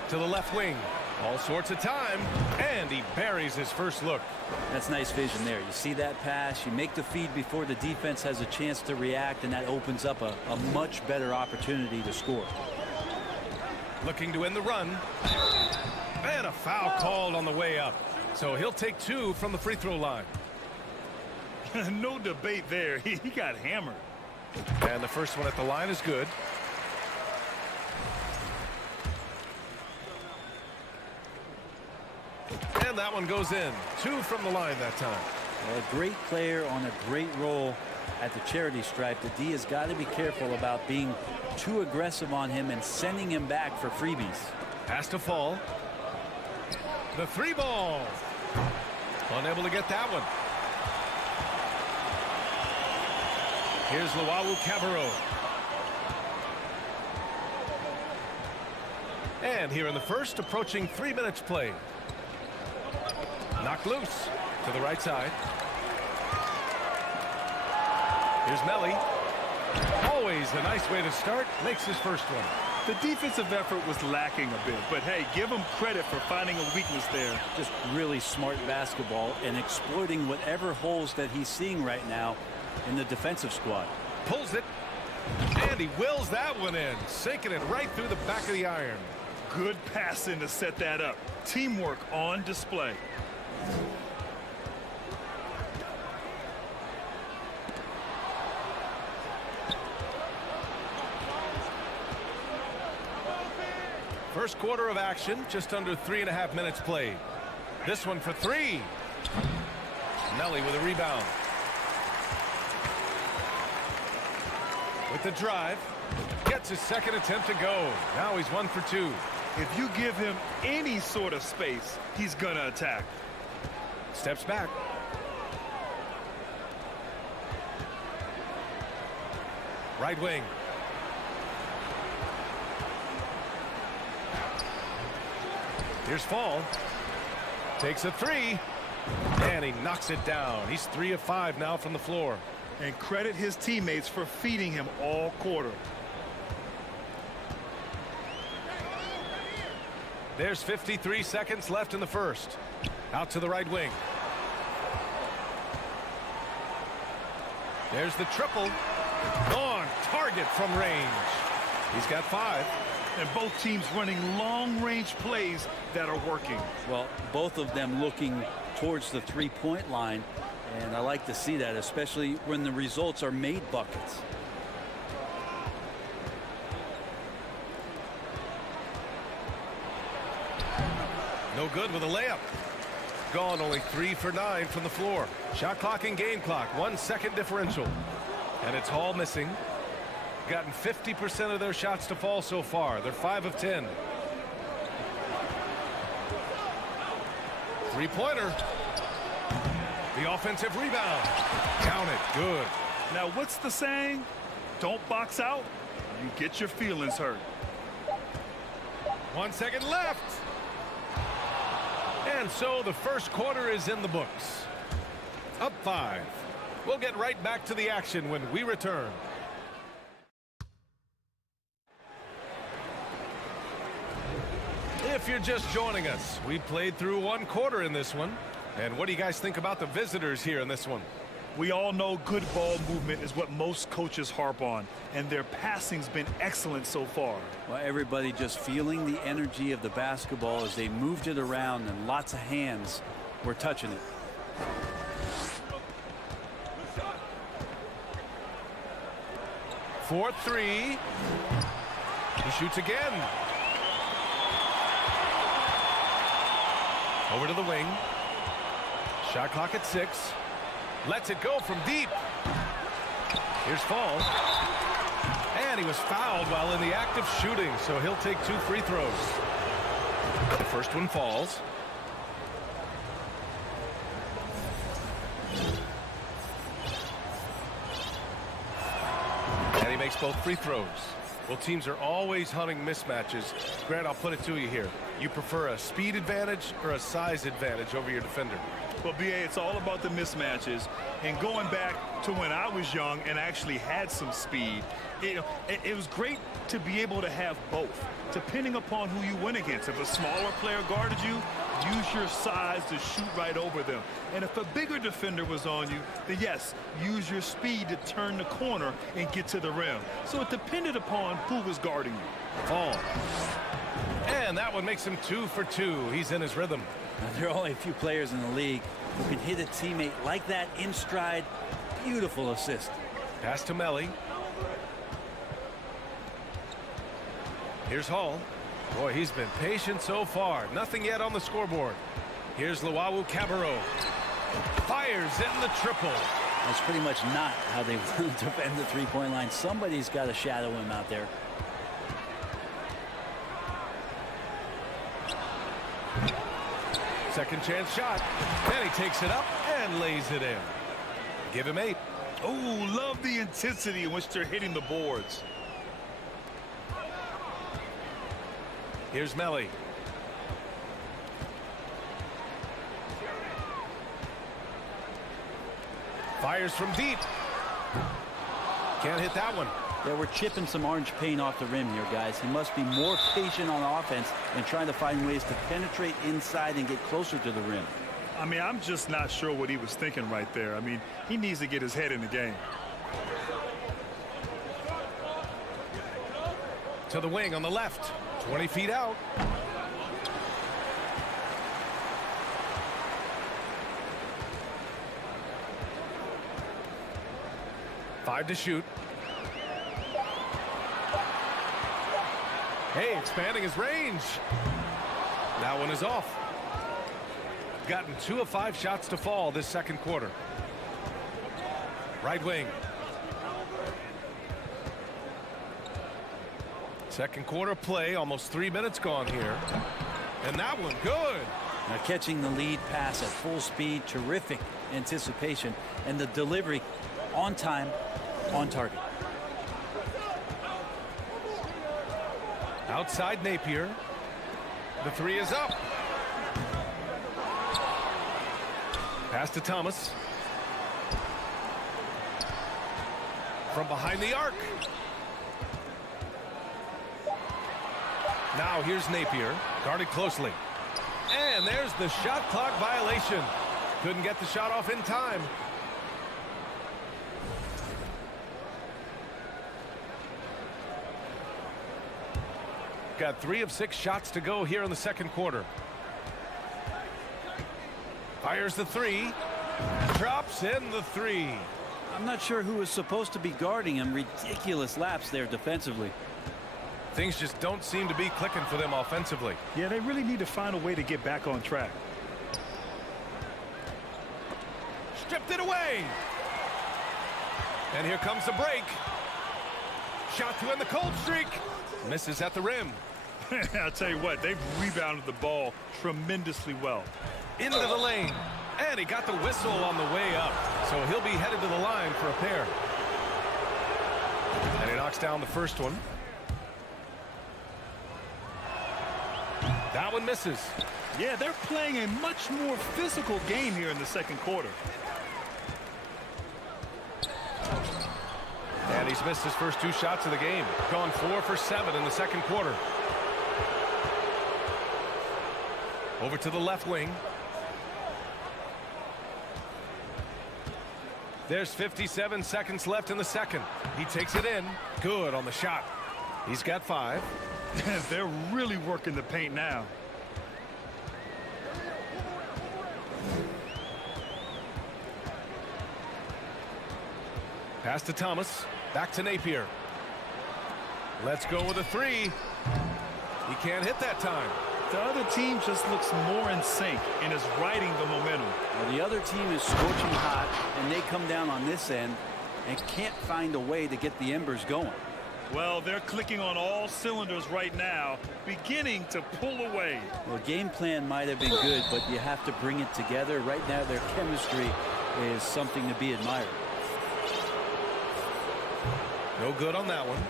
To the left wing. All sorts of time, and he buries his first look. That's nice vision there. You see that pass, you make the feed before the defense has a chance to react, and that opens up a much better opportunity to score. Looking to end the run. And a foul called on the way up. So he'll take 2 from the free throw line. No debate there. He got hammered. And the first one at the line is good. And that one goes in. 2 from the line that time. A great player on a great role at the charity stripe. The D has got to be careful about being too aggressive on him and sending him back for freebies. Has to fall. The 3 ball. Unable to get that one. Here's Luawu Cabarro. And here in the first, approaching 3 minutes played. Knocked loose to the right side. Here's Melly. Always a nice way to start. Makes his first one. The defensive effort was lacking a bit, but hey, give him credit for finding a weakness there. Just really smart basketball and exploiting whatever holes that he's seeing right now in the defensive squad. Pulls it, and he wills that one in, sinking it right through the back of the iron. Good passing to set that up. Teamwork on display. First quarter of action, just under 3.5 minutes played. This one for three. Melly with a rebound. With the drive, gets his second attempt to go. Now he's 1 for 2. If you give him any sort of space, he's gonna attack. Steps back. Right wing. Here's Fall. Takes a three. And he knocks it down. He's 3 of 5 now from the floor. And credit his teammates for feeding him all quarter. There's 53 seconds left in the first. Out to the right wing. There's the triple. On target from range. He's got 5. And both teams running long-range plays that are working. Well, both of them looking towards the three-point line, and I like to see that, especially when the results are made buckets. No good with a layup. Gone only 3 for 9 from the floor. Shot clock and game clock, 1 second differential. And it's Hall missing. Gotten 50% of their shots to fall so far. They're 5 of 10. Three-pointer. The offensive rebound. Count it. Good. Now, what's the saying? Don't box out. You get your feelings hurt. 1 second left. And so the first quarter is in the books. Up 5. We'll get right back to the action when we return. If you're just joining us, we played through 1 quarter in this one. And what do you guys think about the visitors here in this one? We all know good ball movement is what most coaches harp on, and their passing's been excellent so far. Well, everybody just feeling the energy of the basketball as they moved it around, and lots of hands were touching it. For 3. He shoots again. Over to the wing. Shot clock at 6. Lets it go from deep. Here's Fall. And he was fouled while in the act of shooting, so he'll take 2 free throws. The first one falls. And he makes both free throws. Well, teams are always hunting mismatches. Grant, I'll put it to you here. You prefer a speed advantage or a size advantage over your defender? Well, B.A., it's all about the mismatches. And going back to when I was young and actually had some speed, it was great to be able to have both, depending upon who you went against. If a smaller player guarded you, use your size to shoot right over them. And if a bigger defender was on you, then yes, use your speed to turn the corner and get to the rim. So it depended upon who was guarding you. Fall. And that one makes him 2 for 2. He's in his rhythm. Now, there are only a few players in the league who can hit a teammate like that in stride. Beautiful assist. Pass to Melly. Here's Hall. Boy, he's been patient so far. Nothing yet on the scoreboard. Here's Luau Cabarro. Fires in the triple. That's pretty much not how they want to defend the three-point line. Somebody's got to shadow him out there. Second chance shot. Then he takes it up and lays it in. Give him 8. Oh, love the intensity in which they're hitting the boards. Here's Melly. Fires from deep. Can't hit that one. Yeah, we're chipping some orange paint off the rim here, guys. He must be more patient on offense and trying to find ways to penetrate inside and get closer to the rim. I mean, I'm just not sure what he was thinking right there. I mean, he needs to get his head in the game. To the wing on the left. 20 feet out. Five to shoot. Hey, expanding his range. That one is off. Gotten 2 of 5 shots to fall this second quarter. Right wing. Second quarter play, almost 3 minutes gone here. And that one good. Now catching the lead pass at full speed, terrific anticipation, and the delivery on time, on target. Outside Napier. The 3 is up. Pass to Thomas. From behind the arc. Now here's Napier. Guarded closely. And there's the shot clock violation. Couldn't get the shot off in time. Got 3 of 6 shots to go here in the second quarter. Fires the 3. Drops in the 3. I'm not sure who was supposed to be guarding him. Ridiculous lapse there defensively. Things just don't seem to be clicking for them offensively. Yeah, they really need to find a way to get back on track. Stripped it away. And here comes the break. Shot to end the cold streak. Misses at the rim. I'll tell you what, they've rebounded the ball tremendously well. Into the lane. And he got the whistle on the way up. So he'll be headed to the line for a pair. And he knocks down the first one. That one misses. Yeah, they're playing a much more physical game here in the second quarter. And he's missed his first 2 shots of the game. Gone 4 for 7 in the second quarter. Over to the left wing. There's 57 seconds left in the second. He takes it in. Good on the shot. He's got 5. They're really working the paint now. Pass to Thomas. Back to Napier. Let's go with a 3. He can't hit that time. The other team just looks more in sync and is riding the momentum. Well, the other team is scorching hot, and they come down on this end and can't find a way to get the embers going. Well, they're clicking on all cylinders right now, beginning to pull away. Well, game plan might have been good, but you have to bring it together. Right now, their chemistry is something to be admired. No good on that one.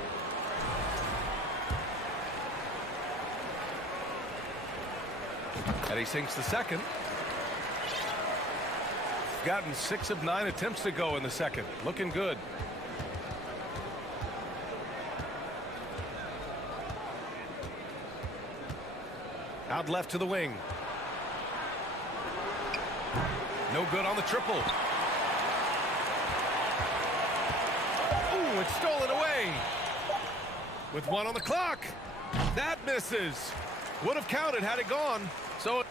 And he sinks the second. Gotten 6 of 9 attempts to go in the second. Looking good. Out left to the wing. No good on the triple. Ooh, it's stolen away. With 1 on the clock. That misses. Would have counted had it gone. So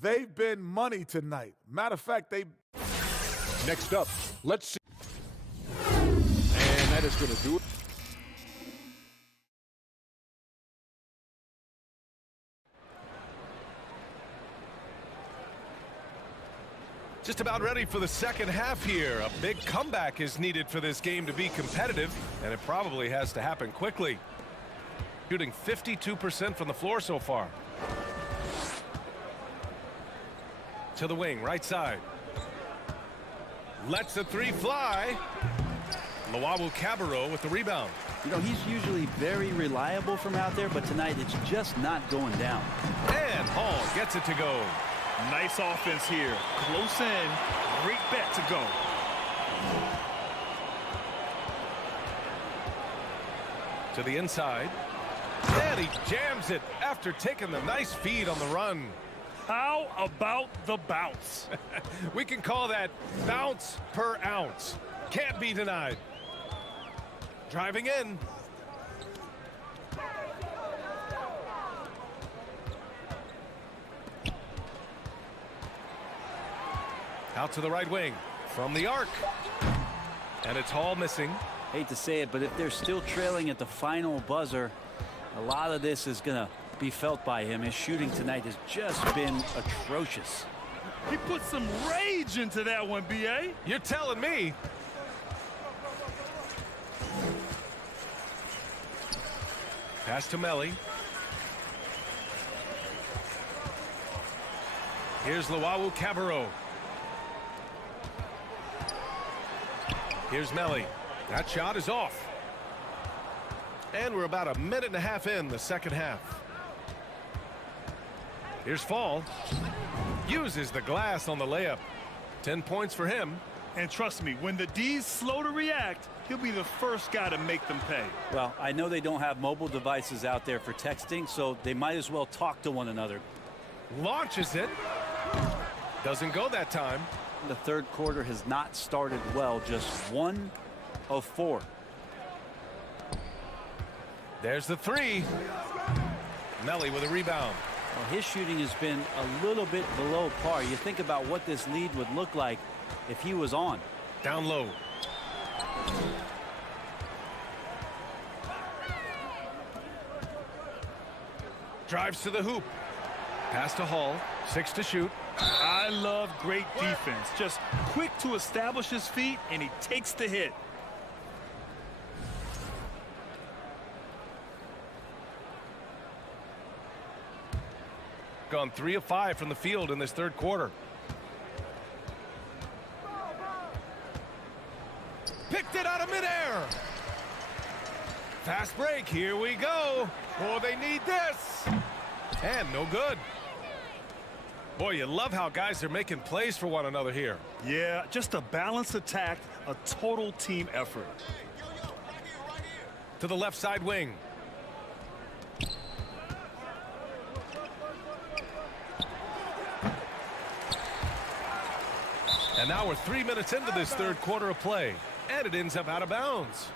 They've been money tonight. Matter of fact, they... Next up, let's see. And that is going to do it. just about ready for the second half here. A big comeback is needed for this game to be competitive, and it probably has to happen quickly. Shooting 52% from the floor so far. To the wing, right side. Lets the three fly. Luawu Cabarro with the rebound. You know, he's usually very reliable from out there, but tonight it's just not going down. And Hall gets it to go. Nice offense here. Close in. Great bet to go. To the inside. And he jams it after taking the nice feed on the run. How about the bounce? We can call that bounce per ounce. Can't be denied. Driving in. Out to the right wing from the arc. And it's Hall missing. Hate to say it, but if they're still trailing at the final buzzer, a lot of this is going to be felt by him. His shooting tonight has just been atrocious. He put some rage into that one, B.A. You're telling me. Pass to Melly. Here's Luau Cabarro. Here's Melly. That shot is off. And we're about a minute and a half in the second half. Here's Fall. Uses the glass on the layup. 10 points for him. And trust me, when the D's slow to react, he'll be the first guy to make them pay. Well, I know they don't have mobile devices out there for texting, so they might as well talk to one another. Launches it. Doesn't go that time. The third quarter has not started well, just 1 of 4. There's the three. Melly with a rebound. Well, his shooting has been a little bit below par. You think about what this lead would look like if he was on. Down low. Drives to the hoop. Pass to Hall. 6 to shoot. I love great defense. Just quick to establish his feet, and he takes the hit. Gone 3 of 5 from the field in this third quarter. Picked it out of midair. Fast break. Here we go. Oh, they need this. And no good. Boy, you love how guys are making plays for one another here. Yeah, just a balanced attack, a total team effort. To the left side wing. And now we're 3 minutes into this third quarter of play. And it ends up out of bounds.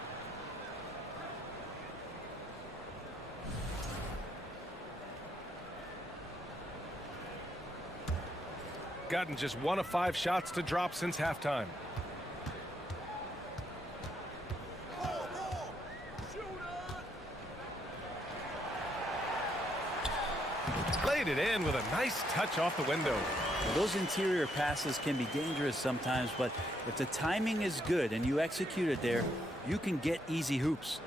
Gotten just 1 of 5 shots to drop since halftime. Laid it in with a nice touch off the window. Those interior passes can be dangerous sometimes, but if the timing is good and you execute it there, you can get easy hoops.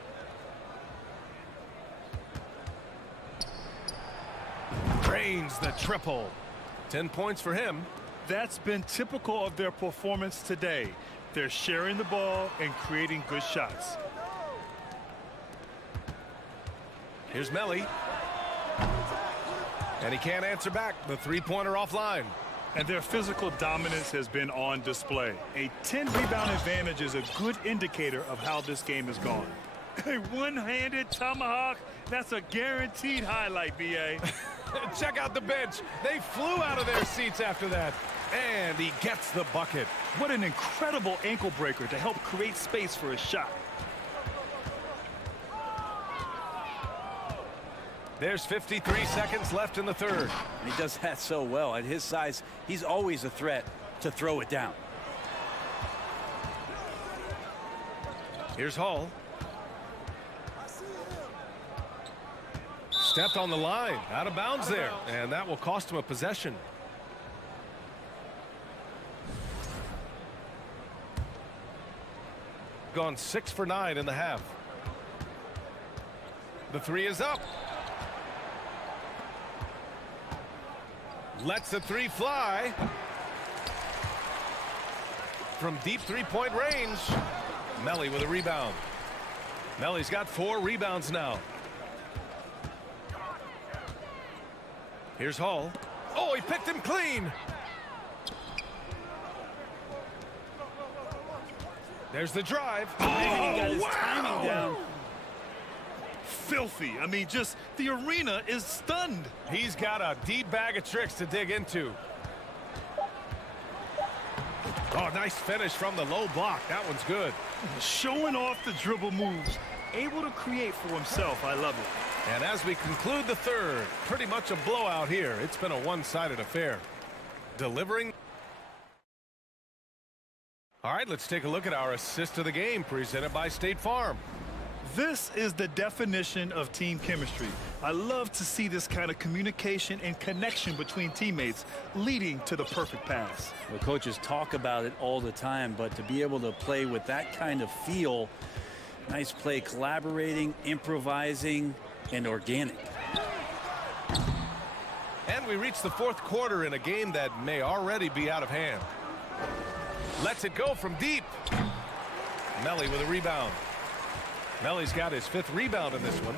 Drains the triple. 10 points for him. That's been typical of their performance today. They're sharing the ball and creating good shots. Here's Melly. And he can't answer back. The three-pointer offline. And their physical dominance has been on display. A 10-rebound advantage is a good indicator of how this game has gone. A one-handed tomahawk, that's a guaranteed highlight, B.A. Check out the bench. They flew out of their seats after that. And he gets the bucket. What an incredible ankle breaker to help create space for a shot. There's 53 seconds left in the third. He does that so well. At his size, he's always a threat to throw it down. Here's Hall. Stepped on the line. Out of bounds there. And that will cost him a possession. Gone 6 for 9 in the half. The three is up. Lets the three fly. From deep three-point range. Melly with a rebound. Melly's got 4 rebounds now. Here's Hall. Oh, he picked him clean. There's the drive. He got his timing down. Filthy. I mean, just the arena is stunned. He's got a deep bag of tricks to dig into. Oh, nice finish from the low block. That one's good. Showing off the dribble moves. Able to create for himself. I love it. And as we conclude the third, pretty much a blowout here. It's been a one-sided affair. Delivering. All right, let's take a look at our assist of the game presented by State Farm. This is the definition of team chemistry. I love to see this kind of communication and connection between teammates leading to the perfect pass. Well, coaches talk about it all the time, but to be able to play with that kind of feel, nice play, collaborating, improvising, and organic. And we reach the fourth quarter in a game that may already be out of hand. Lets it go from deep. Melly with a rebound. Melly's got his 5th rebound in this one.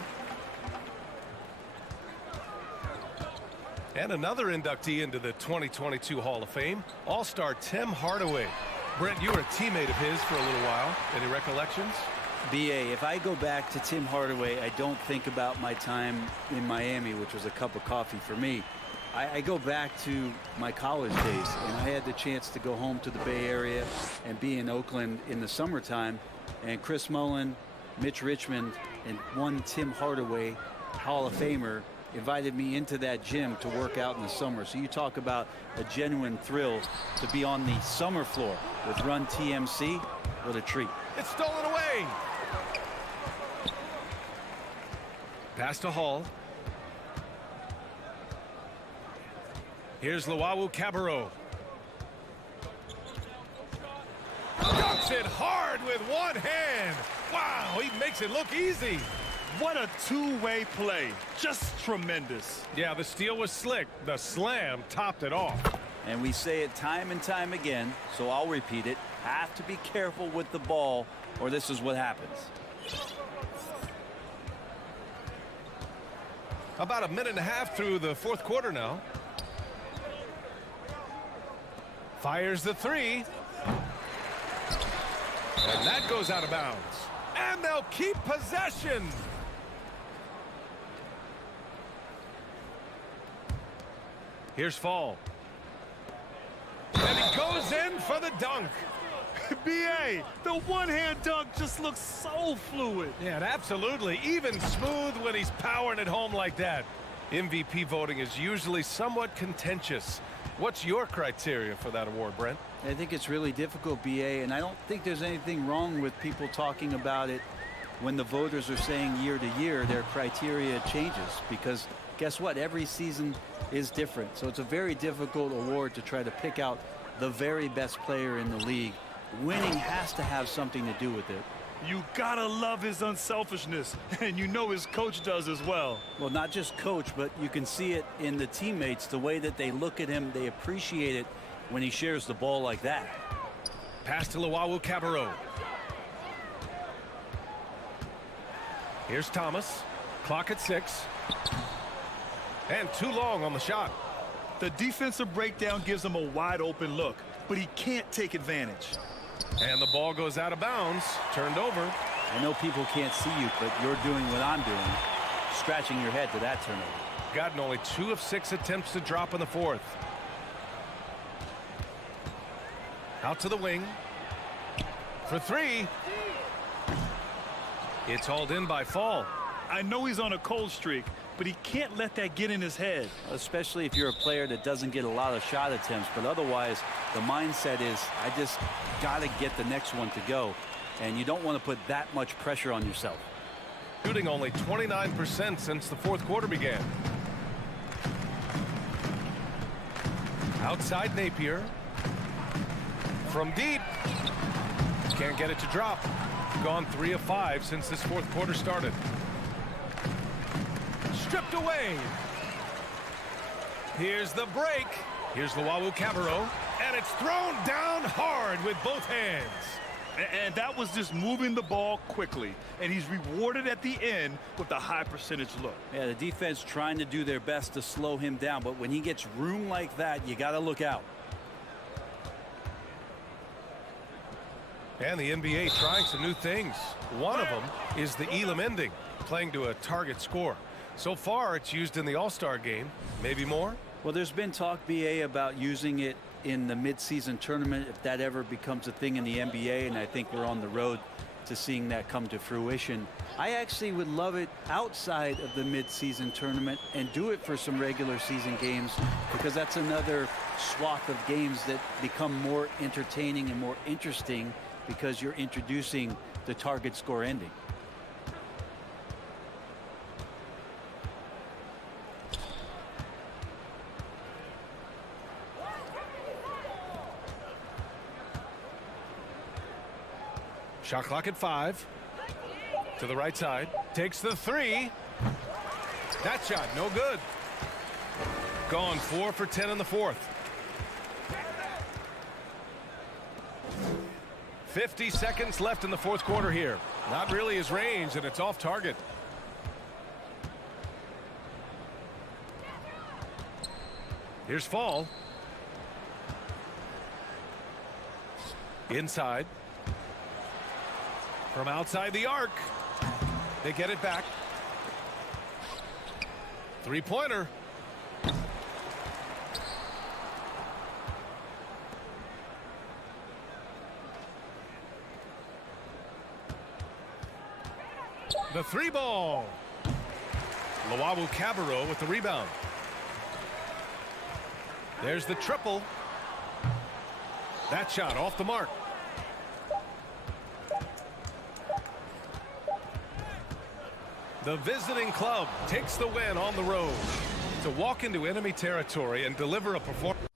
And another inductee into the 2022 Hall of Fame, All-Star Tim Hardaway. Brent, you were a teammate of his for a little while. Any recollections? BA, if I go back to Tim Hardaway, I don't think about my time in Miami, which was a cup of coffee for me. I go back to my college days, and I had the chance to go home to the Bay Area and be in Oakland in the summertime. And Chris Mullin, Mitch Richmond, and one Tim Hardaway, Hall of Famer, invited me into that gym to work out in the summer. So you talk about a genuine thrill to be on the summer floor with Run TMC. What a treat. It's stolen away. Pass to Hall. Here's Luau Cabarro. Dunks it hard with one hand. Wow, he makes it look easy. What a two-way play. Just tremendous. Yeah, the steal was slick. The slam topped it off. And we say it time and time again, so I'll repeat it. Have to be careful with the ball, or this is what happens. About a minute and a half through the fourth quarter now. Fires the three. And that goes out of bounds. And they'll keep possession. Here's Fall. And he goes in for the dunk. BA, the one-hand dunk just looks so fluid. Yeah, absolutely. Even smooth when he's powering it home like that. MVP voting is usually somewhat contentious. What's your criteria for that award, Brent? I think it's really difficult, BA, and I don't think there's anything wrong with people talking about it when the voters are saying year to year their criteria changes, because guess what? Every season is different. So it's a very difficult award to try to pick out the very best player in the league. Winning has to have something to do with it. You gotta love his unselfishness, and you know his coach does as well. Well, not just coach, but you can see it in the teammates, the way that they look at him. They appreciate it when he shares the ball like that. Pass to Luau Cabarro. Here's Thomas. Clock at 6. And too long on the shot. The defensive breakdown gives him a wide open look, but he can't take advantage. And the ball goes out of bounds. Turned over. I know people can't see you, but you're doing what I'm doing. Scratching your head to that turnover. Gotten only 2 of 6 attempts to drop in the fourth. Out to the wing. For 3. It's hauled in by Fall. I know he's on a cold streak, but he can't let that get in his head. Especially if you're a player that doesn't get a lot of shot attempts, but otherwise the mindset is I just got to get the next one to go, and you don't want to put that much pressure on yourself. Shooting only 29% since the fourth quarter began. Outside Napier. From deep. Can't get it to drop. Gone 3 of 5 since this fourth quarter started. Stripped away. Here's the break. Here's Luau Cabarro. And it's thrown down hard with both hands. And that was just moving the ball quickly. And he's rewarded at the end with a high percentage look. Yeah, the defense trying to do their best to slow him down. But when he gets room like that, you got to look out. And the NBA trying some new things. One of them is the Elam ending, playing to a target score. So far, it's used in the All-Star game. Maybe more? Well, there's been talk, BA, about using it in the midseason tournament if that ever becomes a thing in the NBA, and I think we're on the road to seeing that come to fruition. I actually would love it outside of the midseason tournament and do it for some regular season games, because that's another swath of games that become more entertaining and more interesting because you're introducing the target score ending. Shot clock at 5. To the right side. Takes the 3. That shot, no good. Gone 4 for 10 in the fourth. 50 seconds left in the fourth quarter here. Not really his range, and it's off target. Here's Fall. Inside. From outside the arc. They get it back. Three-pointer. The three ball. Lawawu Cabarro with the rebound. There's the triple. That shot off the mark. The visiting club takes the win on the road to walk into enemy territory and deliver a performance.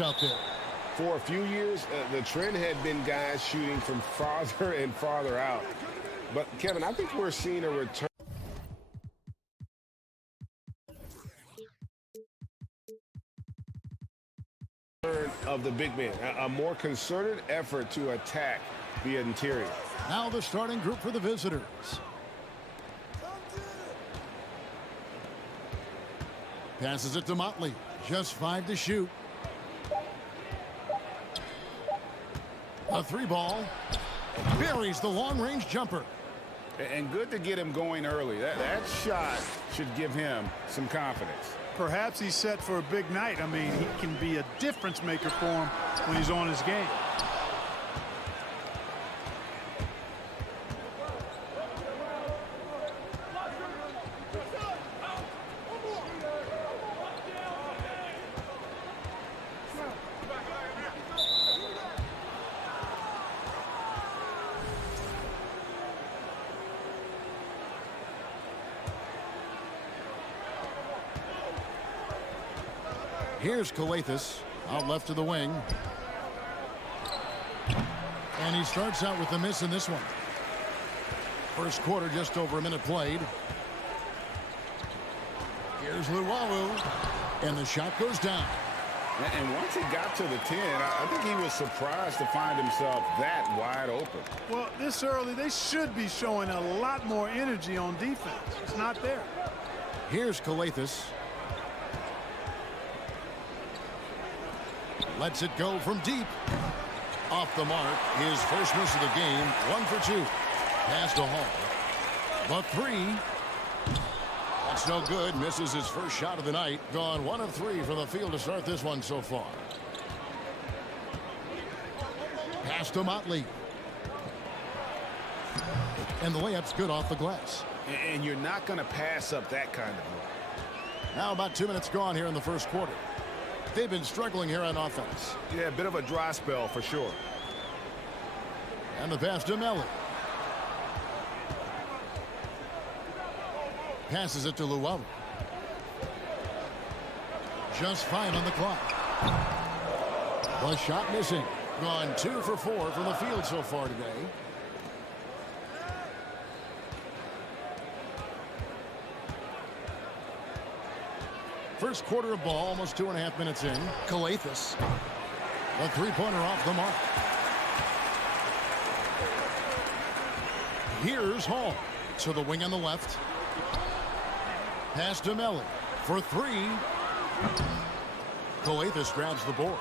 out there. For a few years, the trend had been guys shooting from farther and farther out. But, Kevin, I think we're seeing a return of the big man, a more concerted effort to attack the interior. Now the starting group for the visitors. Passes it to Motley. Just 5 to shoot. A 3-ball. Buries the long-range jumper. And good to get him going early. That shot should give him some confidence. Perhaps he's set for a big night. I mean, he can be a difference maker for him when he's on his game. Here's Calathis out left to the wing. And he starts out with a miss in this one. First quarter, just over a minute played. Here's Luwawu. And the shot goes down. And once he got to the 10, I think he was surprised to find himself that wide open. Well, this early, they should be showing a lot more energy on defense. It's not there. Here's Calathis. Lets it go from deep. Off the mark. His first miss of the game. 1 for 2. Pass to Hall. The 3. That's no good. Misses his first shot of the night. Gone 1 of 3 from the field to start this one so far. Pass to Motley. And the layup's good off the glass. And you're not going to pass up that kind of move. Now about 2 minutes gone here in the first quarter. They've been struggling here on offense. Yeah, a bit of a dry spell for sure. And the pass to Melly. Passes it to Luwawu. Just 5 on the clock. The shot missing. Gone 2 for 4 from the field so far today. First quarter of ball, almost 2.5 minutes in. Calathis. The 3-pointer off the mark. Here's Hall. To the wing on the left. Pass to Melly. For 3. Calathis grabs the board.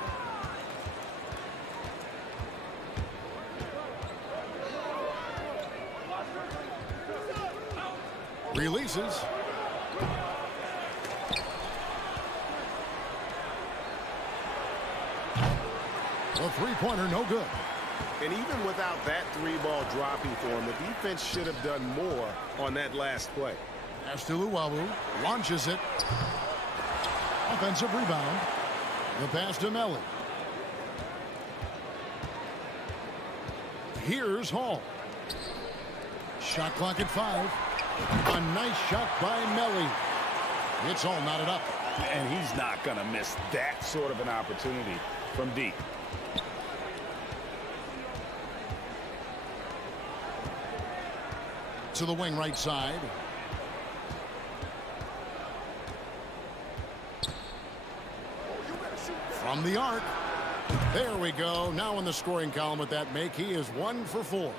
Releases. The 3-pointer, no good. And even without that 3-ball dropping for him, the defense should have done more on that last play. Pass to Luwawu. Launches it. Offensive rebound. The pass to Melly. Here's Hall. Shot clock at 5. A nice shot by Melly. It's all knotted up. And he's not going to miss that sort of an opportunity from deep. To the wing right side. From the arc. There we go. Now in the scoring column with that make. He is 1 for 4.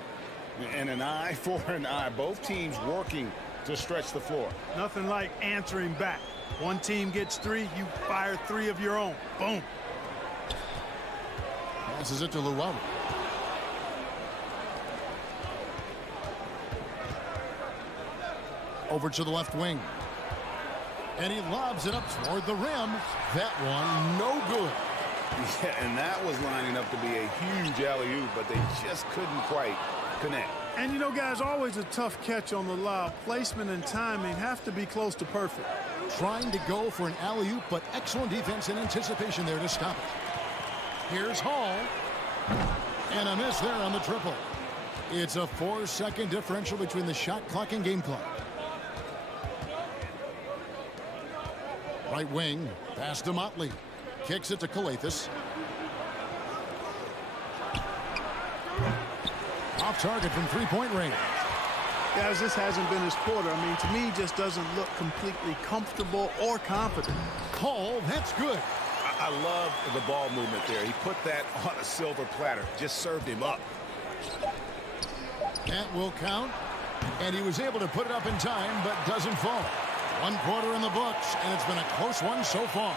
And an eye for an eye. Both teams working to stretch the floor. Nothing like answering back. One team gets 3, you fire 3 of your own. Boom. Passes it to Luwawu. Over to the left wing. And he lobs it up toward the rim. That one, no good. Yeah, and that was lining up to be a huge alley-oop, but they just couldn't quite connect. And you know, guys, always a tough catch on the lob. Placement and timing have to be close to perfect. Trying to go for an alley-oop, but excellent defense and anticipation there to stop it. Here's Hall. And a miss there on the triple. It's a 4-second differential between the shot clock and game clock. Right wing, pass to Motley. Kicks it to Calathis. off target from three-point range. Guys, this hasn't been his quarter. I mean, to me, he just doesn't look completely comfortable or confident. Call, that's good. I love the ball movement there. He put that on a silver platter. Just served him up. That will count. And he was able to put it up in time, but doesn't fall. 1 quarter in the books, and it's been a close one so far.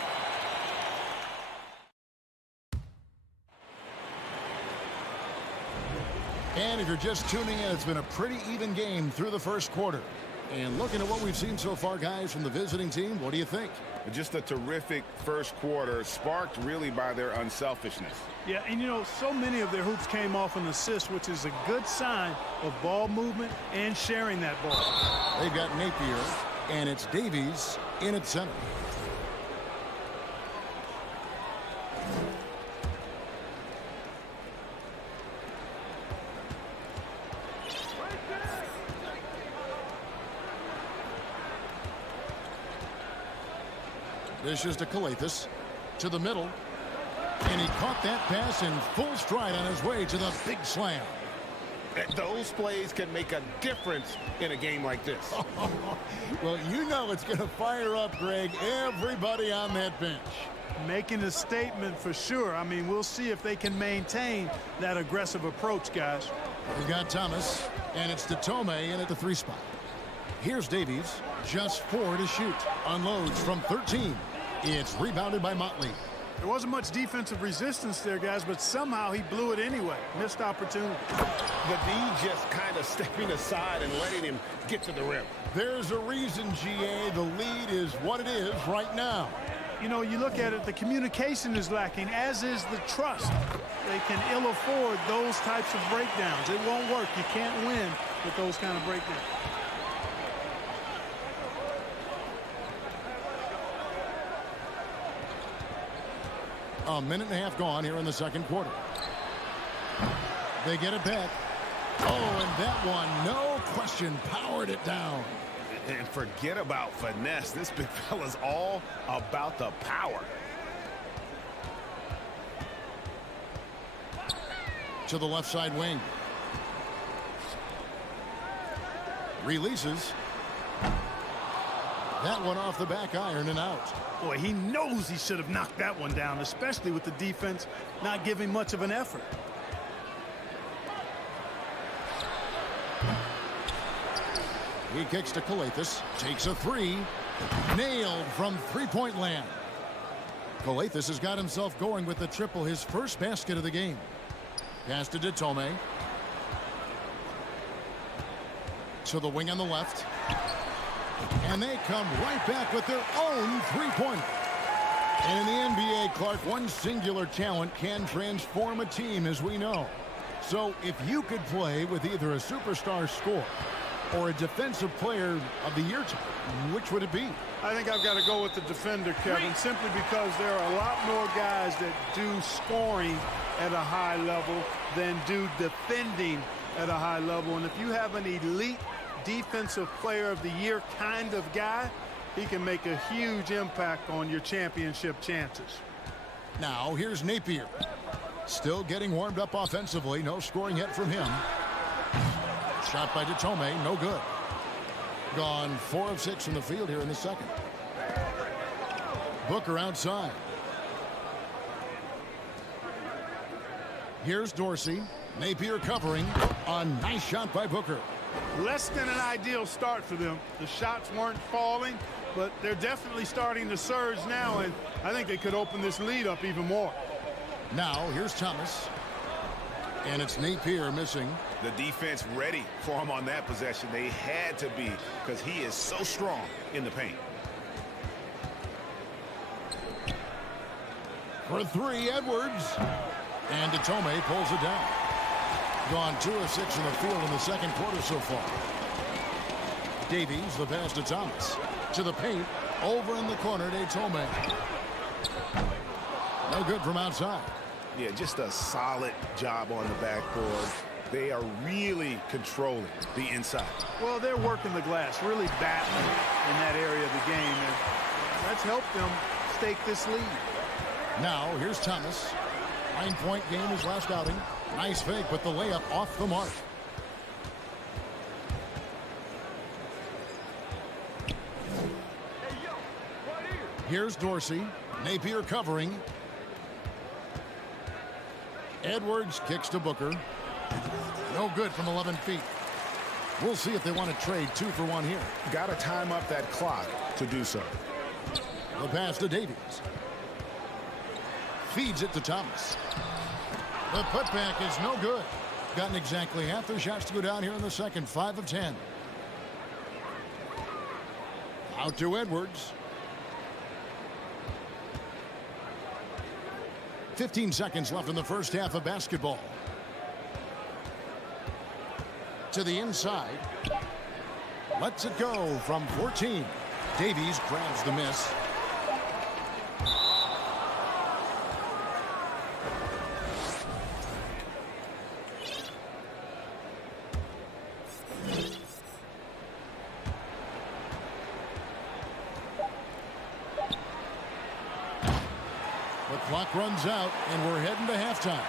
And if you're just tuning in, it's been a pretty even game through the first quarter. And looking at what we've seen so far, guys, from the visiting team, what do you think? Just a terrific first quarter, sparked really by their unselfishness. Yeah, and you know, so many of their hoops came off an assist, which is a good sign of ball movement and sharing that ball. They've got Napier, and it's Davies in at center. This is to Calathis, to the middle, and he caught that pass in full stride on his way to the big slam. Those plays can make a difference in a game like this. Well, you know it's going to fire up, Greg, everybody on that bench. Making a statement for sure. I mean, we'll see if they can maintain that aggressive approach, guys. We've got Thomas, and it's to Tome in at the 3 spot. Here's Davies, just 4 to shoot. Unloads from 13. It's rebounded by Motley. There wasn't much defensive resistance there, guys, but somehow he blew it anyway. Missed opportunity. The D just kind of stepping aside and letting him get to the rim. There's a reason, GA, the lead is what it is right now. You know, you look at it, the communication is lacking, as is the trust. They can ill afford those types of breakdowns. It won't work. You can't win with those kind of breakdowns. A minute and a half gone here in the second quarter. They get it back. Oh, and that one, no question, powered it down. And forget about finesse. This big fella's all about the power. To the left side wing. Releases. That one off the back iron and out. Boy, he knows he should have knocked that one down, especially with the defense not giving much of an effort. He kicks to Calathis, takes a 3, nailed from three-point land. Calathis has got himself going with the triple, his first basket of the game. Pass to Tome. To the wing on the left. And they come right back with their own three-pointer. And in the NBA, Clark, one singular talent can transform a team, as we know. So if you could play with either a superstar scorer or a defensive player of the year type, which would it be? I think I've got to go with the defender, Kevin, simply because there are a lot more guys that do scoring at a high level than do defending at a high level. And if you have an elite defensive player of the year kind of guy, he can make a huge impact on your championship chances. Now here's Napier, still getting warmed up offensively. No scoring yet from him. Shot by Tome, no good. Gone 4 of 6 from the field here in the second. Booker outside. Here's Dorsey. Napier covering. A nice shot by Booker. Less than an ideal start for them. The shots weren't falling, but they're definitely starting to surge now, and I think they could open this lead up even more. Now here's Thomas. And it's Napier missing. The defense ready for him on that possession. They had to be, because he is so strong in the paint. For 3, Edwards. And Tome pulls it down. Gone 2 of 6 in the field in the second quarter so far. Davies, the pass to Thomas. To the paint. Over in the corner, Tome. No good from outside. Yeah, just a solid job on the backboard. They are really controlling the inside. Well, they're working the glass, really battling in that area of the game, and that's helped them stake this lead. Now, here's Thomas. 9-point game his last outing. Nice fake, but the layup off the mark. Here's Dorsey. Napier covering. Edwards kicks to Booker. No good from 11 feet. We'll see if they want to trade 2 for 1 here. Got to time up that clock to do so. The pass to Davies. Feeds it to Thomas. The putback is no good. Gotten exactly half their shots to go down here in the second. 5 of 10. Out to Edwards. 15 seconds left in the first half of basketball. To the inside. Lets it go from 14. Davies grabs the miss. The clock runs out, and we're heading to halftime.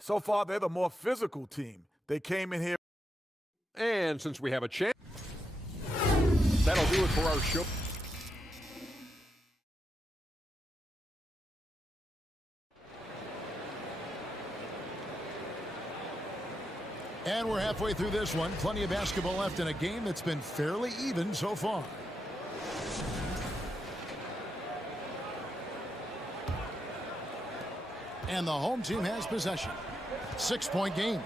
So far, they're the more physical team. They came in here. And since we have a chance, that'll do it for our show. And we're halfway through this one. Plenty of basketball left in a game that's been fairly even so far. And the home team has possession. 6-point game.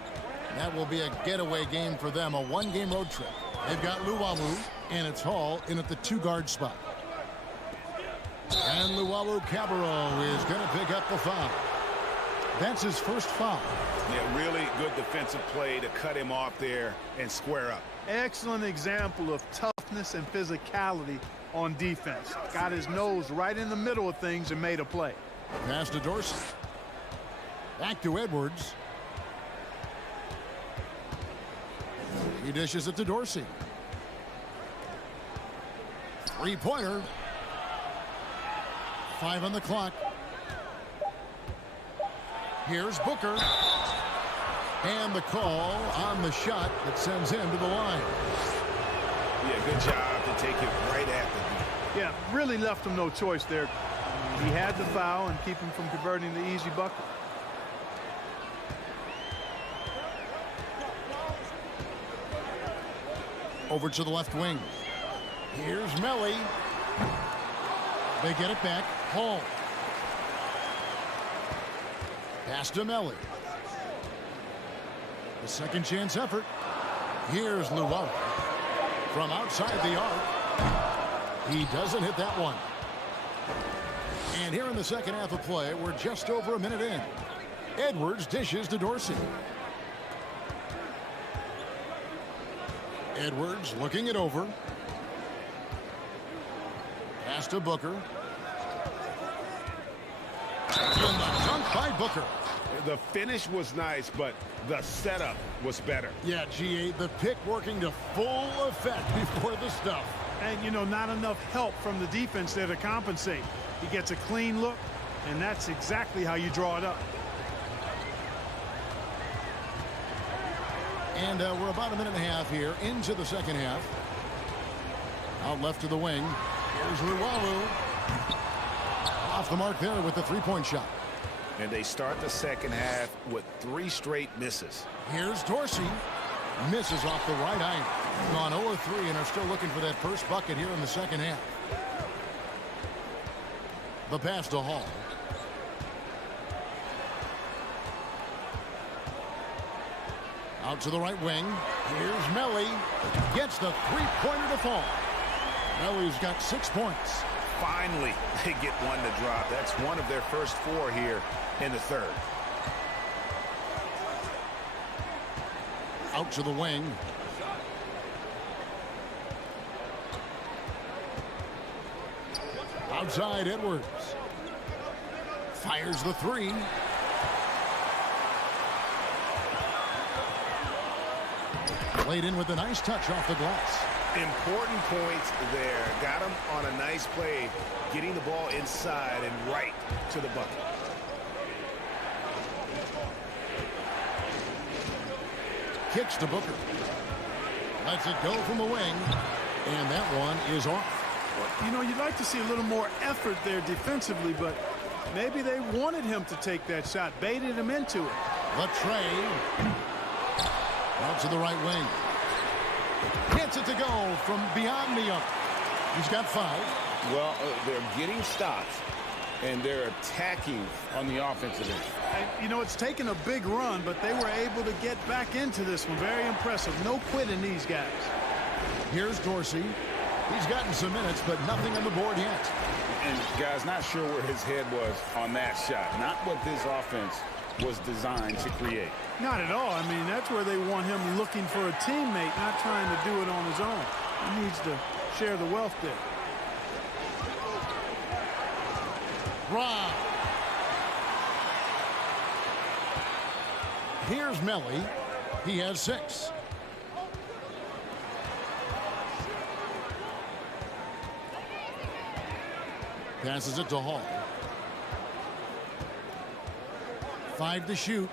That will be a getaway game for them, a 1-game road trip. They've got Luwawu, and it's Hall in at the 2-guard spot. And Luwawu-Cabarrot is going to pick up the foul. That's his first foul. Yeah, really good defensive play to cut him off there and square up. Excellent example of toughness and physicality on defense. Got his nose right in the middle of things and made a play. Pass to Dorsey. Back to Edwards. He dishes it to Dorsey. 3-pointer. 5 on the clock. Here's Booker. And the call on the shot that sends him to the line. Yeah, good job to take it right at the Yeah, really left him no choice there. He had the foul and keep him from converting the easy bucket. Over to the left wing. Here's Melly. They get it back. Hall. Pass to Melly. The second chance effort. Here's Luwawu. From outside the arc. He doesn't hit that one. And here in the second half of play, we're just over a minute in. Edwards dishes to Dorsey. Edwards looking it over. Pass to Booker. And the dunk by Booker. The finish was nice, but the setup was better. Yeah, GA, the pick working to full effect before the stuff. And, you know, not enough help from the defense there to compensate. He gets a clean look, and that's exactly how you draw it up. And we're about a minute and a half here into the second half. Out left to the wing. Here's Luwawu. Off the mark there with the 3-point shot. And they start the second half with 3 straight misses. Here's Dorsey. Misses off the right iron. Gone 0-3 and are still looking for that first bucket here in the second half. The pass to Hall. Out to the right wing. Here's Melly. Gets the 3-pointer to fall. Melly's got 6 points. Finally, they get one to drop. That's one of their first 4 here in the third. Out to the wing. Outside Edwards. Fires the 3. Played in with a nice touch off the glass. Important points there. Got him on a nice play, getting the ball inside and right to the bucket. kicks to Booker. Lets it go from the wing. And that one is off. Well, you know, you'd like to see a little more effort there defensively, but maybe they wanted him to take that shot, baited him into it. The tray. Out to the right wing. Gets it to go from beyond the arc. He's got 5. Well, they're getting stops, and they're attacking on the offensive end. And, you know, it's taken a big run, but they were able to get back into this one. Very impressive. No quitting these guys. Here's Dorsey. He's gotten some minutes, but nothing on the board yet. And, guys, not sure where his head was on that shot. Not what this offense was designed to create. Not at all. I mean, that's where they want him looking for a teammate, not trying to do it on his own. He needs to share the wealth there. Rob. Here's Melly. He has 6. Passes it to Hall. 5 to shoot.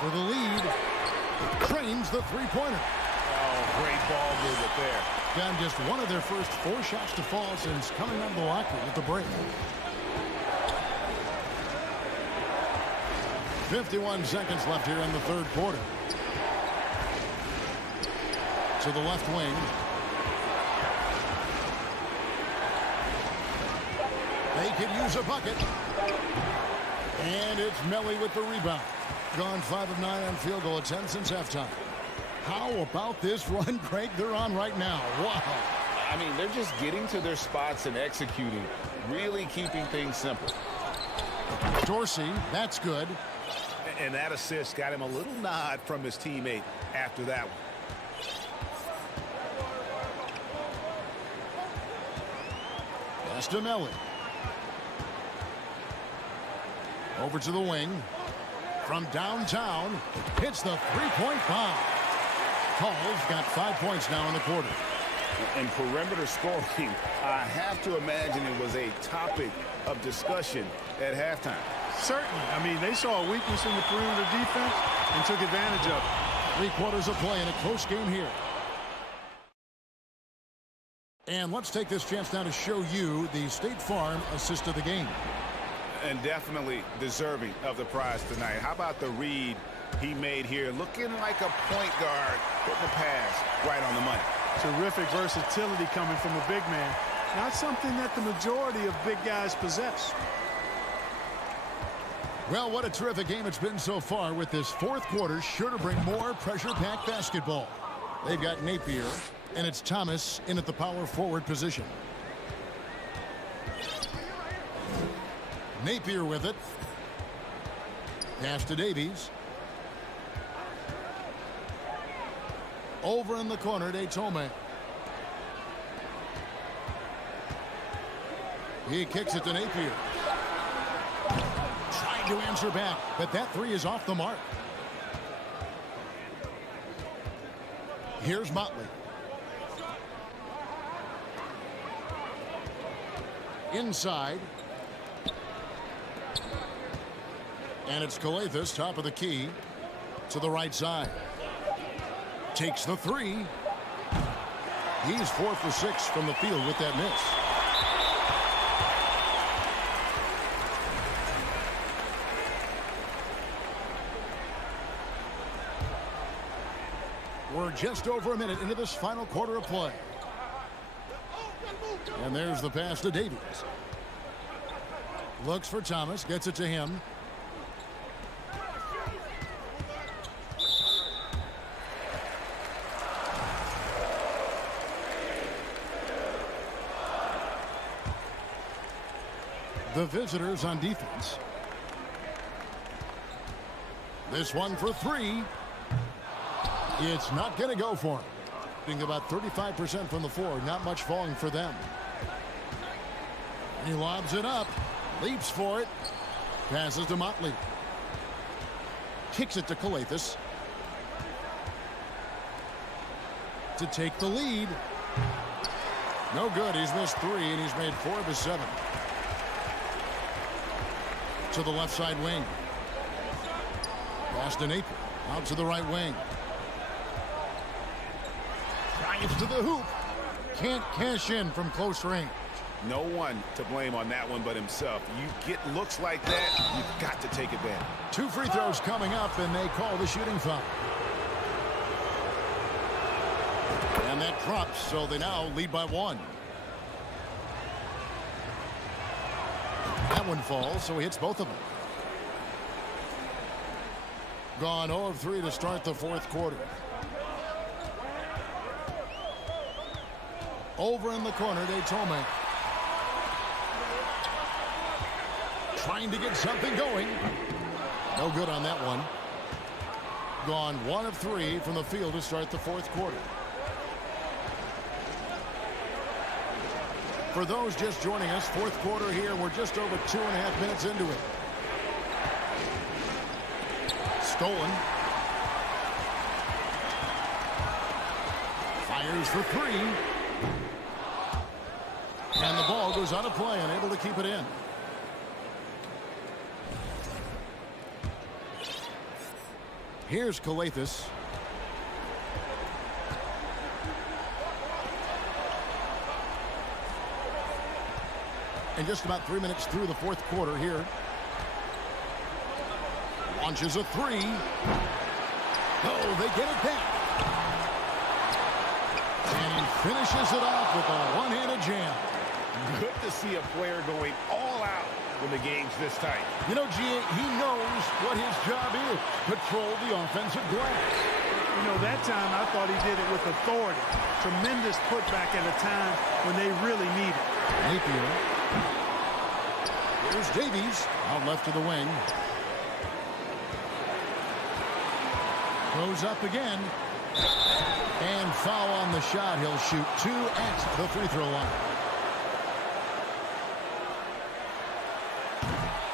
For the lead. Trains the three-pointer. Oh, great ball movement there. Done just one of their first 4 shots to fall since coming out of the locker room at the break. 51 seconds left here in the third quarter. To the left wing. They could use a bucket. And it's Melly with the rebound. Gone 5 of 9 on field goal attempts since halftime. How about this run, Craig, they're on right now? Wow. I mean, they're just getting to their spots and executing, really keeping things simple. Dorsey, that's good. And that assist got him a little nod from his teammate after that one. Pass to Melly. Over to the wing. From downtown, hits the three-point bomb. Hall's got 5 points now in the quarter. And perimeter scoring, I have to imagine it was a topic of discussion at halftime. Certainly. I mean, they saw a weakness in the perimeter defense and took advantage of it. 3 quarters of play in a close game here. And let's take this chance now to show you the State Farm assist of the game. And definitely deserving of the prize tonight. How about the read he made here? Looking like a point guard, putting the pass right on the money. Terrific versatility coming from a big man. Not something that the majority of big guys possess. Well, what a terrific game it's been so far, with this fourth quarter sure to bring more pressure-packed basketball. They've got Napier, and it's Thomas in at the power forward position. Napier with it. Pass to Davies. Over in the corner to Tome. He kicks it to Napier. Trying to answer back, but that three is off the mark. Here's Motley. Inside. And it's Calathis, top of the key, to the right side. Takes the three. He's 4 for 6 from the field with that miss. We're just over a minute into this final quarter of play. And there's the pass to Davies. Looks for Thomas, gets it to him. The visitors on defense. This one for three. It's not going to go for him. Being about 35% from the floor. Not much falling for them. He lobs it up. Leaps for it. Passes to Motley. Kicks it to Calathis. To take the lead. No good. He's missed 3 and he's made 4 of his 7. To the left side wing. Pass to Napier. Out to the right wing. Drives to the hoop. Can't cash in from close range. No one to blame on that one but himself. You get looks like that, you've got to take advantage. 2 free throws coming up, and they call the shooting foul. And that drops, so they now lead by 1. That one falls, so he hits both of them. Gone 0 of 3 to start the 4th quarter. Over in the corner, Daytome. Trying to get something going. No good on that one. Gone 1 of 3 from the field to start the 4th quarter. For those just joining us, 4th quarter here. We're just over 2.5 minutes into it. Stolen. Fires for 3. And the ball goes out of play, unable to keep it in. Here's Calathis. And just about 3 minutes through the 4th quarter here. Launches a 3. Oh, they get it back. And finishes it off with a one-handed jam. Good to see a player going all out when the game's this tight. You know, G.A., he knows what his job is. Control the offensive glass. You know, that time I thought he did it with authority. Tremendous putback at a time when they really need it. Napier. Here's Davies. Out left to the wing. Goes up again. And foul on the shot. He'll shoot 2 at the free throw line.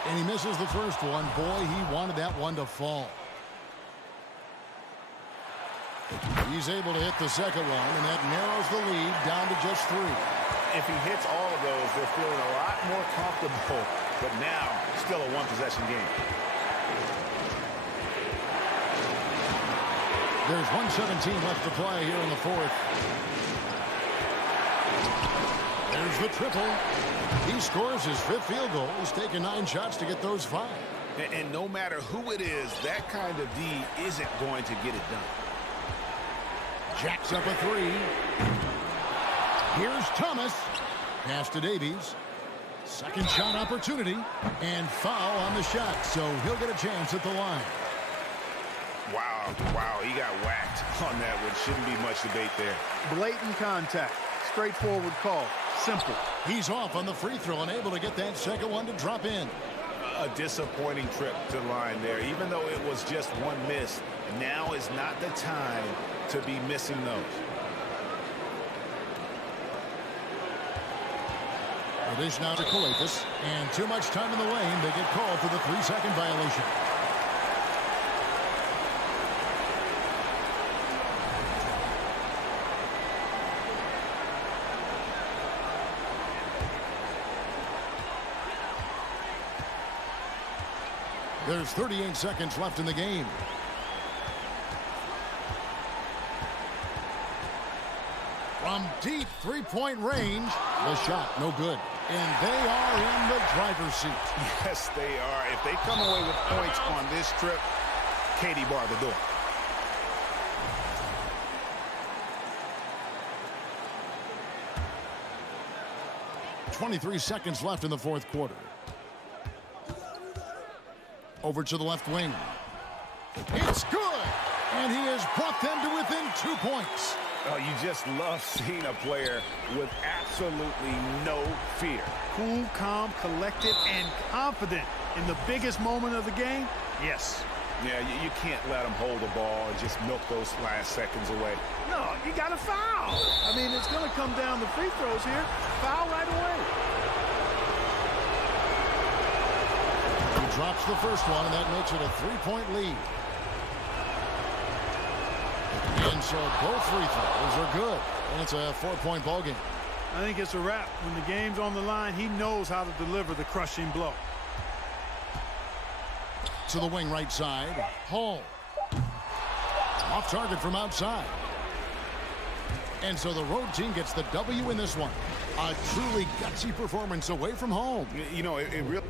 And he misses the first one. Boy, he wanted that one to fall. He's able to hit the second one, and that narrows the lead down to just 3. If he hits all of those, they're feeling a lot more comfortable. But now, still a one-possession game. There's 1:17 left to play here in the 4th. There's the triple. He scores his 5th field goal. He's taken 9 shots to get those 5. And no matter who it is, that kind of D isn't going to get it done. Jacks up a 3. Here's Thomas. Pass to Davies. Second shot opportunity. And foul on the shot, so he'll get a chance at the line. Wow, he got whacked on that one. Shouldn't be much debate there. Blatant contact. Straightforward call. Simple. He's off on the free throw and able to get that second one to drop in. A disappointing trip to the line there. Even though it was just one miss, now is not the time to be missing those. It is now to Calathis, and too much time in the lane. They get called for the 3-second violation. There's 38 seconds left in the game. From deep 3-point range, the shot no good. And they are in the driver's seat. Yes, they are. If they come away with points on this trip, Katie bar the door. .23 seconds left in the 4th quarter. Over to the left wing. It's good! And he has brought them to within 2 points. Oh, you just love seeing a player with absolutely no fear. Cool, calm, collected, and confident in the biggest moment of the game? Yes. Yeah, you can't let him hold the ball and just milk those last seconds away. No, you got to foul. I mean, it's going to come down to free throws here. Foul right away. He drops the first one, and that makes it a 3-point lead. And so both free throws are good. And it's a 4-point ball game. I think it's a wrap. When the game's on the line, he knows how to deliver the crushing blow. To the wing right side. Hall. Off target from outside. And so the road team gets the W in this one. A truly gutsy performance away from home. You know, it really...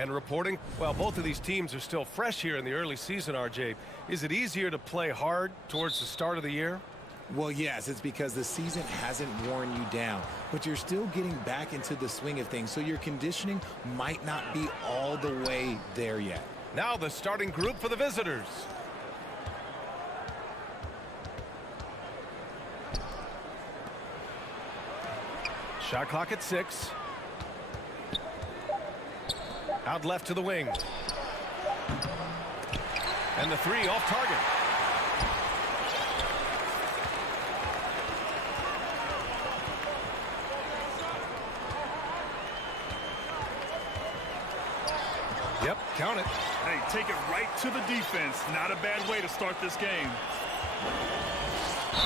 And reporting, well, both of these teams are still fresh here in the early season, RJ. Is it easier to play hard towards the start of the year? Well, yes, it's because the season hasn't worn you down, but you're still getting back into the swing of things, so your conditioning might not be all the way there yet. Now the starting group for the visitors. Shot clock at 6. Out left to the wing. And the 3 off target. Yep, count it. Hey, take it right to the defense. Not a bad way to start this game.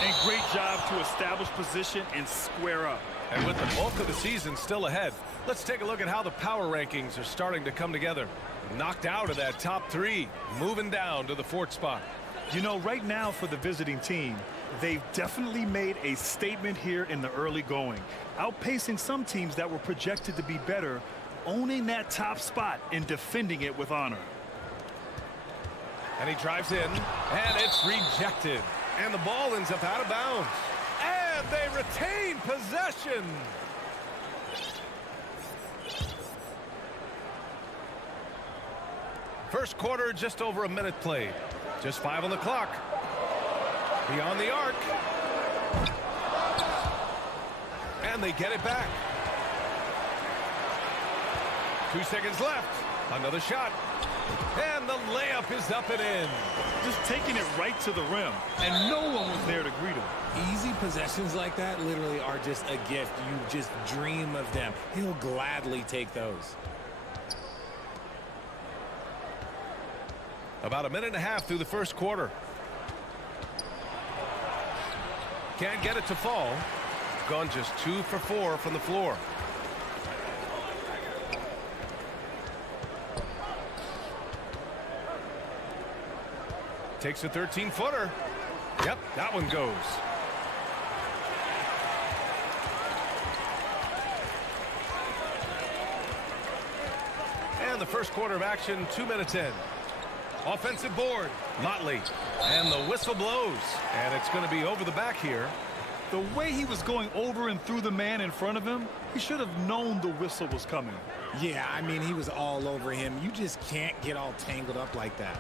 And great job to establish position and square up. And with the bulk of the season still ahead, let's take a look at how the power rankings are starting to come together. Knocked out of that top 3, moving down to the 4th spot. You know, right now for the visiting team, they've definitely made a statement here in the early going, outpacing some teams that were projected to be better, owning that top spot and defending it with honor. And he drives in, and it's rejected. And the ball ends up out of bounds. And they retain possession. First quarter, just over a minute played. Just 5 on the clock. Beyond the arc. And they get it back. 2 seconds left. Another shot. And the layup is up and in. Just taking it right to the rim, and no one was there to greet him. Easy possessions like that literally are just a gift. You just dream of them. He'll gladly take those. About a minute and a half through the first quarter. Can't get it to fall. Gone just 2 for 4 from the floor. Takes a 13-footer. Yep, that one goes. And the first quarter of action, 2 minutes in. Offensive board, Motley. And the whistle blows. And it's going to be over the back here. The way he was going over and through the man in front of him, he should have known the whistle was coming. Yeah, I mean, he was all over him. You just can't get all tangled up like that.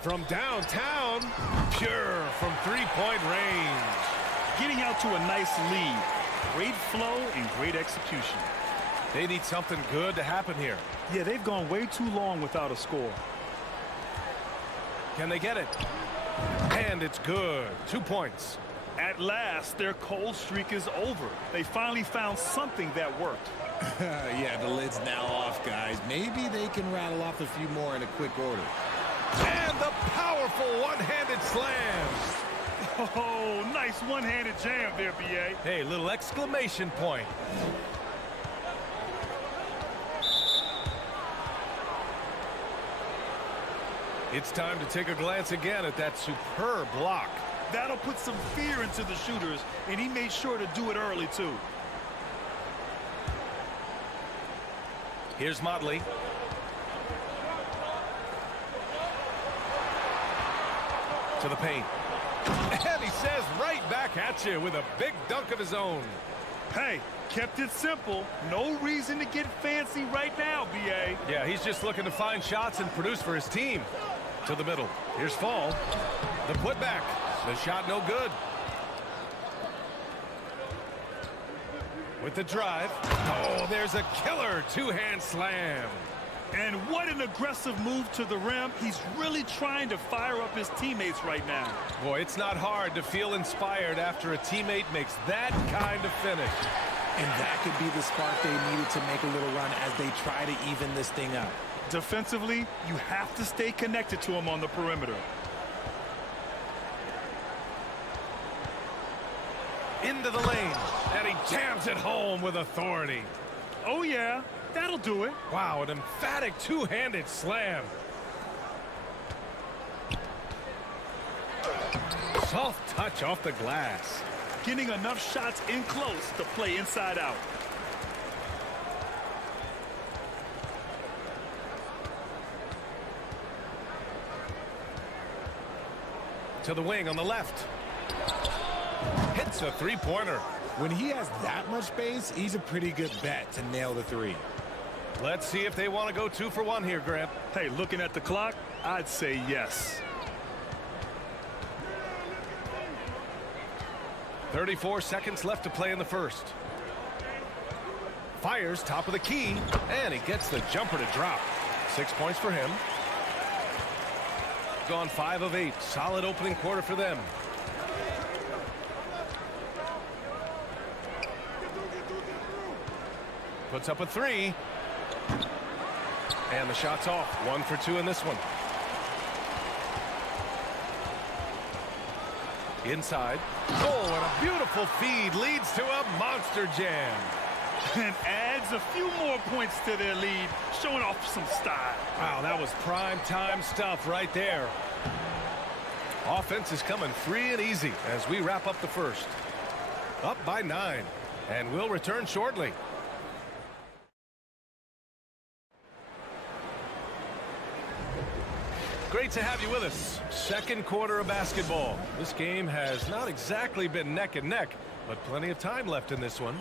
From downtown, pure from three-point range. Getting out to a nice lead. Great flow and great execution. They need something good to happen here. Yeah, they've gone way too long without a score. Can they get it? And it's good. 2 points. At last, their cold streak is over. They finally found something that worked. Yeah, the lid's now off, guys. Maybe they can rattle off a few more in a quick order. And the powerful one-handed slam. Oh, nice one-handed jam there, B.A. Hey, little exclamation point. It's time to take a glance again at that superb block. That'll put some fear into the shooters, and he made sure to do it early, too. Here's Motley. To the paint. And he says right back at you with a big dunk of his own. Hey, kept it simple. No reason to get fancy right now, B.A. Yeah, he's just looking to find shots and produce for his team. To the middle. Here's Fall. The putback. The shot no good. With the drive. Oh, there's a killer two-hand slam. And what an aggressive move to the rim. He's really trying to fire up his teammates right now. Boy, it's not hard to feel inspired after a teammate makes that kind of finish. And that could be the spark they needed to make a little run as they try to even this thing up. Defensively, you have to stay connected to him on the perimeter. Into the lane, and he jams it home with authority. Oh, yeah. That'll do it. Wow, an emphatic two-handed slam. Soft touch off the glass. Getting enough shots in close to play inside out. To the wing on the left. Hits a three-pointer. When he has that much space, he's a pretty good bet to nail the three. Let's see if they want to go 2 for 1 here, Grant. Hey, looking at the clock, I'd say yes. 34 seconds left to play in the first. Fires top of the key, and he gets the jumper to drop. 6 points for him. Gone 5 of 8. Solid opening quarter for them. Puts up a 3. And the shot's off. 1 for 2 in this one. Inside. Oh, and a beautiful feed leads to a monster jam. And adds a few more points to their lead, showing off some style. Wow, that was prime time stuff right there. Offense is coming free and easy as we wrap up the first. Up by 9, and we'll return shortly. Great to have you with us. Second quarter of basketball. This game has not exactly been neck and neck, but plenty of time left in this one.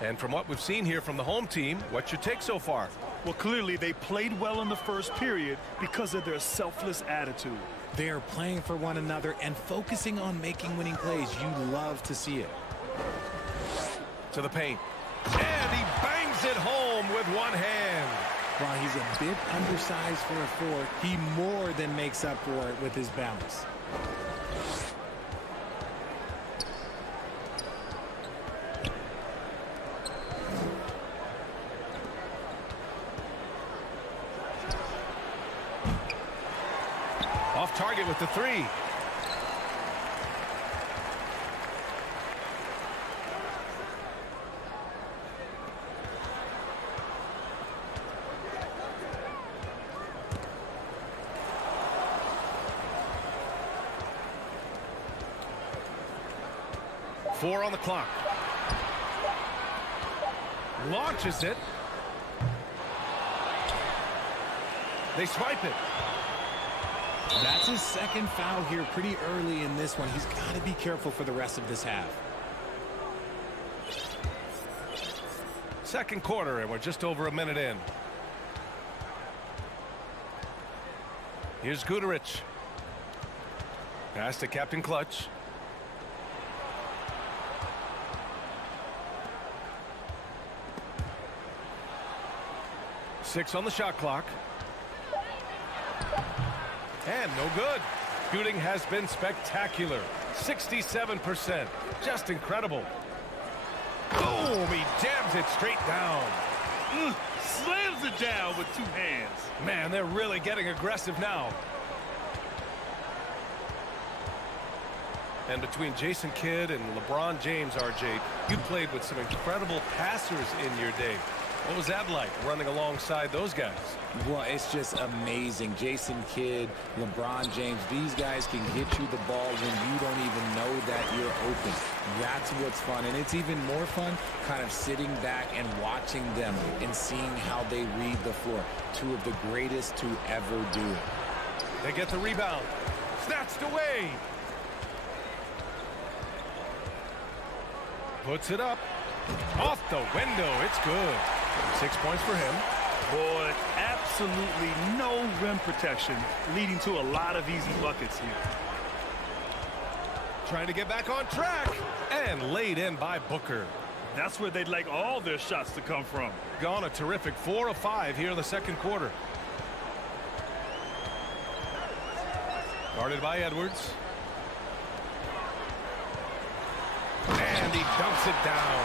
And from what we've seen here from the home team, what's your take so far? Well, clearly they played well in the first period because of their selfless attitude. They are playing for one another and focusing on making winning plays. You love to see it. To the paint. And he bangs it home with one hand. While he's a bit undersized for a 4, he more than makes up for it with his bounce. Off target with the 3. Four on the clock. Launches it. They swipe it. That's his second foul here pretty early in this one. He's got to be careful for the rest of this half. Second quarter, and we're just over a minute in. Here's Guterich. Pass to Captain Clutch. Six on the shot clock. And no good. Shooting has been spectacular. 67%. Just incredible. Boom! He jams it straight down. Slams it down with 2 hands. Man, they're really getting aggressive now. And between Jason Kidd and LeBron James, RJ, you played with some incredible passers in your day. What was that like, running alongside those guys? Well, it's just amazing. Jason Kidd, LeBron James, these guys can get you the ball when you don't even know that you're open. That's what's fun. And it's even more fun kind of sitting back and watching them and seeing how they read the floor. 2 of the greatest to ever do it. They get the rebound. Snatched away. Puts it up. Off the window. It's good. 6 points for him. Boy, absolutely no rim protection, leading to a lot of easy buckets here. Trying to get back on track. And laid in by Booker. That's where they'd like all their shots to come from. Gone a terrific 4 of 5 here in the second quarter. Guarded by Edwards. And he dunks it down.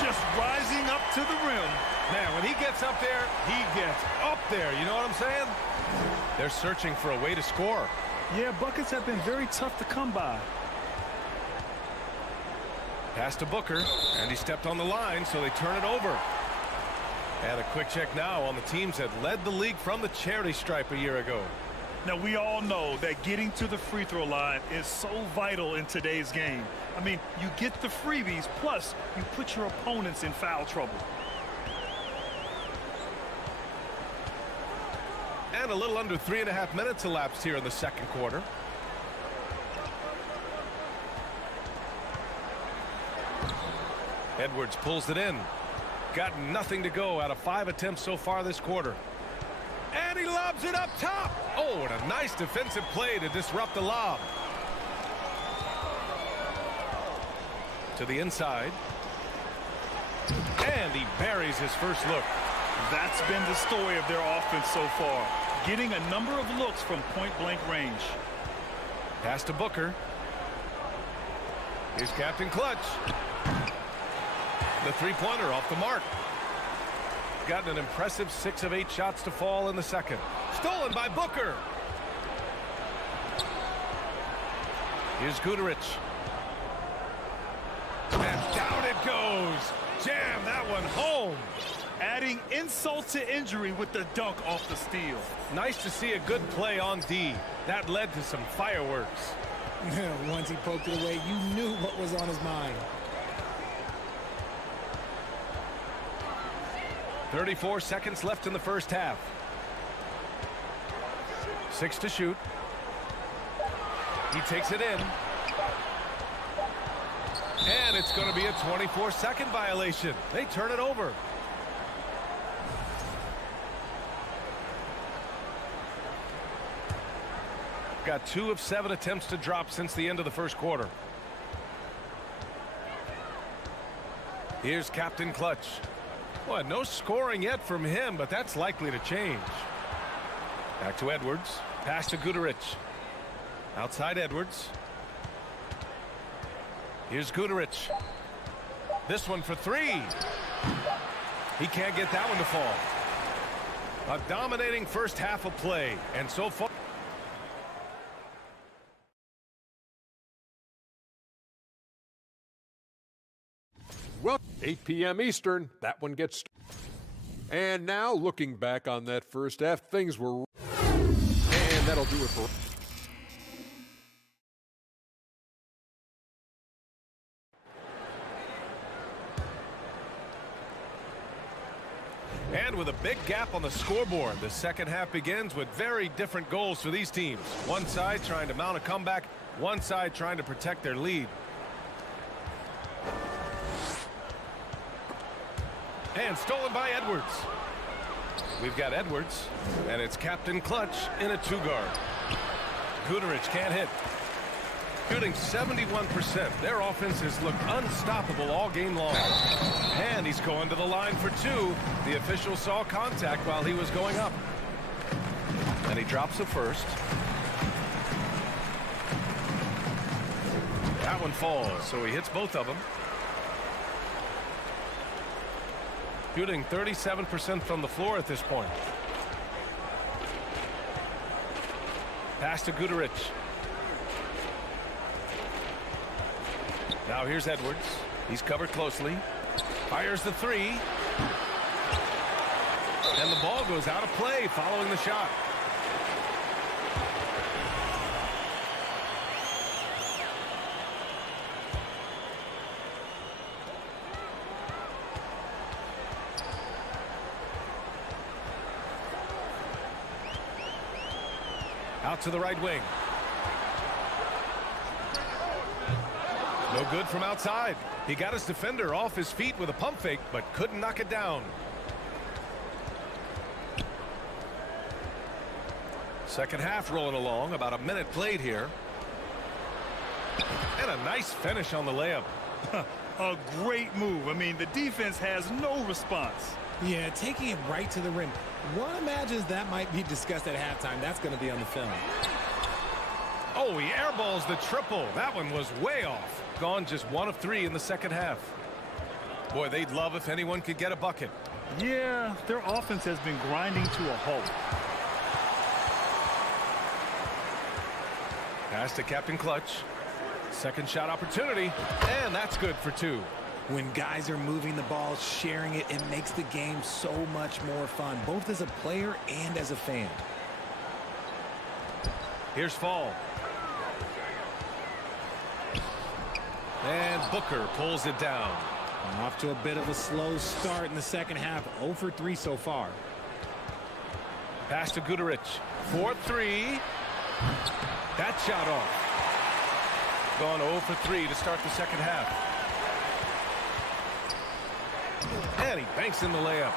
Just rising up to the rim. Man, when he gets up there, he gets up there. You know what I'm saying? They're searching for a way to score. Yeah, buckets have been very tough to come by. Pass to Booker, and he stepped on the line, so they turn it over. And a quick check now on the teams that led the league from the charity stripe a year ago. Now, we all know that getting to the free throw line is so vital in today's game. I mean, you get the freebies, plus you put your opponents in foul trouble. And a little under 3.5 minutes elapsed here in the second quarter. Edwards pulls it in. Got nothing to go out of 5 attempts so far this quarter. And he lobs it up top. Oh, and a nice defensive play to disrupt the lob. To the inside. And he buries his first look. That's been the story of their offense so far. Getting a number of looks from point-blank range. Pass to Booker. Here's Captain Clutch. The three-pointer off the mark. Gotten an impressive 6 of 8 shots to fall in the second. Stolen by Booker. Here's Guterich. And down it goes. Jam that one home. Adding insult to injury with the dunk off the steal. Nice to see a good play on D. That led to some fireworks. Once he poked it away, you knew what was on his mind. 34 seconds left in the first half. 6 to shoot. He takes it in. And it's going to be a 24-second violation. They turn it over. Got 2 of 7 attempts to drop since the end of the first quarter. Here's Captain Clutch. Boy, no scoring yet from him, but that's likely to change. Back to Edwards. Pass to Guterich. Outside Edwards. Here's Guterich. This one for 3. He can't get that one to fall. A dominating first half of play, and so far. Well, 8 p.m. Eastern, that one gets. And now, looking back on that first half, things were. And that'll do it for. And with a big gap on the scoreboard, the second half begins with very different goals for these teams. One side trying to mount a comeback, one side trying to protect their lead. And stolen by Edwards. We've got Edwards, and it's Captain Clutch in a 2-guard. Guterich can't hit. Shooting 71%. Their offense has looked unstoppable all game long. And he's going to the line for 2. The official saw contact while he was going up. And he drops the first. That one falls, so he hits both of them. Shooting 37% from the floor at this point. Pass to Guterich. Now here's Edwards. He's covered closely. Fires the 3. And the ball goes out of play following the shot. Out to the right wing. No good from outside. He got his defender off his feet with a pump fake, but couldn't knock it down. Second half rolling along. About a minute played here. And a nice finish on the layup. A great move. I mean, the defense has no response. Yeah, taking it right to the rim. One imagines that might be discussed at halftime. That's going to be on the film. Oh, he airballs the triple. That one was way off. Gone just 1 of 3 in the second half. Boy, they'd love if anyone could get a bucket. Yeah, their offense has been grinding to a halt. Pass to Captain Clutch. Second shot opportunity, and that's good for 2. When guys are moving the ball, sharing it, it makes the game so much more fun, both as a player and as a fan. Here's Fall. And Booker pulls it down. Off to a bit of a slow start in the second half. 0 for 3 so far. Pass to Guterich. 4-3. That shot off. Gone 0 for 3 to start the second half. And he banks in the layup.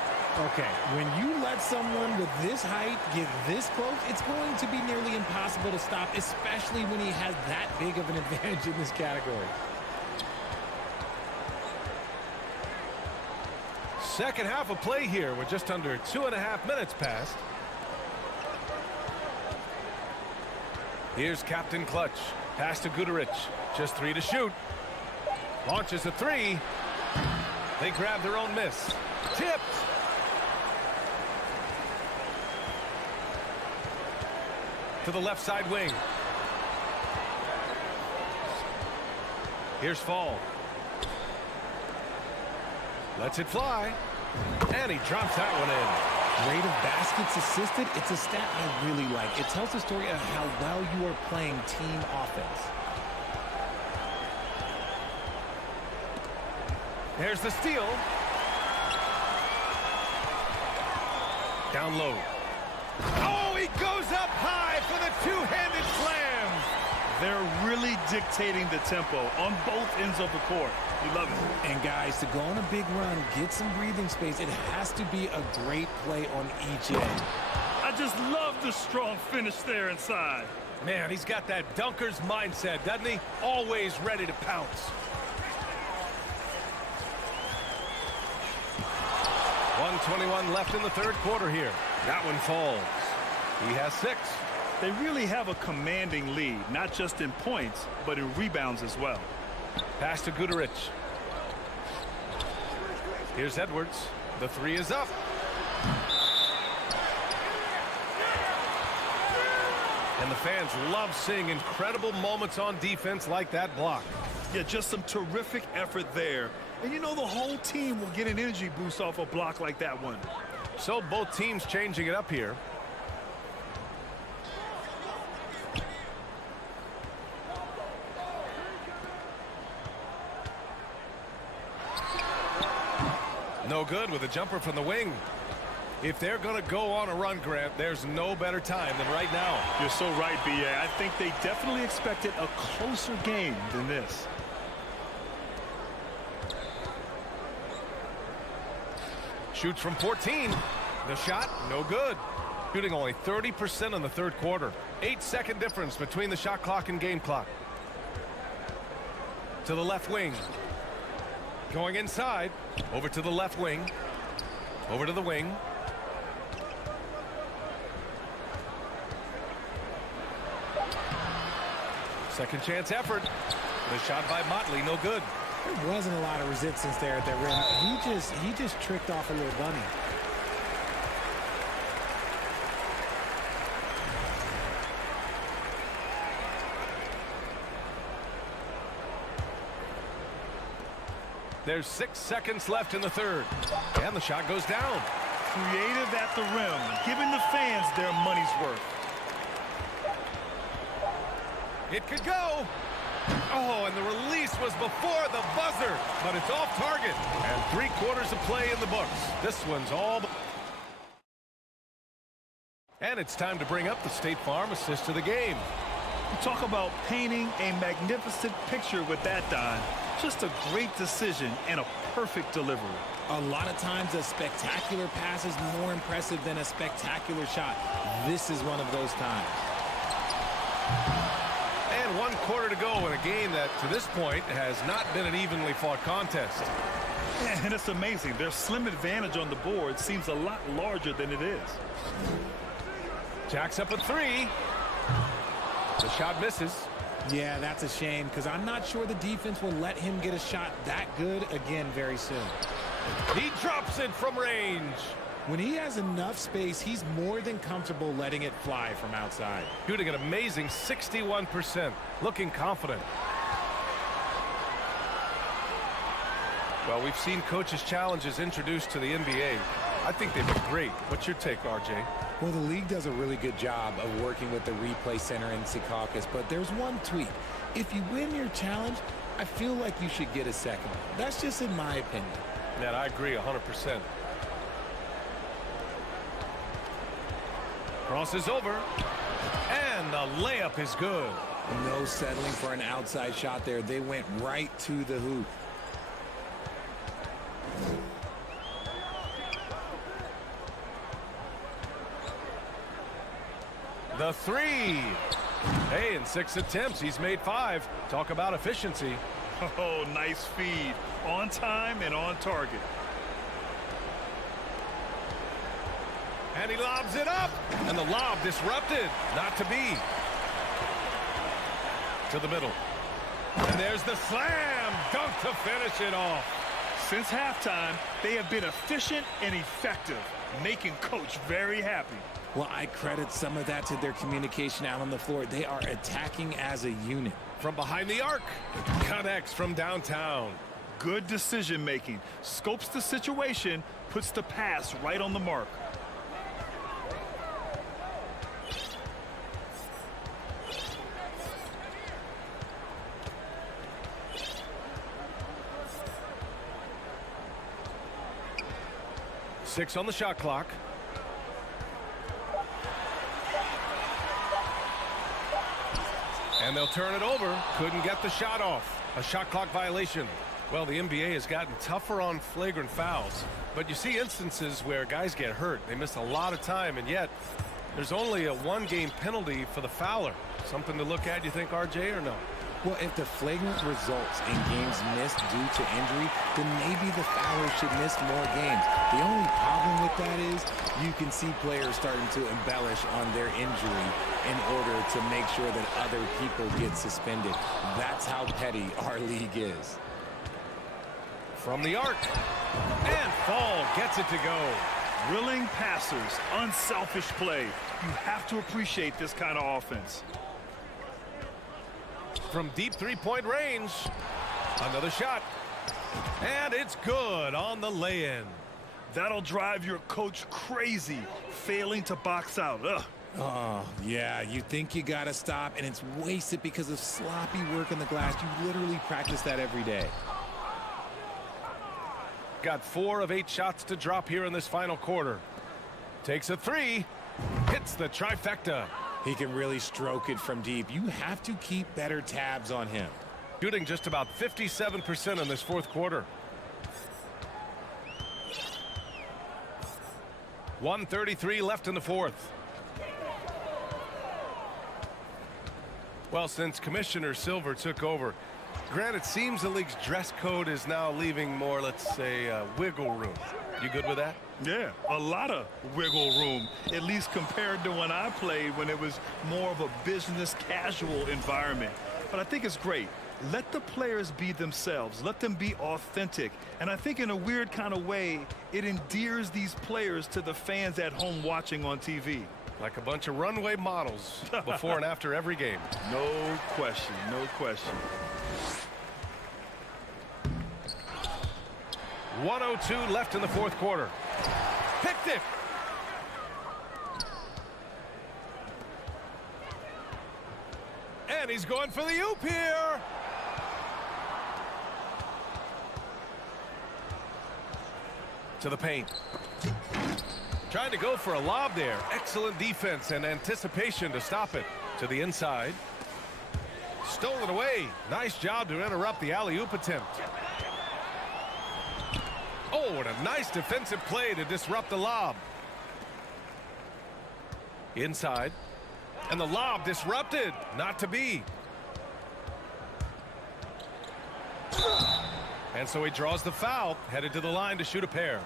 Okay, when you let someone with this height get this close, it's going to be nearly impossible to stop, especially when he has that big of an advantage in this category. Second half of play here with just under 2.5 minutes passed. Here's Captain Clutch. Pass to Guduric. Just 3 to shoot. Launches a 3. They grab their own miss. Tipped. To the left side wing. Here's Fall. Lets it fly. And he drops that one in. Rate of baskets assisted, it's a stat I really like. It tells the story of how well you are playing team offense. There's the steal. Down low. Oh, he goes up high for the two-handed slam. They're really dictating the tempo on both ends of the court. You love it. And guys, to go on a big run, get some breathing space, it has to be a great play on each end. I just love the strong finish there inside. Man, he's got that dunker's mindset, doesn't he? Always ready to pounce. 1:21 left in the third quarter here. That one falls. He has 6. They really have a commanding lead, not just in points, but in rebounds as well. Pass to Guduric. Here's Edwards. The 3 is up. And the fans love seeing incredible moments on defense like that block. Yeah, just some terrific effort there. And you know the whole team will get an energy boost off a block like that one. So both teams changing it up here. No good with a jumper from the wing. If they're going to go on a run, Grant, there's no better time than right now. You're so right, B.A. I think they definitely expected a closer game than this. Shoots from 14. The shot, no good. Shooting only 30% in the third quarter. 8-second difference between the shot clock and game clock. To the left wing. Going inside. Over to the left wing. Over to the wing. Second chance effort. The shot by Motley, no good. There wasn't a lot of resistance there at that rim. He just tricked off a little bunny. There's 6 seconds left in the third. And the shot goes down. Creative at the rim, giving the fans their money's worth. It could go. Oh, and the release was before the buzzer, but it's off target. And 3/4 of play in the books. This one's all. And it's time to bring up the State Farm assist to the game. You talk about painting a magnificent picture with that, Don. Just a great decision and a perfect delivery. A lot of times a spectacular pass is more impressive than a spectacular shot. This is one of those times. And 1/4 to go in a game that, to this point, has not been an evenly fought contest. And it's amazing. Their slim advantage on the board seems a lot larger than it is. Jacks up a 3. The shot misses. Yeah, that's a shame because I'm not sure the defense will let him get a shot that good again very soon. He drops it from range. When he has enough space, he's more than comfortable letting it fly from outside. Shooting an amazing 61%. Looking confident. Well, we've seen coaches' challenges introduced to the NBA. I think they've been great. What's your take, RJ? Well, the league does a really good job of working with the replay center in Secaucus, but there's one tweak. If you win your challenge, I feel like you should get a second. That's just in my opinion. Man, I agree 100%. Crosses over. And the layup is good. No settling for an outside shot there. They went right to the hoop. The three. Hey, in 6 attempts, he's made 5. Talk about efficiency. Oh, nice feed. On time and on target. And he lobs it up. And the lob disrupted. Not to be. To the middle. And there's the slam dunk to finish it off. Since halftime, they have been efficient and effective, making Coach very happy. Well, I credit some of that to their communication out on the floor. They are attacking as a unit. From behind the arc, connects from downtown. Good decision making. Scopes the situation, puts the pass right on the mark. Six on the shot clock. And they'll turn it over. Couldn't get the shot off. A shot clock violation. Well, the NBA has gotten tougher on flagrant fouls. But you see instances where guys get hurt. They miss a lot of time, and yet there's only a 1-game penalty for the fouler. Something to look at, you think, RJ, or no? Well, if the flagrant results in games missed due to injury, then maybe the fouler should miss more games. The only problem with that is you can see players starting to embellish on their injury in order to make sure that other people get suspended. That's how petty our league is. From the arc. And Fall gets it to go. Willing passers, unselfish play. You have to appreciate this kind of offense. From deep three-point range. Another shot. And it's good on the lay-in. That'll drive your coach crazy, failing to box out. Ugh. Oh, yeah, you think you got to stop, and it's wasted because of sloppy work in the glass. You literally practice that every day. Got 4 of 8 shots to drop here in this final quarter. Takes a 3. Hits the trifecta. He can really stroke it from deep. You have to keep better tabs on him. Shooting just about 57% in this fourth quarter. 1:33 left in the fourth. Well, since Commissioner Silver took over, granted, it seems the league's dress code is now leaving more, let's say, wiggle room. You good with that? Yeah, a lot of wiggle room, at least compared to when I played, when it was more of a business casual environment. But I think it's great. Let the players be themselves. Let them be authentic. And I think in a weird kind of way, it endears these players to the fans at home watching on TV. Like a bunch of runway models before and after every game. No question, no question. 1:02 left in the fourth quarter. Picked it. And he's going for the oop here. To the paint. Trying to go for a lob there. Excellent defense and anticipation to stop it. To the inside. Stolen away. Nice job to interrupt the alley-oop attempt. Oh, and a nice defensive play to disrupt the lob. Inside. And the lob disrupted. Not to be. And so he draws the foul. Headed to the line to shoot a pair.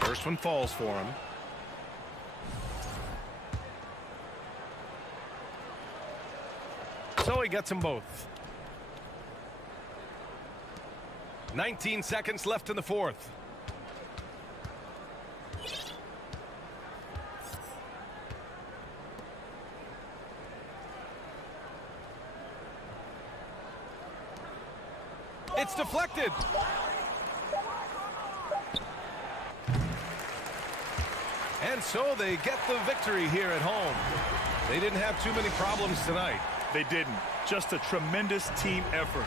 First one falls for him. So he gets them both. 19 seconds left in the fourth. It's deflected. And so they get the victory here at home. They didn't have too many problems tonight. They didn't. Just a tremendous team effort.